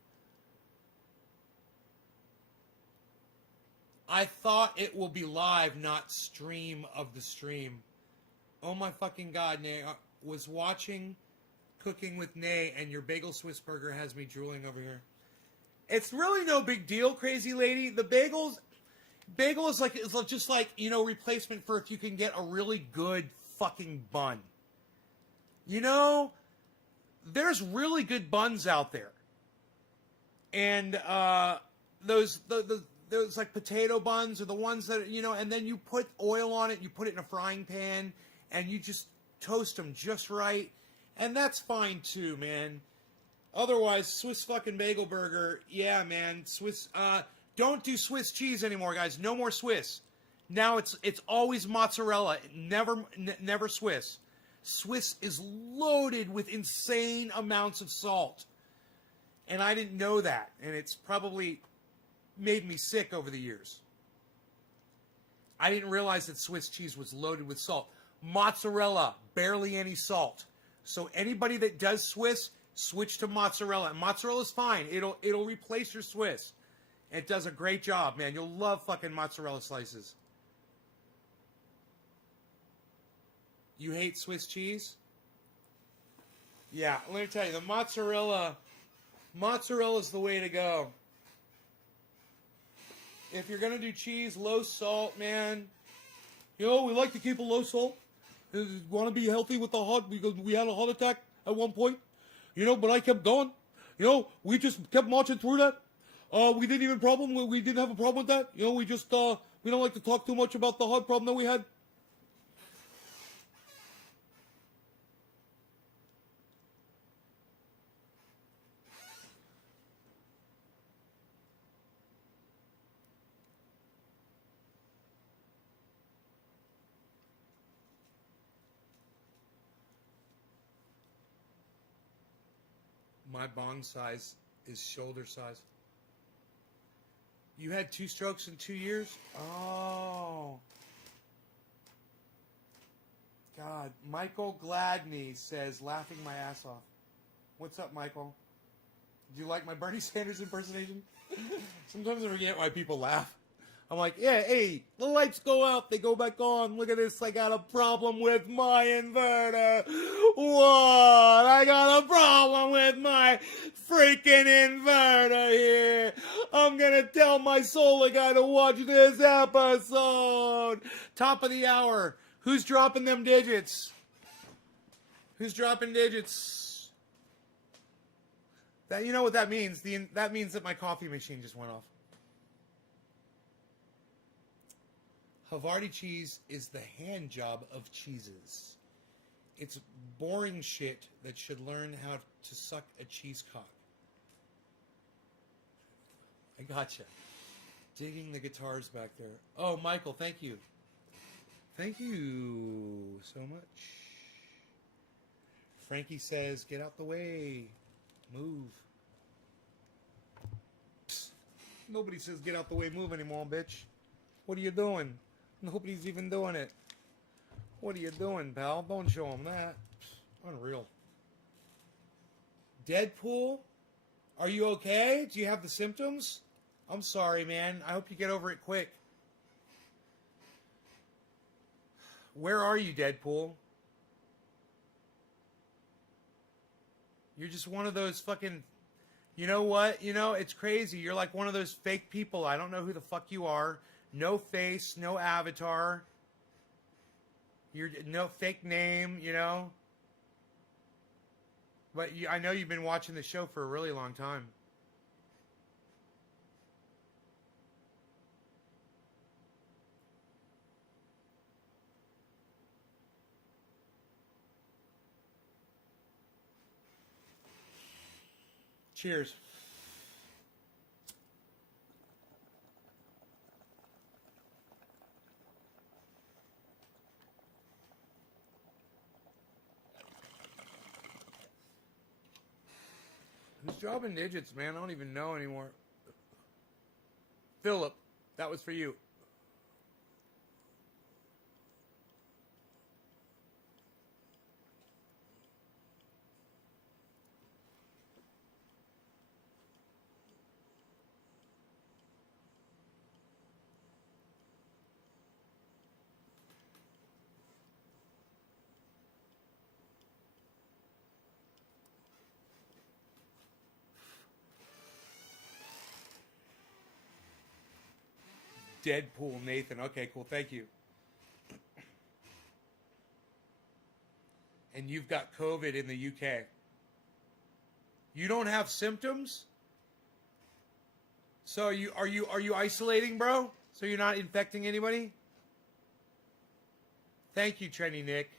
I thought it will be live, not stream of the stream. Oh my fucking God, Nay. I was watching Cooking with Nay, and your bagel Swiss burger has me drooling over here. It's really no big deal, crazy lady. The bagel is like, it's just like, you know, replacement for if you can get a really good fucking bun. You know, there's really good buns out there. And those like potato buns are the ones that, you know, and then you put oil on it, you put it in a frying pan, and you just toast them just right. And that's fine too, man. Otherwise, Swiss fucking bagel burger, yeah, man. Swiss, don't do Swiss cheese anymore, guys. No more Swiss. Now it's always mozzarella, never Swiss. Swiss is loaded with insane amounts of salt. And I didn't know that. And it's probably made me sick over the years. I didn't realize that Swiss cheese was loaded with salt. Mozzarella, barely any salt. So anybody that does Swiss, switch to mozzarella. And mozzarella's fine. It'll replace your Swiss. It does a great job, man. You'll love fucking mozzarella slices. You hate Swiss cheese? Yeah, let me tell you, the mozzarella's the way to go. If you're going to do cheese, low salt, man. You know, we like to keep a low salt. We want to be healthy with the heart because we had a heart attack at one point. You know, but I kept going. You know, we just kept marching through that. We didn't have a problem with that. You know, we just, we don't like to talk too much about the heart problem that we had. My bong size is shoulder size. You had 2 strokes in 2 years? Oh. God. Michael Gladney says, laughing my ass off. What's up, Michael? Do you like my Bernie Sanders impersonation? Sometimes I forget why people laugh. I'm like, yeah, hey, the lights go out, they go back on. Look at this, I got a problem with my inverter. What? I got a problem with my freaking inverter here. I'm gonna tell my solar guy to watch this episode. Top of the hour. Who's dropping them digits? Who's dropping digits? That, you know what that means? That means that my coffee machine just went off. Havarti cheese is the hand job of cheeses. It's boring shit that should learn how to suck a cheese cock. I gotcha. Digging the guitars back there. Oh, Michael, thank you. Thank you so much. Frankie says, get out the way. Move. Psst. Nobody says get out the way, move anymore, bitch. What are you doing? Nobody's even doing it. What are you doing, pal? Don't show them that. Psst. Unreal. Deadpool? Are you okay? Do you have the symptoms? I'm sorry, man. I hope you get over it quick. Where are you, Deadpool? You're just one of those fucking... You know what? You know, it's crazy. You're like one of those fake people. I don't know who the fuck you are. No face, no avatar. You're no fake name, you know? But I know you've been watching the show for a really long time. Cheers. Who's dropping digits, man? I don't even know anymore. Philip, that was for you. Deadpool Nathan. Okay, cool. Thank you. And you've got COVID in the UK. You don't have symptoms? So are you isolating, bro? So you're not infecting anybody? Thank you, Trenny Nick.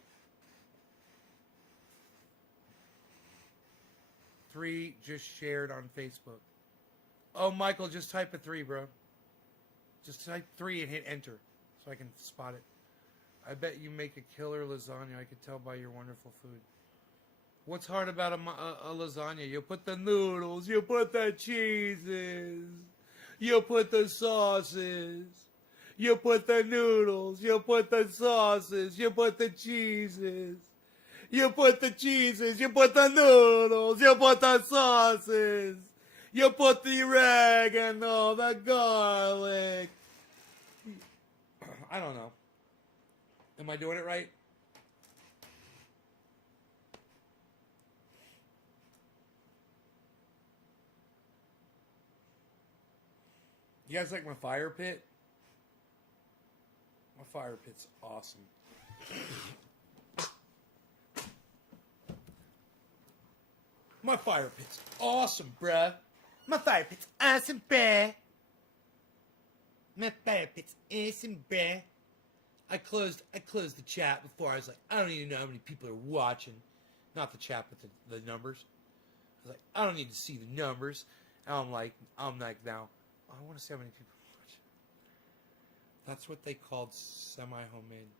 3 just shared on Facebook. Oh, Michael, just type a 3, bro. Just type 3 and hit enter so I can spot it. I bet you make a killer lasagna. I could tell by your wonderful food. What's hard about a lasagna? You put the noodles, you put the cheeses, you put the sauces, you put the noodles, you put the sauces, you put the cheeses, you put the cheeses, you put the noodles, you put the sauces. You put the oregano, the garlic. I don't know. Am I doing it right? You guys like my fire pit? My fire pit's awesome. My fire pit's awesome, bruh. My fire pit's awesome, bruh. My fire pit's awesome, bruh. I closed the chat before. I was like, I don't even know how many people are watching. Not the chat, but the numbers. I was like, I don't need to see the numbers. And I'm like now, I want to see how many people are watching. That's what they called semi-homemade.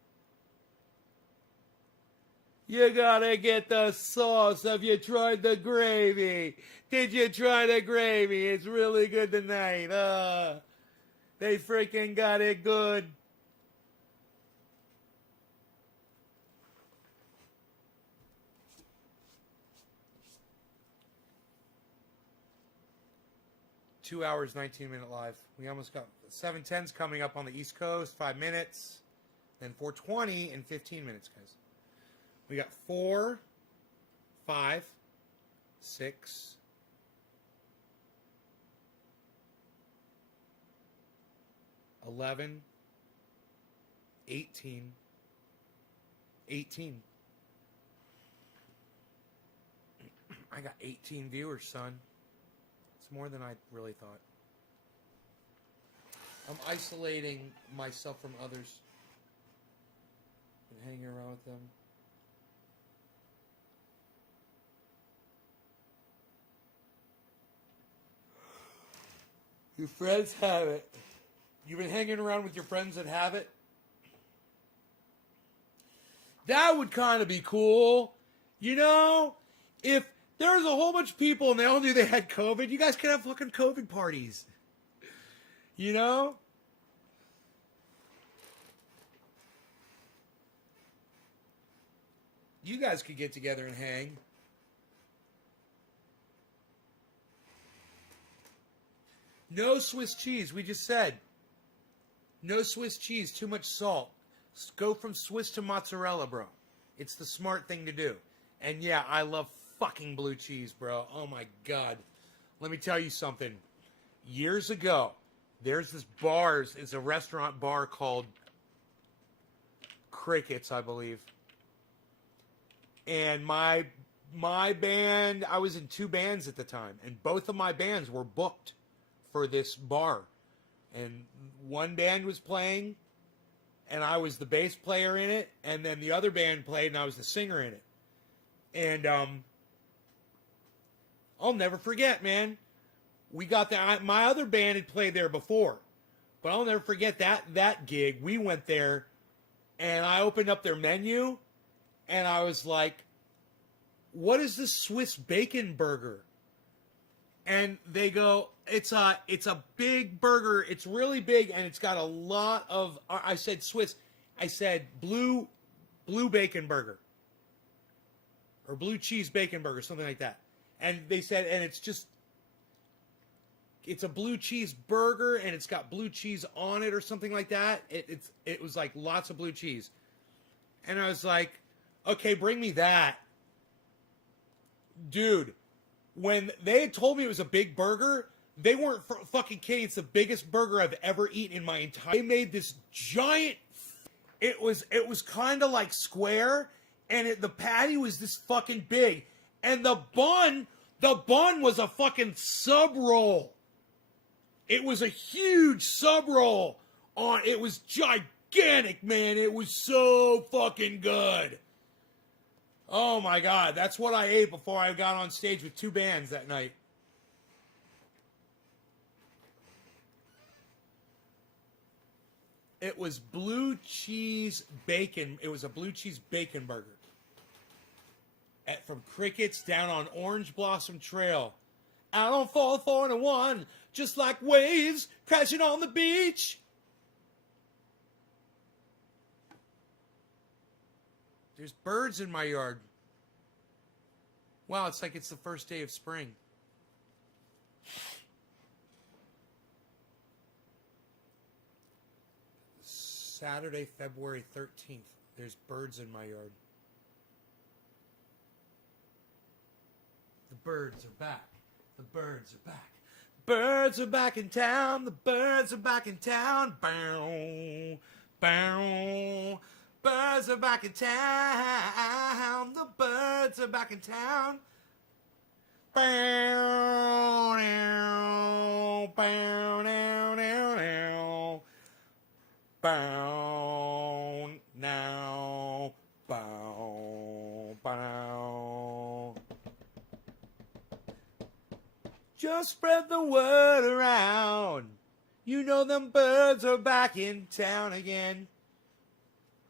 You gotta get the sauce. Have you tried the gravy? Did you try the gravy? It's really good tonight. They freaking got it good. Two hours, 19-minute live. We almost got 7:10's coming up on the East Coast. 5 minutes. Then 4:20 in 15 minutes, guys. We got 4, 5, 6, 11, 18, 18. I got 18 viewers, son. It's more than I really thought. I'm isolating myself from others and hanging around with them. Your friends have it. You've been hanging around with your friends that have it? That would kind of be cool. You know, if there's a whole bunch of people and they all knew they had COVID, you guys could have fucking COVID parties. You know? You guys could get together and hang. No Swiss cheese, we just said. No Swiss cheese, too much salt. Go from Swiss to mozzarella, bro. It's the smart thing to do. And yeah, I love fucking blue cheese, bro. Oh my God. Let me tell you something. Years ago, there's this bar, it's a restaurant bar called Crickets, I believe. And my band, I was in 2 bands at the time, and both of my bands were booked for this bar. And one band was playing, and I was the bass player in it, and then the other band played, and I was the singer in it. And I'll never forget, man. We got that. My other band had played there before, but I'll never forget that gig. We went there, and I opened up their menu, and I was like, "What is this Swiss bacon burger?" And they go, it's a big burger. It's really big, and it's got a lot of. I said Swiss. I said blue bacon burger, or blue cheese bacon burger, something like that. And they said, and it's a blue cheese burger, and it's got blue cheese on it, or something like that. It was like lots of blue cheese, and I was like, okay, bring me that, dude. When they had told me it was a big burger, they weren't fucking kidding. It's the biggest burger I've ever eaten in my entire. They made this giant. It was kind of like square, and the patty was this fucking big, and the bun was a fucking sub roll. It was a huge sub roll on. It was gigantic, man. It was so fucking good. Oh my God, that's what I ate before I got on stage with 2 bands that night. It was blue cheese bacon. It was a blue cheese bacon burger. From Crickets down on Orange Blossom Trail. Out on 441, just like waves crashing on the beach. There's birds in my yard. Wow, it's like it's the first day of spring. Saturday, February 13th. There's birds in my yard. The birds are back. The birds are back. Birds are back in town. The birds are back in town. Bow, bow. Birds are back in town. The birds are back in town. Bow, now, bow, now, now, now. Bow, now, bow, bow. Just spread the word around. You know them birds are back in town again.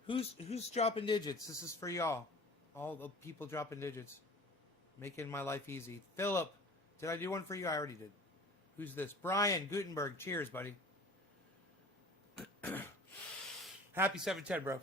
Who's dropping digits? This is for y'all. All the people dropping digits. Making my life easy. Philip, did I do one for you? I already did. Who's this? Brian Gutenberg. Cheers, buddy. Happy 710, bro.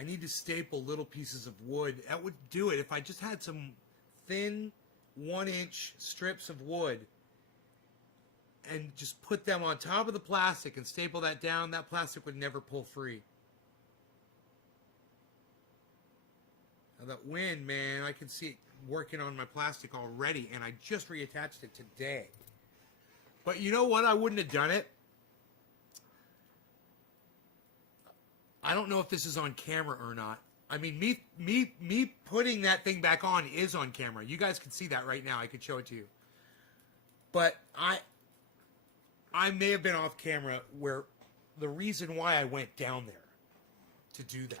I need to staple little pieces of wood. That would do it if I just had some thin 1-inch strips of wood and just put them on top of the plastic and staple that down. That plastic would never pull free. Now that wind, man, I can see it working on my plastic already, and I just reattached it today. But you know what? I wouldn't have done it. I don't know if this is on camera or not. I mean, me putting that thing back on is on camera. You guys can see that right now. I could show it to you. But I may have been off camera where the reason why I went down there to do that.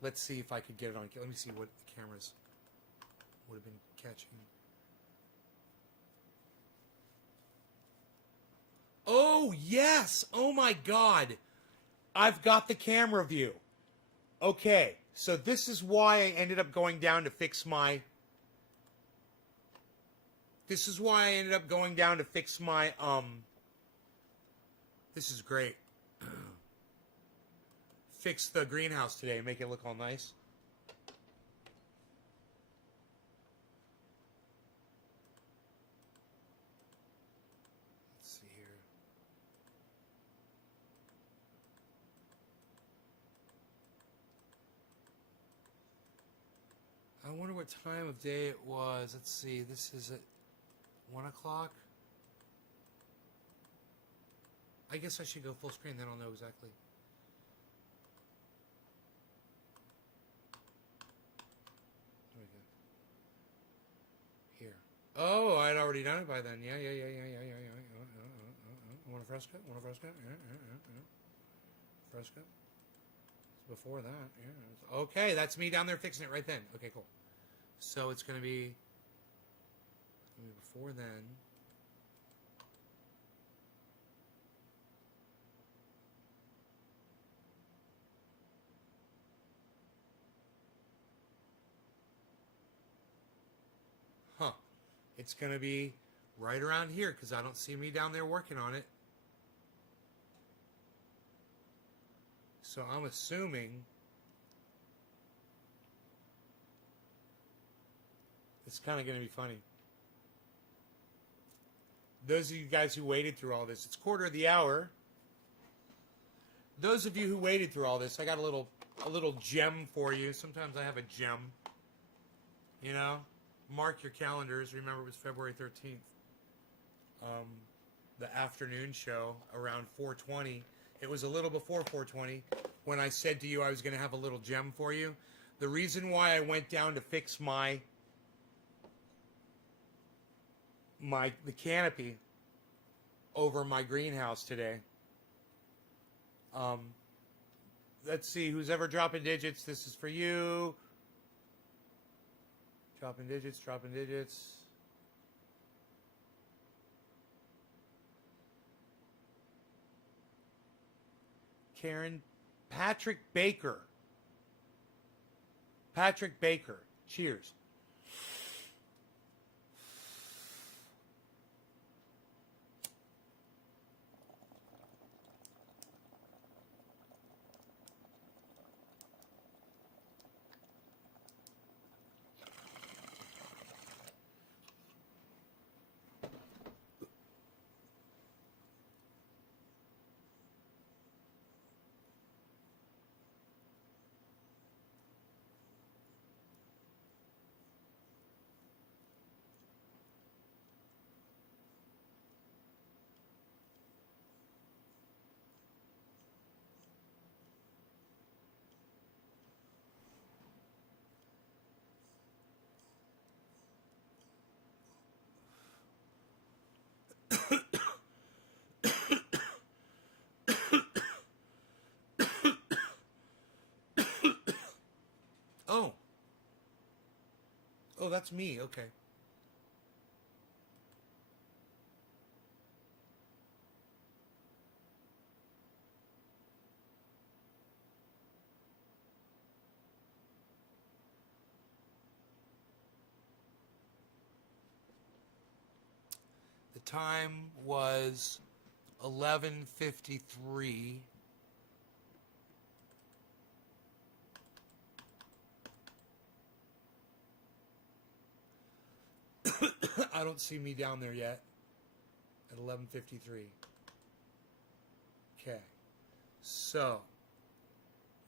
Let's see if I could get it on. Let me see what the cameras would have been catching. Oh, yes. Oh, my God. I've got the camera view. Okay, so this is why I ended up going down to fix my... This is great. Fix the greenhouse today, make it look all nice. Let's see here. I wonder what time of day it was. Let's see. This is at 1 o'clock. I guess I should go full screen, then I'll know exactly. There we go. Here. Oh, I'd already done it by then. Yeah. Want a fresco? Yeah. Fresco? Before that, yeah. Okay, that's me down there fixing it right then. Okay, cool. So it's going to be before then. Huh. It's going to be right around here because I don't see me down there working on it. So I'm assuming it's kind of going to be funny. Those of you guys who waited through all this, it's 1:15. Those of you who waited through all this, I got a little gem for you. Sometimes I have a gem. You know, mark your calendars. Remember, it was February 13th. The afternoon show around 4:20. It was a little before 4:20 when I said to you I was going to have a little gem for you. The reason why I went down to fix the canopy over my greenhouse today. Let's see, who's ever dropping digits, this is for you. Dropping digits. Karen, Patrick Baker. Cheers. Oh, that's me. Okay. The time was 11:53. I don't see me down there yet at 11:53. Okay. So,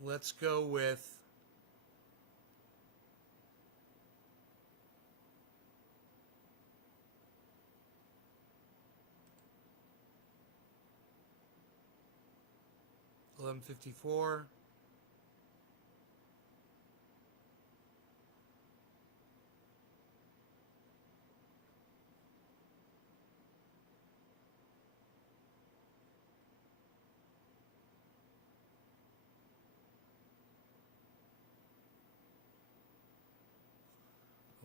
let's go with $11.54.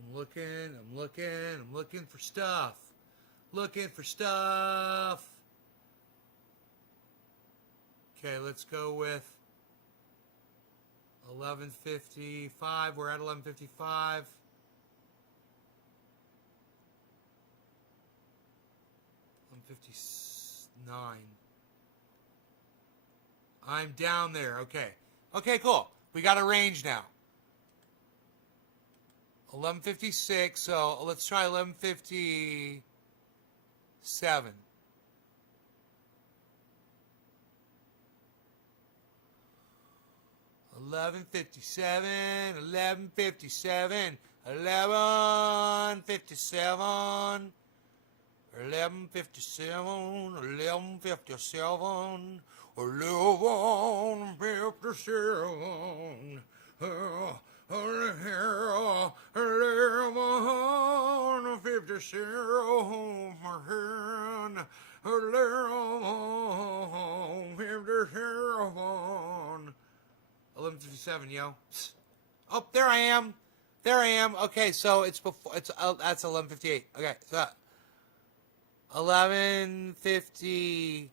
I'm looking for stuff. Looking for stuff. Okay, let's go with 11:55. We're at 11:55. 11:59. I'm down there. Okay. Okay, cool. We got a range now. 11:56. So let's try 11:57. 11:57. 11:57. 11:57. 11:57. 11:57. 11:57. 11:57, yo. Oh, there I am. There I am. Okay, so it's before. It's that's 11:58. Okay, so 11:52.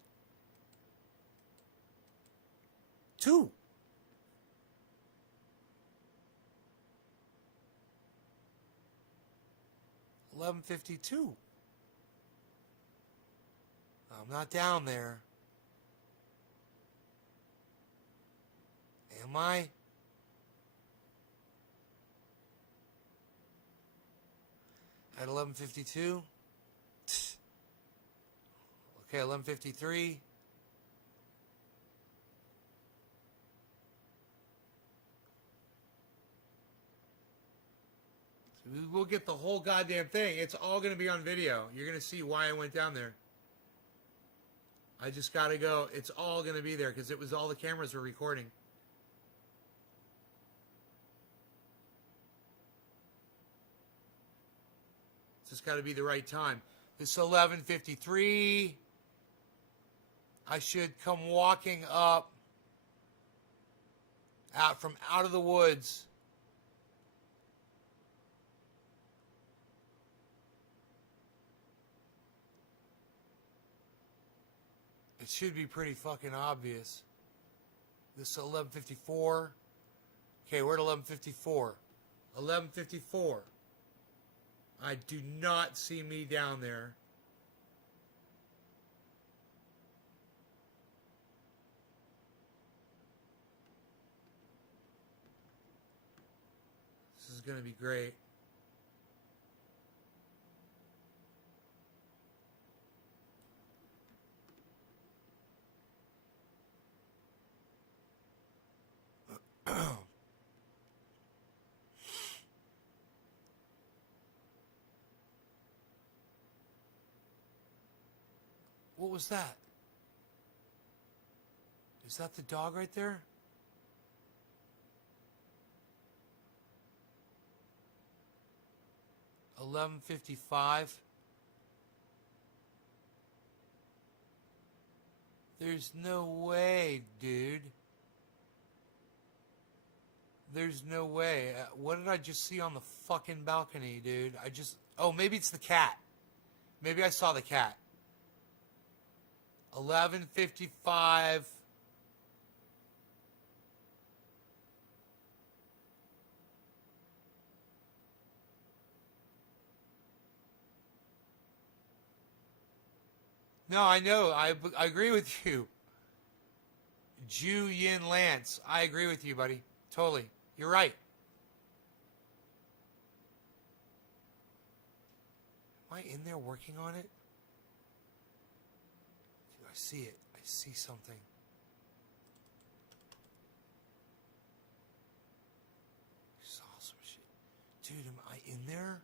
11:52. I'm not down there. Am I? At 11:52. Okay, 11:53. We'll get the whole goddamn thing. It's all going to be on video. You're going to see why I went down there. I just got to go. It's all going to be there because it was all the cameras were recording. It's just got to be the right time. It's 11:53. I should come walking up from out of the woods. It should be pretty fucking obvious. This is 11:54. Okay, we're at 11:54. 11:54. I do not see me down there. This is going to be great. What was that? Is that the dog right there? $11:55. There's no way, dude. There's no way. What did I just see on the fucking balcony, dude? Oh, maybe it's the cat. Maybe I saw the cat. 11:55. No, I know. I agree with you. Ju Yin Lance. I agree with you, buddy. Totally. You're right. Am I in there working on it? Dude, I see it. I see something. I saw some shit. Dude, am I in there?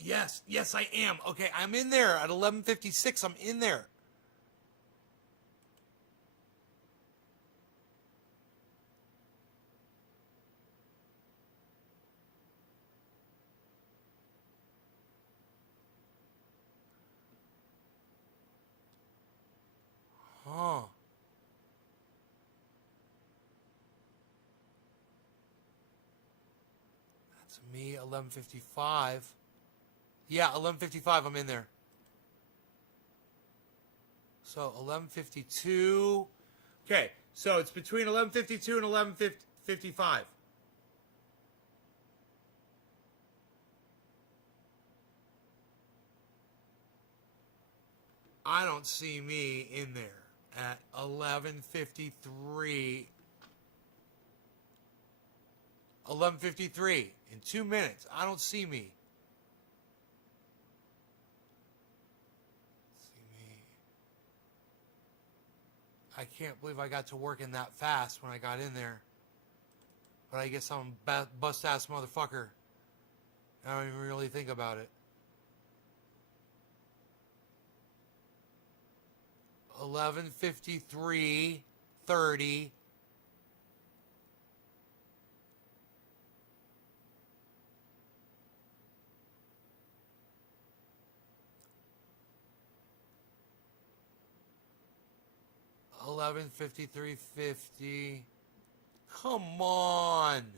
Yes, I am. Okay, I'm in there at 11:56. I'm in there. Huh. That's me, 11:55. Yeah, 11:55, I'm in there. So 11:52. Okay, so it's between 11:52 and 11:55. I don't see me in there at 11:53. 11:53 in 2 minutes. I don't see me. I can't believe I got to working that fast when I got in there. But I guess I'm a bust-ass motherfucker. I don't even really think about it. 11:53:30. $11:53:50. Come on.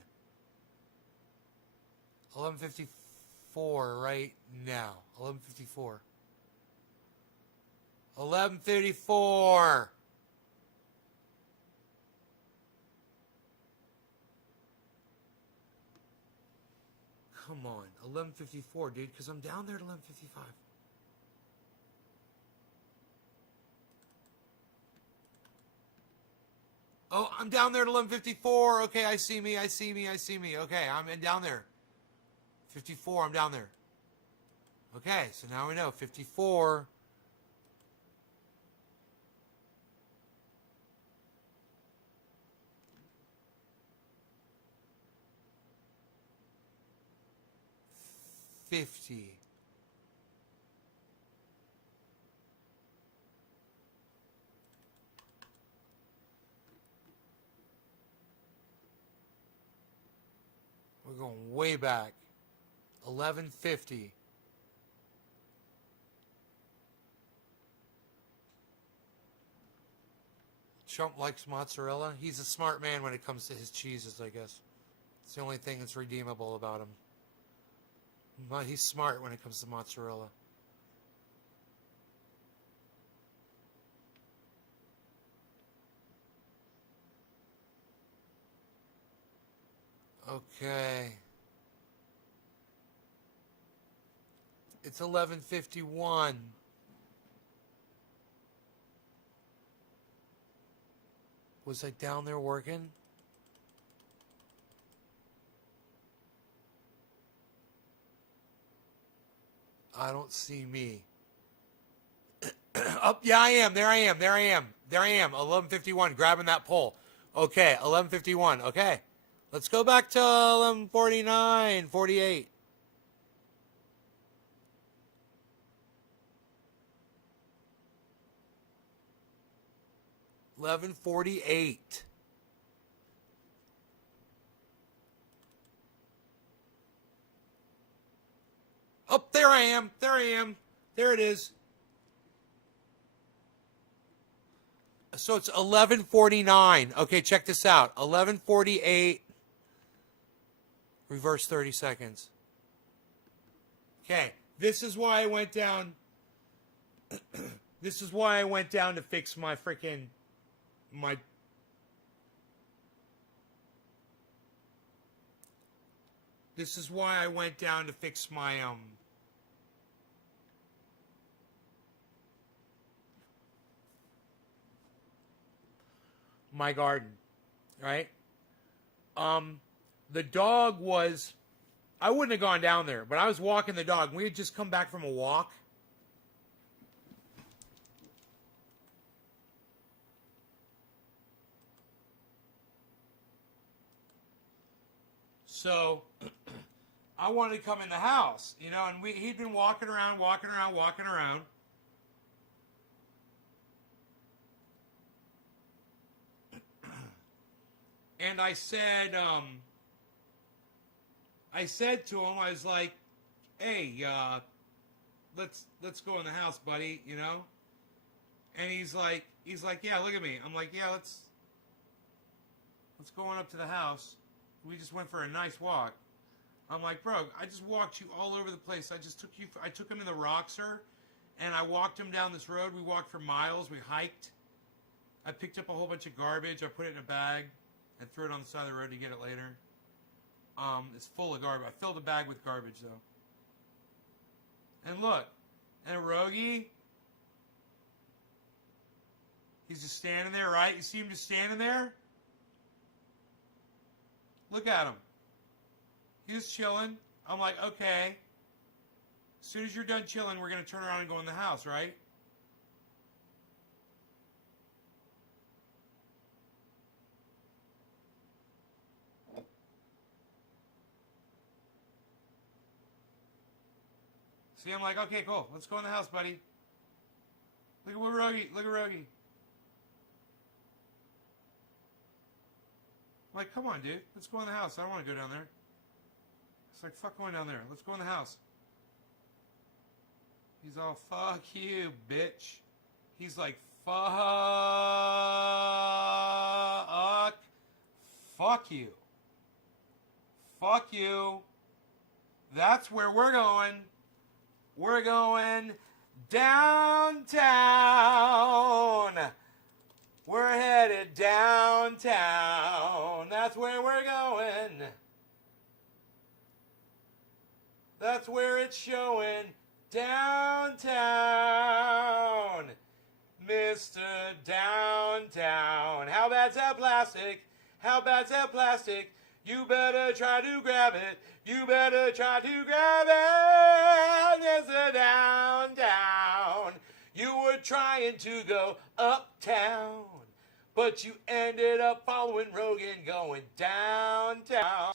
11:54 right now. 11:54. 11:34. Come on. 11:54, dude, because I'm down there at 11:55. Oh, I'm down there at 11:54. Okay, I see me. Okay, I'm down there. 54, I'm down there. Okay, so now we know. 54. $50. We're going way back. 1150. Chump likes mozzarella. He's a smart man when it comes to his cheeses, I guess. It's the only thing that's redeemable about him. But he's smart when it comes to mozzarella. Okay. It's 11:51. Was I down there working? I don't see me. Oh, yeah, I am. There I am. 11:51, grabbing that pole. Okay, 11:51. Okay. Let's go back to 11:49, 48. 11:48. Oh, there I am. There it is. So it's 11:49. Okay, check this out. 11:48. Reverse 30 seconds. Okay, this is why I went down. This is why I went down to fix my freaking my. This is why I went down to fix my garden, right? The dog was, I wouldn't have gone down there, but I was walking the dog. We had just come back from a walk. So I wanted to come in the house, you know, and he'd been walking around. And I said to him, I was like, "Hey, let's go in the house, buddy," you know. And he's like, "Yeah, look at me." I'm like, "Yeah, let's go on up to the house. We just went for a nice walk." I'm like, "Bro, I just walked you all over the place. I took him in the Roxer, and I walked him down this road. We walked for miles. We hiked. I picked up a whole bunch of garbage. I put it in a bag and threw it on the side of the road to get it later. It's full of garbage. I filled the bag with garbage, though. And look, and Rogie, he's just standing there, right? You see him just standing there? Look at him. He's chilling. I'm like, okay. As soon as you're done chilling, we're going to turn around and go in the house, right? See, I'm like, okay, cool. Let's go in the house, buddy. Look at Rogie. Look at Rogie. I'm like, come on, dude. Let's go in the house. I don't want to go down there. It's like, fuck going down there. Let's go in the house. He's all, fuck you, bitch. He's like, fuck you. Fuck you. That's where we're going. We're going downtown. We're headed downtown. That's where we're going. That's where it's showing. Downtown. Mr. Downtown. How bad's that plastic? How bad's that plastic? You better try to grab it. You better try to grab it. Mr. Downtown. You were trying to go uptown, but you ended up following Rogan going downtown.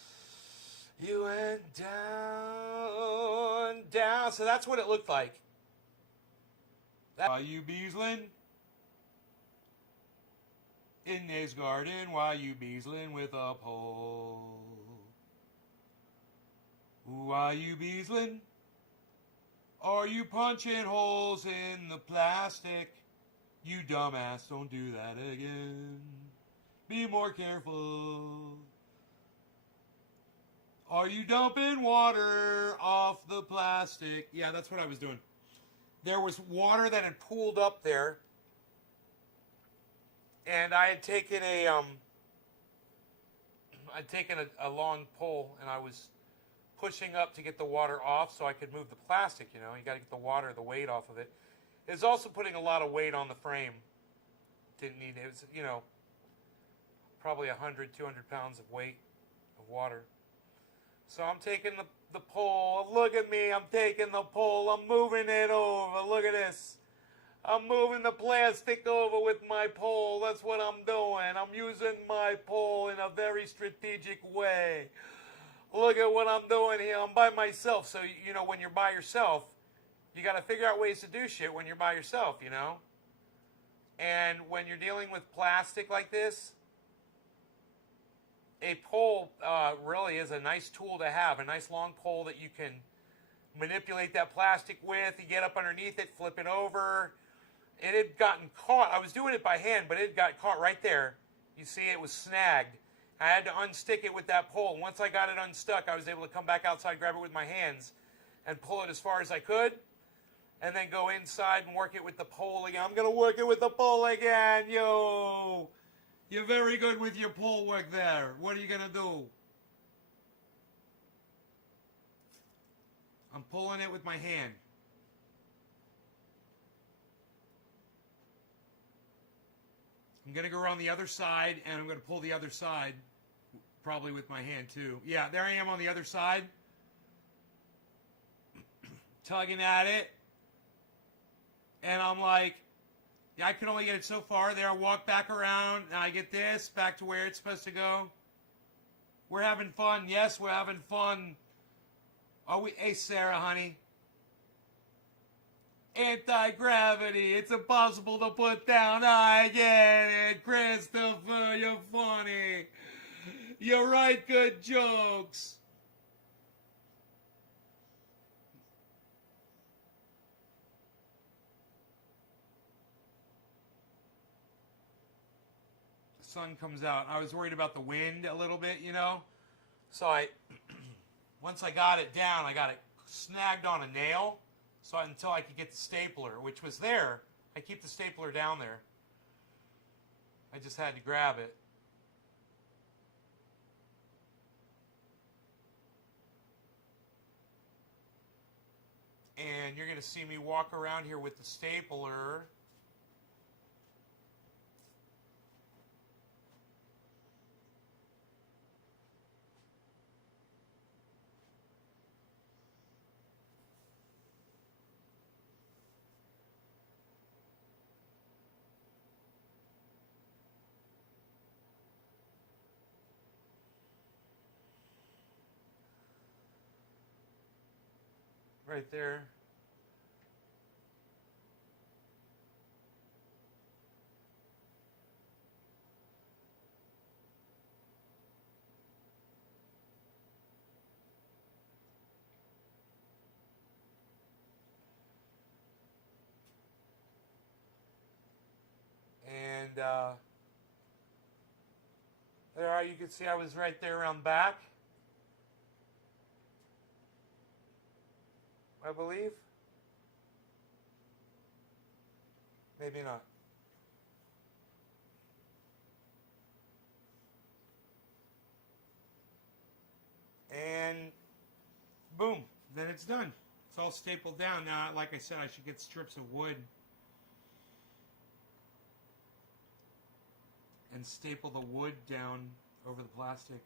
You went down. So that's what it looked like. Why you beasling? In this garden, why you beasling with a pole? Why you beasling? Are you punching holes in the plastic? You dumbass, don't do that again. Be more careful. Are you dumping water off the plastic? Yeah, that's what I was doing. There was water that had pooled up there, and I had taken a long pole, and I was pushing up to get the water off so I could move the plastic, you know. You got to get the water, the weight off of it. It was also putting a lot of weight on the frame. Didn't need it. It was, you know, probably 100, 200 pounds of weight of water. So I'm taking the pole. Look at me. I'm taking the pole. I'm moving it over. Look at this. I'm moving the plastic over with my pole. That's what I'm doing. I'm using my pole in a very strategic way. Look at what I'm doing here. I'm by myself. So, you know, when you're by yourself, you got to figure out ways to do shit when you're by yourself, you know? And when you're dealing with plastic like this, a pole really is a nice tool to have, a nice long pole that you can manipulate that plastic with. You get up underneath it, flip it over, it had gotten caught. I was doing it by hand, but it got caught right there. You see, it was snagged. I had to unstick it with that pole. Once I got it unstuck, I was able to come back outside, grab it with my hands, and pull it as far as I could, and then go inside and work it with the pole again. I'm going to work it with the pole again, yo! You're very good with your pole work there. What are you going to do? I'm pulling it with my hand. I'm going to go around the other side, and I'm going to pull the other side, probably with my hand too. Yeah, there I am on the other side. Tugging at it. And I'm like, I can only get it so far. There, I walk back around, and I get this back to where it's supposed to go. We're having fun. Yes, we're having fun. Are we? Hey, Sarah, honey. Anti-gravity. It's impossible to put down. I get it. Christopher, you're funny. You write good jokes. The sun comes out. I was worried about the wind a little bit, you know. So once I got it down, I got it snagged on a nail. So until I could get the stapler, which was there, I keep the stapler down there. I just had to grab it. And you're going to see me walk around here with the stapler. Right there. And there you can see I was right there around back, I believe. Maybe not. And boom, then it's done. It's all stapled down. Now, like I said, I should get strips of wood and staple the wood down over the plastic.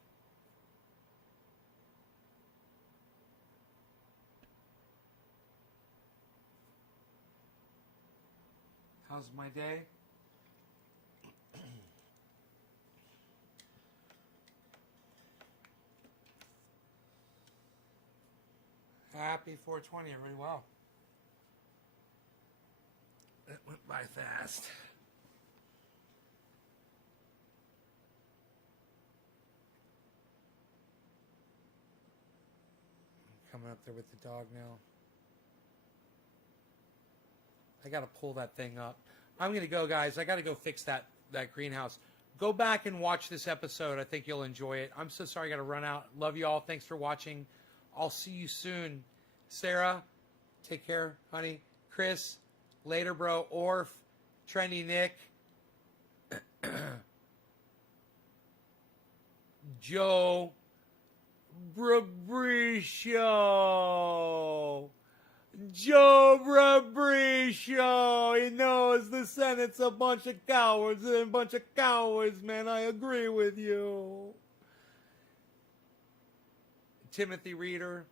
How's my day? Happy 420, everybody. Wow. That went by fast. I'm coming up there with the dog now. I got to pull that thing up. I'm going to go, guys. I got to go fix that greenhouse. Go back and watch this episode. I think you'll enjoy it. I'm so sorry I got to run out. Love you all. Thanks for watching. I'll see you soon. Sarah, take care, honey. Chris, later, bro. Orf, Trendy Nick, Joe, Brabricio. Joe Brabricio. He knows the Senate's a bunch of cowards. They're a bunch of cowards, man. I agree with you. Timothy Reeder.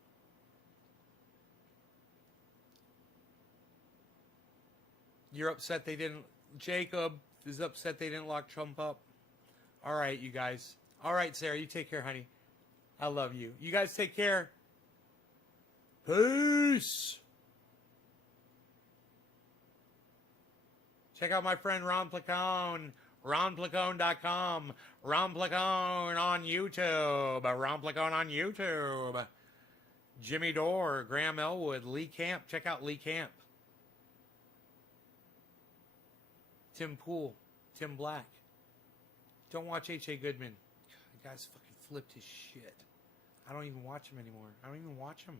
You're upset they didn't. Jacob is upset they didn't lock Trump up. All right, you guys. All right, Sarah, you take care, honey. I love you. You guys take care. Peace. Check out my friend Ron Placone. RonPlacone.com. Ron Placone on YouTube. Ron Placone on YouTube. Jimmy Dore, Graham Elwood, Lee Camp. Check out Lee Camp. Tim Pool, Tim Black. Don't watch H.A. Goodman. The guy's fucking flipped his shit. I don't even watch him anymore. I don't even watch him.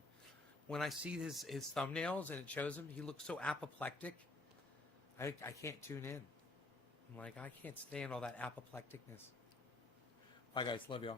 When I see his thumbnails and it shows him, he looks so apoplectic. I can't tune in. I'm like, I can't stand all that apoplecticness. Bye, guys. Love y'all.